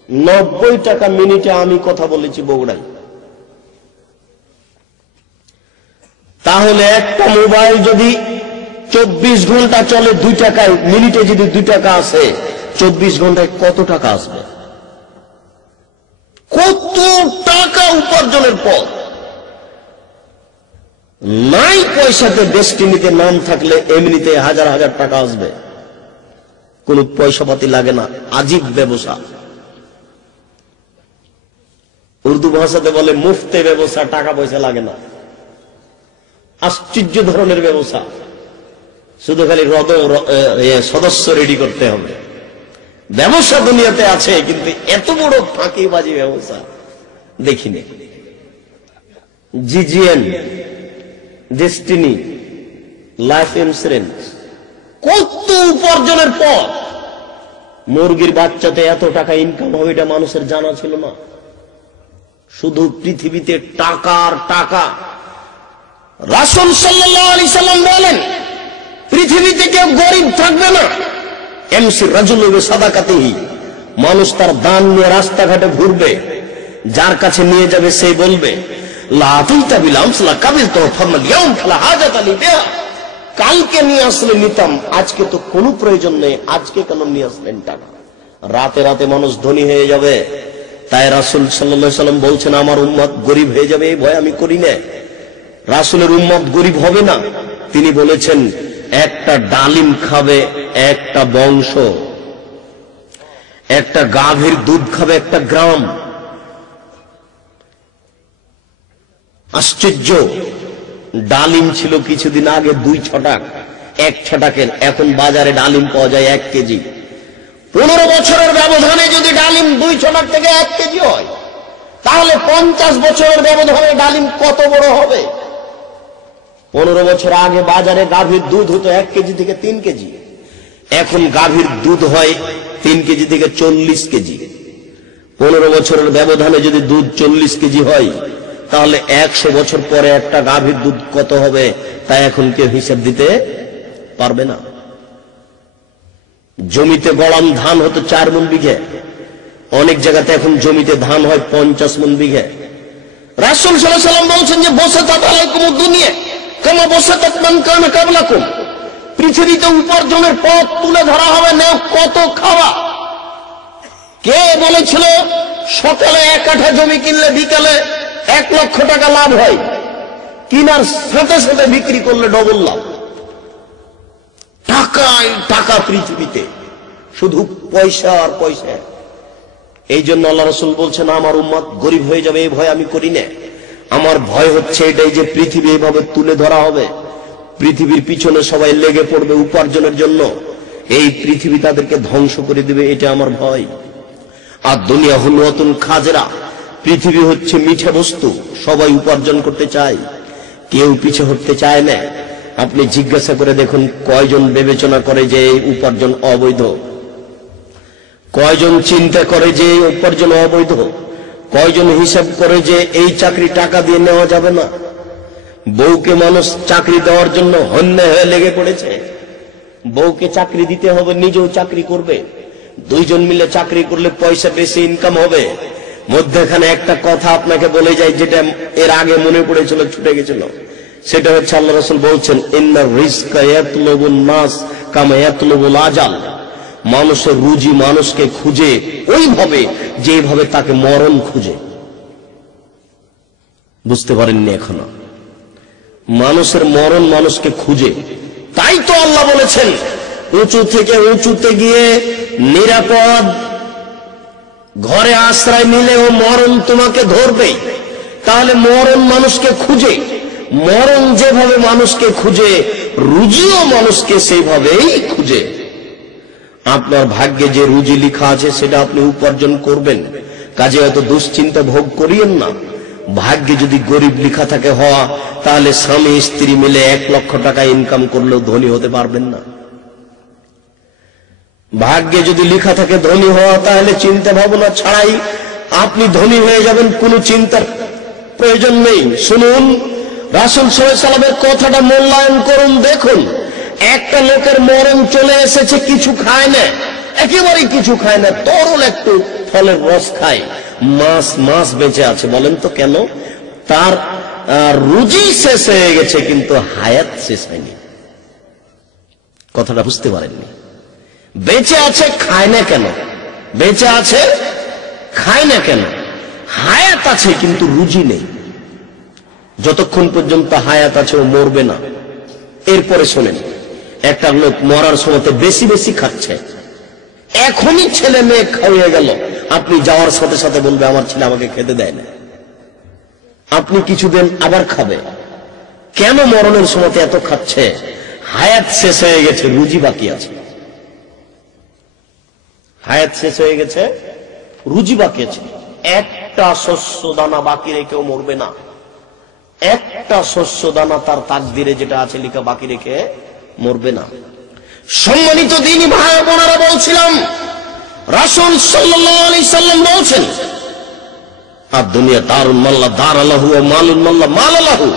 90 টাকা মিনিটে আমি কথা বলেছি বগুড়ায়। তাহলে একটা মোবাইল যদি 24 ঘন্টা চলে 2 টাকায়, মিনিটে যদি 2 টাকা আসে, 24 ঘন্টায় কত টাকা আসবে? কত টাকা উপার্জনের পথ। নাই পয়সাতে ডেস্টিনিতে নাম থাকলে এমনিতে হাজার হাজার টাকা আসবে, কোন পয়সাপাতি লাগে না। আজীব ব্যবসা, উর্দু ভাষাতে বলে মুফতে ব্যবসা, টাকা পয়সা লাগে না। আশ্চর্য ধরনের ব্যবসা, শুধু খালি সদস্য রেডি করতে হবে। ব্যবসা দুনিয়াতে আছে, কিন্তু এত বড় ফাঁকিবাজি ব্যবসা দেখিনি। জিজিএন, ডেস্টিনি, লাইফ ইন্স্যুরেন্স, কত উপার্জনের পথ। মুরগির বাচ্চাতে এত টাকা ইনকাম হবে এটা মানুষের জানা ছিল না। শুধু পৃথিবীতে টাকা আর টাকা। রাসূল সাল্লাল্লাহু আলাইহি সাল্লাম বলেন, পৃথিবীতে কেউ গরিব থাকবে না। এমসি রাজুলু বিসাদাকাতিহি, মানুষ তার দান নিয়ে রাস্তাঘাটে ঘুরবে, যার কাছে নিয়ে যাবে সেই বলবে লা আতাইতা বিল আমস লা কাবিলতু ফামাল ইয়াউম ফালা হাজাতা লি বিহা। কালকে নিয়ে আসলে নিতাম, আজকে তো কোনো প্রয়োজন নেই, আজকে কেন নিয়ে আসলেন টাকা? রাতে রাতে মানুষ ধনী হয়ে যাবে। তাই রাসূল সাল্লাল্লাহু আলাইহি সাল্লাম বলছেন, আমার উম্মত গরিব হয়ে যাবে এই ভয় আমি করি না। রাসূলের উম্মত গরিব হবে না। তিনি বলেছেন, একটা ডালিম খাবে একটা বংশ, একটা গাভীর দুধ খাবে একটা গ্রাম। আশ্চর্য। ডালিম ছিল কিছুদিন আগে 2 ছটাক, 1 ছটাকের, এখন বাজারে ডালিম পাওয়া যায় 1 কেজি। 15 বছরের ব্যবধানে যদি ডালিম 2 ছটাক থেকে 1 কেজি হয়, তাহলে 50 বছরের ব্যবধানে ডালিম কত বড় হবে? 15 বছর আগে বাজারে গাভীর দুধ হতো 1 কেজি থেকে 3 কেজি, এখন গাভীর দুধ হয় 3 কেজি থেকে 40 কেজি। 15 বছরের ব্যবধানে যদি দুধ 40 কেজি হয়, তাহলে 100 বছর পরে একটা গাভীর দুধ কত হবে তা এখন কেউ হিসাব দিতে পারবে না। জমিতে গড়ান ধান হতো 4 মণ বিঘে, অনেক জায়গাতে এখন জমিতে ধান হয় 50 মণ বিঘে। রাসূল সাল্লাল্লাহু আলাইহি সাল্লাম বলছেন যে বসাতাত আলাইকুমুদ দুনিয়া কামা বসাতাত মান কানা ক্বাবলাকুম। পৃথিবীতে উপার্জনের পথ তুলে ধরা হবে না। কত খাওয়া। কে বলেছিল সকালে 1 কাঠা জমি কিনলে বিকালে 1 লক্ষ টাকা লাভ হয়, কিনার সাথে সাথে বিক্রি করলে ডবল লাভ। টাকাই টাকা পৃথিবীতে, শুধু পয়সা আর পয়সা। এই জন্য আল্লাহ রাসূল বলছেন, আমার উম্মত গরিব হয়ে যাবে এই ভয় আমি করি না। আমার ভয় হচ্ছে এটাই যে পৃথিবী এভাবে তুলে ধরা হবে, পৃথিবীর পিছনে সবাই লেগে পড়বে উপার্জনের জন্য, এই পৃথিবী তাদেরকে ধ্বংস করে দিবে, এটা আমার ভয়। আর দুনিয়া হুলওয়াতুন খাজরা, পৃথিবী হচ্ছে মিঠা বস্তু, সবাই উপার্জন করতে চায়, কেউ পিছে হটতে চায় না। আপনি জিজ্ঞাসা করে দেখুন, কয়জন বিবেচনা করে যে এই উপার্জন অবৈধ? কয়জন চিন্তা করে যে এই উপার্জন অবৈধ? কয়জন হিসাব করে যে এই চাকরি টাকা দিয়ে নেওয়া যাবে না? বউকে মানুষ চাকরি দেওয়ার জন্য হন্যে হয়ে লেগে পড়েছে। বউকে চাকরি দিতে হবে, নিজেও চাকরি করবে, দুইজন মিলে চাকরি করলে পয়সা বেশি ইনকাম হবে। মধ্যখানে একটা কথা আপনাকে বলে যায়, যেটা এর আগে মনে পড়েছিল, ছুটে গেছিল। সেটা হচ্ছে আল্লাহ রাসূল বলছেন, ইন্নার রিজকা ইয়াতলুবুন নাস কামা ইয়াতলুবুল আজাল। মানুষের রুজি মানুষকে খুঁজে ওইভাবে যেভাবে তাকে মরণ খুঁজে। বুঝতে পারেননি এখনো? মানুষের মরণ মানুষকে খুঁজে। তাই তো আল্লাহ বলেছেন, উঁচু থেকে উঁচুতে গিয়ে নিরাপদ ঘরে আশ্রয় নিলেও মরণ তোমাকে ধরবে। তাহলে মরণ মানুষকে খুঁজে। মরণ যেভাবে মানুষকে খুঁজে, রুজিও মানুষকে সেইভাবেই খুঁজে। আপনার ভাগ্যে যে রুজি লেখা আছে সেটা আপনি উপার্জন করবেন, কাজে এত দুশ্চিন্তা ভোগ করিয়েন না। ভাগ্যে যদি গরিব লেখা থাকে হওয়া, তাহলে স্বামী স্ত্রী মিলে 1 লক্ষ টাকা ইনকাম করলেও ধনী হতে পারবেন না। ভাগ্যে যদি লেখা থাকে ধনী হওয়া, তাহলে চিন্তা ভাবনা ছাড়াই আপনি ধনী হয়ে যাবেন, কোনো চিন্তার প্রয়োজন নেই। শুনুন, রাসূল সাল্লাল্লাহু আলাইহি ওয়াসাল্লামের কথাটা মূল্যায়ন করুন। দেখুন, একটা লোকের মরণ চলে এসেছে, কিছু খায় না, একেবারে কিছু খায় না, তরল একটু ফলের রস খায়, মাস বেঁচে আছে। বলেন তো কেন? তার রুজি শেষ হয়ে গেছে, কিন্তু হায়াত শেষ হয়নি। কথাটা বুঝতে পারেননি? বেঁচে আছে, খায় না কেন? বেঁচে আছে, খায় না কেন? হায়াত আছে কিন্তু রুজি নেই। যতক্ষণ পর্যন্ত হায়াত আছে ও মরবে না। এরপরে শোনেন, একটা লোক মরার সময় বেশি বেশি খাচ্ছে, এখনই ছেলে মেয়ে খাওয়িয়ে গেল, আপনি যাওয়ার সাথে সাথে বলবে আমার ছেলে আমাকে খেতে দেয় না। আপনি কিছু দেন, আবার খাবে। কেন মরণের সময় এত খাচ্ছে? হায়াত শেষ হয়ে গেছে, রুজি বাকি আছে। হায়াত শেষ হয়ে গেছে, রুজি বাকি আছে। একটা শস্য দানা বাকি রেখেও মরবে না। একটা শস্য দানা তার তাকদিরে যেটা আছে লেখা বাকি রেখে মরবে না। সম্মানিত দ্বীনি ভাই বোনেরা, বলছিলাম রাসূল সাল্লাল্লাহু আলাইহি সাল্লাম বলছেন, আর দুনিয়া দারুন মাল্লা দার আলাহু ওয়া মালুন মাল্লা মাল আলাহু।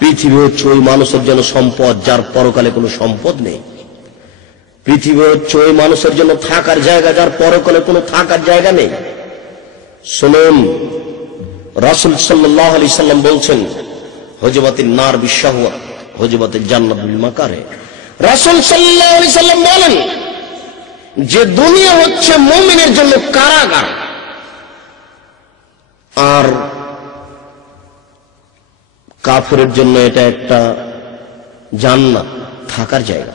পৃথিবী হচ্ছে ওই মানুষের জন্য সম্পদ যার পরকালে কোনো সম্পদ নেই। পৃথিবী হচ্ছে ওই মানুষের জন্য থাকার জায়গা যার পরকালে কোনো থাকার জায়গা নেই। শুনুন, রাসূল সাল্লাল্লাহু আলাইহি সাল্লাম বলছেন, হুজবাতিন নার বিশাহওয়াত হুজবাতিল জান্নাত বিল মাকারে। রাসূল সাল্লাল্লাহু আলাইহি সাল্লাম বলেন যে দুনিয়া হচ্ছে মুমিনের জন্য কারাগার, আর কাফেরের জন্য এটা একটা জান্নাত, থাকার জায়গা।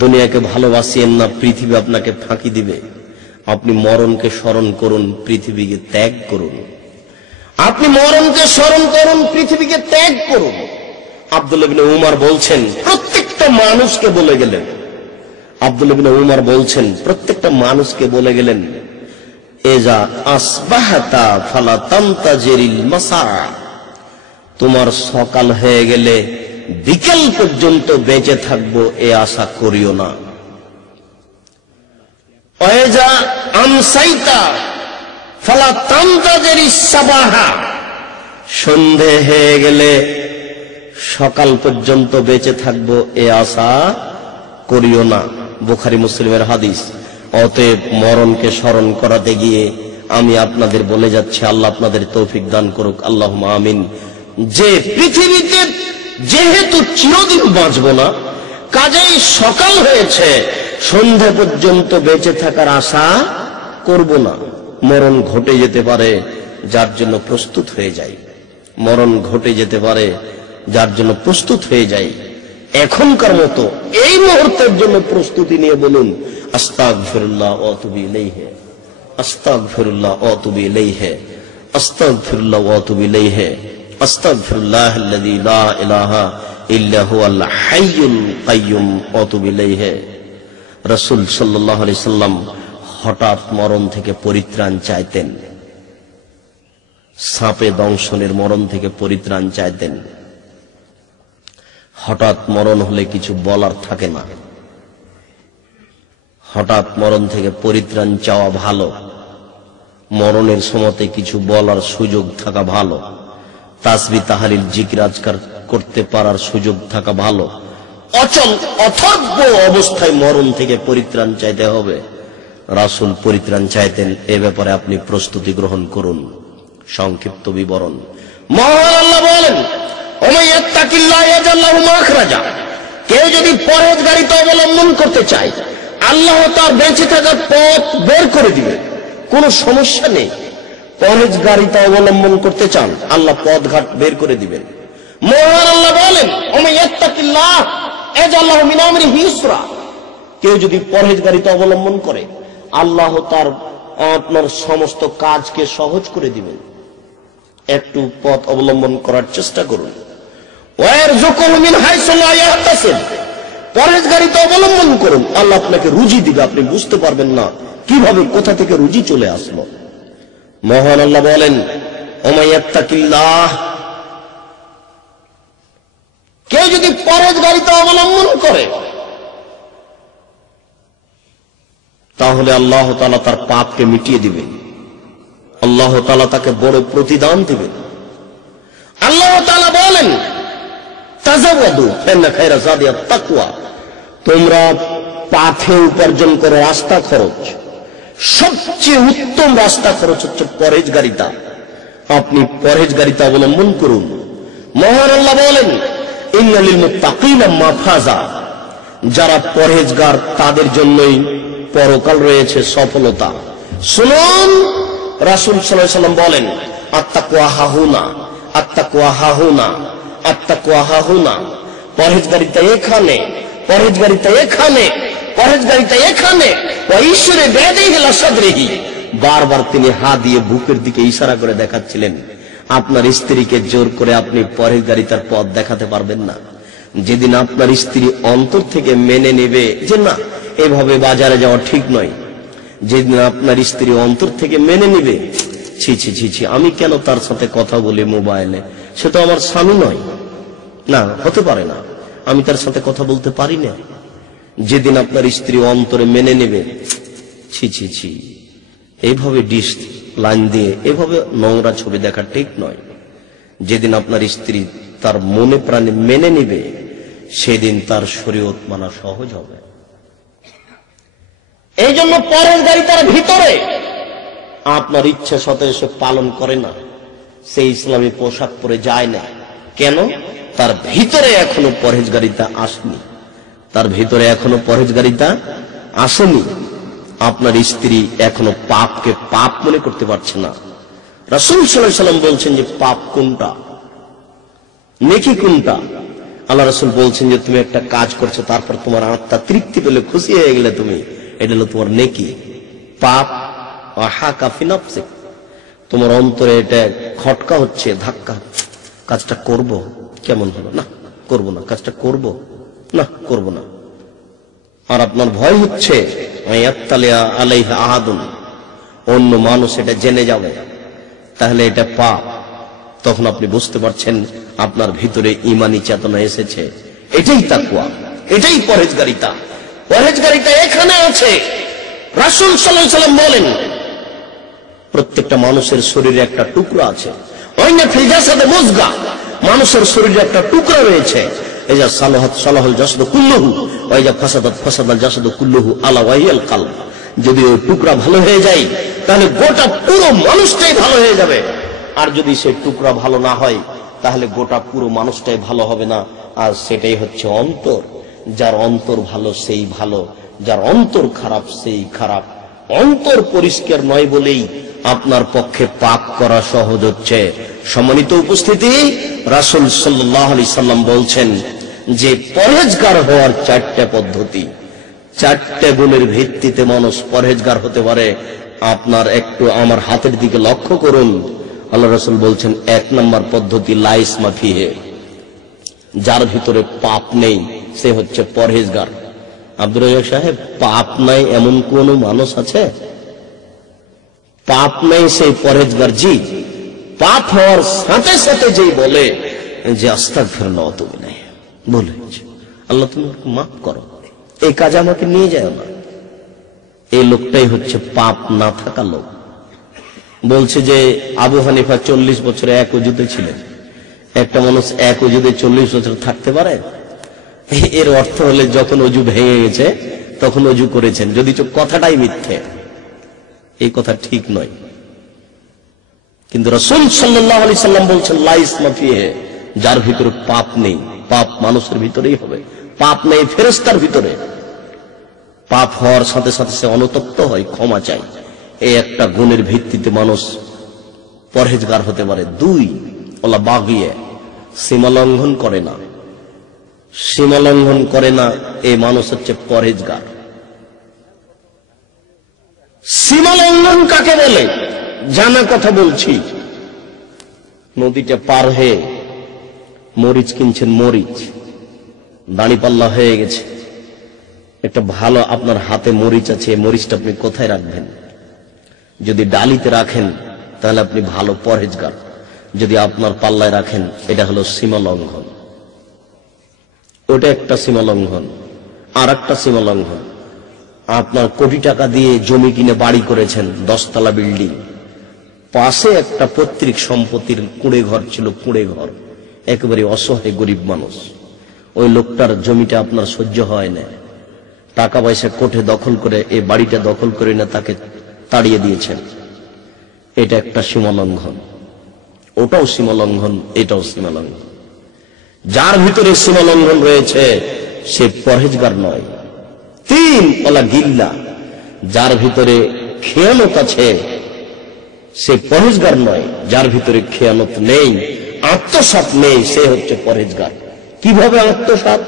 দুনিয়াকে ভালোবাসিয়েন না, পৃথিবী আপনাকে ফাঁকি দিবে। আপনি মরণকে স্মরণ করুন, পৃথিবীকে ত্যাগ করুন। আপনি মরণকে স্মরণ করুন, পৃথিবীকে ত্যাগ করুন। আব্দুল্লাহ ইবনে উমর বলছেন, প্রত্যেকটা মানুষকে বলে গেলেন, আব্দুল্লাহ ইবনে উমর বলছেন, প্রত্যেকটা মানুষকে বলে গেলেন, এজা আসবাহাতা ফালা তামতাজিরিল মাসা। তোমার সকাল হয়ে গেলে বিকেল পর্যন্ত বেঁচে থাকবো এ আশা করিও না। ওয়াজা আমসাইতা ফালা তামতাজিরিস সাবাহা। সন্ধে হয়ে গেলে সকাল পর্যন্ত বেঁচে থাকবো এ আশা করিও না। বুখারী মুসলিমের হাদিস। অতএব মরণকে স্মরণ করাতে গিয়ে আমি আপনাদের বলে যাচ্ছি, আল্লাহ আপনাদের তৌফিক দান করুক, আল্লাহুম্মা আমিন, যে পৃথিবীতে যেহেতু চিরদিন বাঁচব না, কাজেই সকাল হয়েছে, সন্ধ্যা পর্যন্ত বেঁচে থাকার আশা করব না। মরণ ঘটে যেতে পারে, যার জন্য প্রস্তুত হয়ে যাই। মরণ ঘটে যেতে পারে, যার জন্য প্রস্তুত হয়ে যাই। এখনকার মতো এই মুহূর্তের জন্য প্রস্তুতি নিয়ে বলুন, আস্তাগফিরুল্লাহ ওয়া আতুবু ইলাইহি, আস্তাগফিরুল্লাহ ওয়া আতুবু ইলাইহি, আস্তাগফিরুল্লাহ ওয়া আতুবু ইলাইহি, আস্তাগফিরুল্লাহাল্লাযী লা ইলাহা ইল্লা হুয়াল হাইয়ুল কাইয়্যুম ওয়া আতুবু ইলাইহি। রাসূল সাল্লাল্লাহু আলাইহি সাল্লাম হঠাৎ মরণ থেকে পরিত্রাণ চাইতেন, সাপে দংশনের মরণ থেকে পরিত্রাণ চাইতেন। হঠাৎ মরণ হলে কিছু বলার থাকে না, হঠাৎ মরণ থেকে পরিত্রাণ চাওয়া ভালো। মরণের সময়তে কিছু বলার সুযোগ থাকা ভালো, তাসবিহ তাহলিল জিকির আজকার করতে পারার সুযোগ থাকা ভালো, অচল অথর্ব অবস্থায় মরণ থেকে পরিত্রাণ চাইতে হবে। রাসূল পরিত্রাণ চাইতেন, এ ব্যাপারে আপনি প্রস্তুতি গ্রহণ করুন। সংক্ষিপ্ত বিবরণ, মহান আল্লাহ বলেন, ওমাইয়াত্তাকিল্লাহ ইয়াজআল লাহু মাখরাজা, কেউ যদি পরহেজগারিতা অবলম্বন করতে চায়, আল্লাহ তার বেঁচে থাকার পথ বের করে দিবেন, কোনো সমস্যা নেই। পরহেজগারিতা অবলম্বন করতে চান, আল্লাহ পথঘাট বের করে দিবেন। মহান আল্লাহ বলেন, ওমাইয়াত্তাকিল্লাহ ইয়াজআল লাহু মিন আমরিহি ইউসরা, কেউ যদি পরহেজগারিতা অবলম্বন করে, আল্লাহ তার আপনার সমস্ত কাজকে সহজ করে দিবেন। একটু পথ অবলম্বন করার চেষ্টা করুন। ওয়ারযুকুহু মিন হাইসু লা ইয়াহতাসিব, পরহেজগারিতা অবলম্বন করুন, আল্লাহ আপনাকে রুজি দিবে, আপনি বুঝতে পারবেন না কিভাবে কোথা থেকে রুজি চলে আসলো। মহান আল্লাহ বলেন, ওমাইয়াত্তাকিল্লাহ, কেউ যদি পরহেজগারিতা অবলম্বন করে, তাহলে আল্লাহ তাআলা তার পাপকে মিটিয়ে দিবেন, আল্লাহ তাআলা তাকে বড় প্রতিদান দিবেন। আল্লাহ তাআলা বলেন, তাযাওয়াদু ফাইন্না খায়রা যাদিয়াত তাকওয়া, তোমরা পাথে উপার্জন করো, রাস্তা খরচ, সবচেয়ে উত্তম রাস্তা খরচ হচ্ছে পরহেজগারিতা। আপনি পরহেজগারিতা অবলম্বন করুন। মহান আল্লাহ বলেন, ইন্না লিল মুত্তাকিনা মাফাজা, যারা পরহেজগার তাদের জন্যই পরকাল রয়েছে সফলতা। শুনুন, রাসূল সাল্লাল্লাহু আলাইহি ওয়াসাল্লাম বলেন, আত্তাকওয়া হাহুনা, আত্তাকওয়া হাহুনা, আত্তাকওয়া হাহুনা, পরহেজগারিতা এখানে, পরহেজগারিতা এখানে, পরহেজগারিতা এখানে। ওয়া ইশরে বিয়াদিহি লা সাদরিহি, বারবার তিনি হাত দিয়ে বুকের দিকে ইশারা করে দেখাচ্ছিলেন। আপনার স্ত্রীকে জোর করে আপনি পরহেজগারিতার পথ দেখাতে পারবেন না। যেদিন আপনার স্ত্রী অন্তর থেকে মেনে নেবে যে না, এভাবে বাজারে যাওয়া ঠিক নয়, যেদিন আপনার স্ত্রী অন্তর থেকে মেনে নেবে, ছি ছি ছি ছি, আমি কেন তার সাথে কথা বলি মোবাইলে, সে তো আমার স্বামী নয়, না হতে পারে না, আমি তার সাথে কথা বলতে পারি না, যেদিন আপনার স্ত্রী অন্তরে মেনে নেবে, ছি ছি ছি, এইভাবে ডিশ লাইন দিয়ে এভাবে নোংরা ছবি দেখা ঠিক নয়, যেদিন আপনার স্ত্রী তার মনে প্রাণে মেনে নেবে, সেদিন তার শরীয়ত মানা সহজ হবে। এই জন্য পরহেজগারিতার ভিতরে আপনার ইচ্ছা সত্ত্বেও সে পালন করে না, সে ইসলামী পোশাক পরে যায় না। কেন? তার ভিতরে এখনো পরহেজগারিতা আসেনি, তার ভিতরে এখনো পরহেজগারিতা আসেনি। আপনার স্ত্রী এখনো পাপকে পাপ মনে করতে পারছে না। রাসূল সাল্লাল্লাহু আলাইহি ওয়াসাল্লাম বলছেন যে পাপ কোনটা, নেকি কোনটা। আল্লাহ রাসূল বলছেন যে তুমি একটা কাজ করছো, তারপর তোমার আত্মা তৃপ্তি পেলে, খুশি হয়ে গেলে তুমি, এটা হলো তোমার নেকি। পাপ হাকা ফি নাফসিক, তোমার অন্তরে এটা খটকা হচ্ছে, ধাক্কা, কাজটা করব, কেমন হলো, না করব না, কাজটা করব না, করব না। আর আপনার ভয় হচ্ছে ইয়াত্তালিয়া আলাইহা আহাদুন, অন্য মানুষ এটা জেনে যাবে, তাহলে এটা পাপ। তখন আপনি বুঝতে পারছেন আপনার ভিতরে ঈমানি চেতনা এসেছে। এটাই তাকওয়া, এটাই পরহেজগারিতা। পরহেজগারিতা এখানে আছে। রাসূল সাল্লাল্লাহু আলাইহি ওয়াসাল্লাম বলেন, প্রত্যেকটা মানুষের শরীরে একটা টুকরা আছে, ওয়াইনা ফিল জাসাদে মুযগা, মানুষের শরীরে একটা টুকরা রয়েছে। এজা সালাহাত সালাহুল জাসাদু কুল্লুহু ওয়া ইজা ফাসাদাত ফাসাদাল জাসাদু কুল্লুহু আলা ওয়াহিয়াল কলব। যদি ওই টুকরা ভালো হয়ে যায়, তাহলে গোটা পুরো মানুষটাই ভালো হয়ে যাবে। আর যদি সেই টুকরা ভালো না হয়, তাহলে গোটা পুরো মানুষটাই ভালো হবে না। আর সেটাই হচ্ছে অন্তর। যার অন্তর ভালো সেই ভালো, যার অন্তর খারাপ সেই খারাপ। অন্তর পরিষ্কার নয় বলেই আপনার পক্ষে পাপ করা সহজ হচ্ছে। সম্মানিত উপস্থিতি, রাসূল সাল্লাল্লাহু আলাইহি সাল্লাম বলছেন যে পরহেজগার হওয়ার চারটা পদ্ধতি, চারটে গুণের ভিত্তিতে মানুষ পরহেজগার হতে পারে। আপনার একটু আমার হাতের দিকে লক্ষ্য করুন। আল্লাহ রাসূল বলছেন, 1 নম্বর পদ্ধতি লা ইসমা ফিহি, যার ভিতরে পাপ নেই সে হচ্ছে পরহেজগার। আব্দুর রাজ্জাক সাহেব, পাপ নাই এমন কোন মানুষ আছে? পাপ নাই সেই পরহেজগার। জি, পাপ হওয়ার সাথে সাথে যেই বলে যে আস্তাগফিরুল্লাহ ওয়া আতুবু ইলাইহি, বলে আল্লাহ তুমি মাফ করো, এই কাজ আমাকে নিয়ে যায় না, এই লোকটাই হচ্ছে পাপ না থাকা লোক। বলছে যে আবু হানিফা 40 বছরে এক ওজুতে ছিলেন। একটা মানুষ এক ওজুতে 40 বছর থাকতে পারে? এর অর্থ হলে যখন অজু ভেঙে গেছে তখন অজু করেছেন, যদি কথাটাই মিথ্যে। এই কথা ঠিক নয়। কিন্তু রাসূল সাল্লাল্লাহু আলাইহি সাল্লাম বলছেন লা ইসমা ফিহি, যার ভিতরে পাপ নেই। পাপ মানুষের ভিতরেই হবে, পাপ নেই ফেরেশতার ভিতরে। পাপ হওয়ার সাথে সাথে সে অনুতপ্ত হয়, ক্ষমা চায়। এই একটা গুণের ভিত্তিতে মানুষ পরহেজগার হতে পারে। দুই, ওলা বাগিয়ে, সীমা লঙ্ঘন করে না। সীমা লঙ্ঘন করে না, এই মানুষ হচ্ছে পরহেজগার। সীমা লঙ্ঘন কাকে বলে জানা কথা বলছি। নদীটা পার হয়ে মরিচ কিনছেন, মরিচ দাঁড়িপাল্লা হয়ে গেছে। একটা ভালো আপনার হাতে মরিচ আছে, মরিচটা আপনি কোথায় রাখবেন? যদি ডালিতে রাখেন তাহলে আপনি ভালো পরহেজগার, যদি আপনার পাল্লায় রাখেন এটা হলো সীমা লঙ্ঘন। ওটা একটা সীমা লঙ্ঘন। আর একটা সীমা লঙ্ঘন, আপনার কোটি টাকা দিয়ে জমি কিনে বাড়ি করেছেন, 10 তলা বিল্ডিং, পাশে একটা পৈতৃক সম্পত্তির কুঁড়ে ঘর ছিল, কুঁড়ে ঘর, একেবারে অসহায় গরিব মানুষ। ওই লোকটার জমিটা আপনার সহ্য হয় না, টাকা পয়সা কোঠে দখল করে এই বাড়িটা দখল করে না তাকে তাড়িয়ে দিয়েছেন। এটা একটা সীমা লঙ্ঘন। ওটাও সীমা লঙ্ঘন, এটাও সীমা লঙ্ঘন। যার ভিতরে সীমা লঙ্ঘন রয়েছে সে পরহেজগার নয়। তিন, ওলা গিল্লা, যার ভিতরে খেয়ানত আছে সে পরহেজগার নয়। যার ভিতরে খেয়ানত নেই, আত্মসাৎ নেই, সে হচ্ছে পরহেজগার। কিভাবে আত্মসাৎ?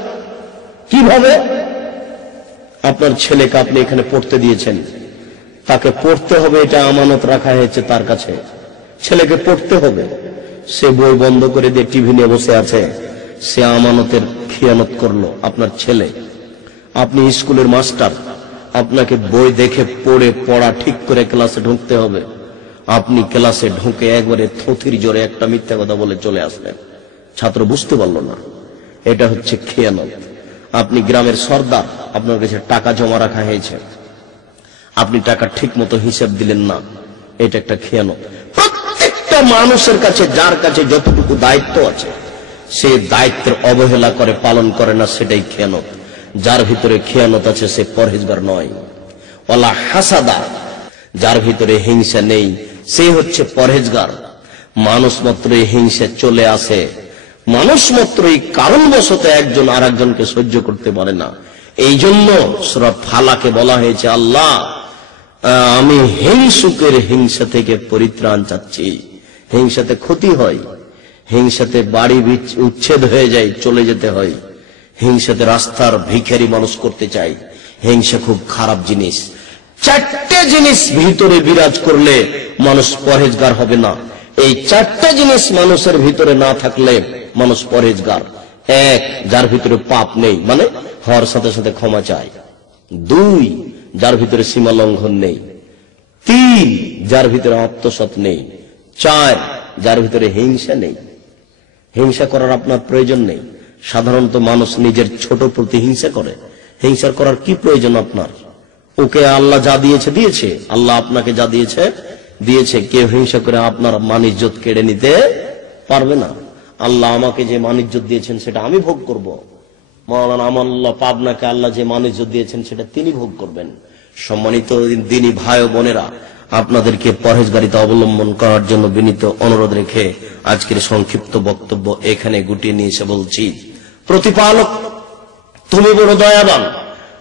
কিভাবে? আপনার ছেলেকে আপনি এখানে পড়তে দিয়েছেন, তাকে পড়তে হবে, এটা আমানত রাখা হয়েছে তার কাছে, ছেলেকে পড়তে হবে। সে বই বন্ধ করে দিয়ে টিভি নিয়ে বসে আছে, সে আমানতের খেয়ানত করলো আপনার ছেলে। আপনি স্কুলের মাস্টার, আপনাকে বই দেখে পড়ে পড়া ঠিক করে ক্লাসে ঢুকতে হবে। আপনি ক্লাসে ঢুকে একবারে থথির জোরে একটা মিথ্যা কথা বলে চলে আসলেন, ছাত্র বুঝতে পারলো না, এটা হচ্ছে খেয়ানত। আপনি গ্রামের সর্দার, আপনার কাছে টাকা জমা রাখা হয়েছে, আপনি টাকা ঠিক মতো হিসাব দিলেন না, এটা একটা খেয়ানত। প্রত্যেকটা মানুষের কাছে, যার কাছে যতটুকু দায়িত্ব আছে, সে দায়িত্বের অবহেলা করে, পালন করে না, সেটাই খেয়ানত। যার ভিতরে খেয়ানত আছে সে পরহেজগার নয়। ওয়ালা হাসাদা, যার ভিতরে হিংসা নেই সে হচ্ছে পরহেজগার। মানুষ মাত্রই হিংসা চলে আসে, মানুষ মাত্রই কারণবশত একজন আর একজনকে সহ্য করতে পারে না। এই জন্য সূরা ফালাকে বলা হয়েছে, আল্লাহ আমি হিংসুকের হিংসা থেকে পরিত্রাণ চাচ্ছি। হিংসাতে ক্ষতি হয়, হিংসাতে বাড়ি উচ্ছেদ হয়ে যায়, চলে যেতে হয়, হিংসাতে রাস্তার ভিখারি মানুষ করতে চাই। হিংসা খুব খারাপ জিনিস। 4টে জিনিস ভিতরে বিরাজ করলে মানুষ পরহেজগার হবে না। এই 4টে জিনিস মানুষের ভিতরে না থাকলে মানুষ পরহেজগার। 1, যার ভিতরে পাপ নেই, মানে হওয়ার সাথে সাথে ক্ষমা চায়। 2, যার ভিতরে সীমা লঙ্ঘন নেই। 3, যার ভিতরে আত্মসাৎ নেই। 4, যার ভিতরে হিংসা নেই। হিংসা করার আপনার প্রয়োজন নেই। সাধারণত মানুষ নিজের ছোট প্রতি হিংসা করে। হিংসা করার কি প্রয়োজন আপনার? ওকে আল্লাহ যা দিয়েছে দিয়েছে, আল্লাহ আপনাকে যা দিয়েছে দিয়েছে। কেউ হিংসা করে আপনার মান ইজ্জত কেড়ে নিতে পারবে না। আল্লাহ আমাকে যে মান ইজ্জত দিয়েছেন সেটা আমি ভোগ করব। মাওলানা আমানুল্লাহ পাবনাকে আল্লাহ যে মান ইজ্জত দিয়েছেন সেটা তিনি ভোগ করবেন। সম্মানিত দিনী ভাই ও বোনেরা, আপনাদেরকে পরহেজগারিতা অবলম্বন করার জন্য বিনীত অনুরোধ রেখে আজকের সংক্ষিপ্ত বক্তব্য এখানে গুটিয়ে নিয়ে এসে বলছি, প্রতিপালক তুমি বড় দয়াবান,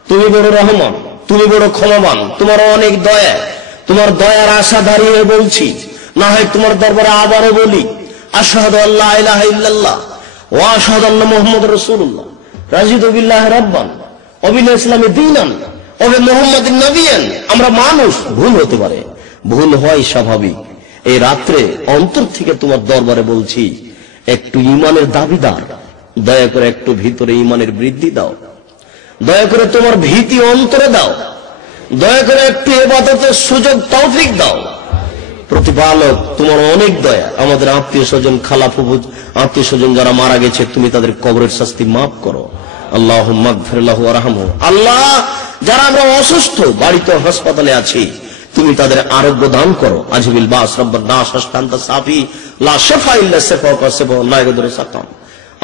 তুমি বড় রহমান, তুমি বড় ক্ষমাবান, তোমার অনেক দয়া। তোমার দয়ার আশা দাঁড়িয়ে বলছি, না হয় তোমার দরবারে আবারও বলি, আশহাদু আল্লা ইলাহা ইল্লাল্লাহ ওয়া আশহাদু আন্না মুহাম্মাদুর রাসূলুল্লাহ, রাজিদু বিল্লাহি রাব্বান ওয়া বিল ইসলামি দীনান ওয়া বি মুহাম্মাদিন নবিয়ান। আমরা মানুষ, ভুল হতে পারে, ভুল হয় স্বাভাবিক। এই রাত্রে অন্তর থেকে তোমার দরবারে বলছি, একটু ঈমানের দাবিদার, দয়া করে একটু ভিতরে ঈমানের বৃদ্ধি দাও, দয়া করে তোমার ভীতি অন্তরে দাও, দয়া করে একটু ইবাদতের সুযোগ তৌফিক দাও। প্রতিপালক তোমার অনেক দয়া, আমাদের আত্মীয় স্বজন, খালা ফুফু আত্মীয় স্বজন যারা মারা গেছে, তুমি তাদের কবরের শাস্তি মাফ করো। আল্লাহুম্মা গফির লাহু ওয়ারহামহু। আল্লাহ, যারা আমরা অসুস্থ, বাড়িতে হাসপাতালে আছি, তুমি তাদের আরোগ্য দান করো। আজিবিল বাস রব্বান নাস আশফান্তা সাফি লা শিফা ইল্লা শিফাউকা শিফাউন লা ইয়াগুদিরু সাকাম।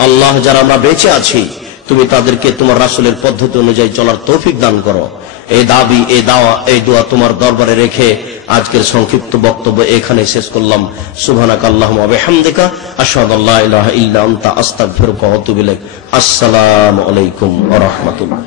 আল্লাহ, যারা আমরা বেঁচে আছি, তুমি তাদেরকে তোমার রাসূলের পদ্ধতি অনুযায়ী চলার তৌফিক দান করো। এই দাবি, এই দাওয়া, এই দোয়া তোমার দরবারে রেখে আজকের সংক্ষিপ্ত বক্তব্য এখানে শেষ করলাম। সুবহানাকা আল্লাহুম্মা ওয়া বিহামদিকা আশহাদু আল্লা ইলাহা ইল্লা আনতা আস্তাগফিরুকা ওয়া আতুবু ইলাইক। আসসালামু আলাইকুম ওয়া রাহমাতুল্লাহ।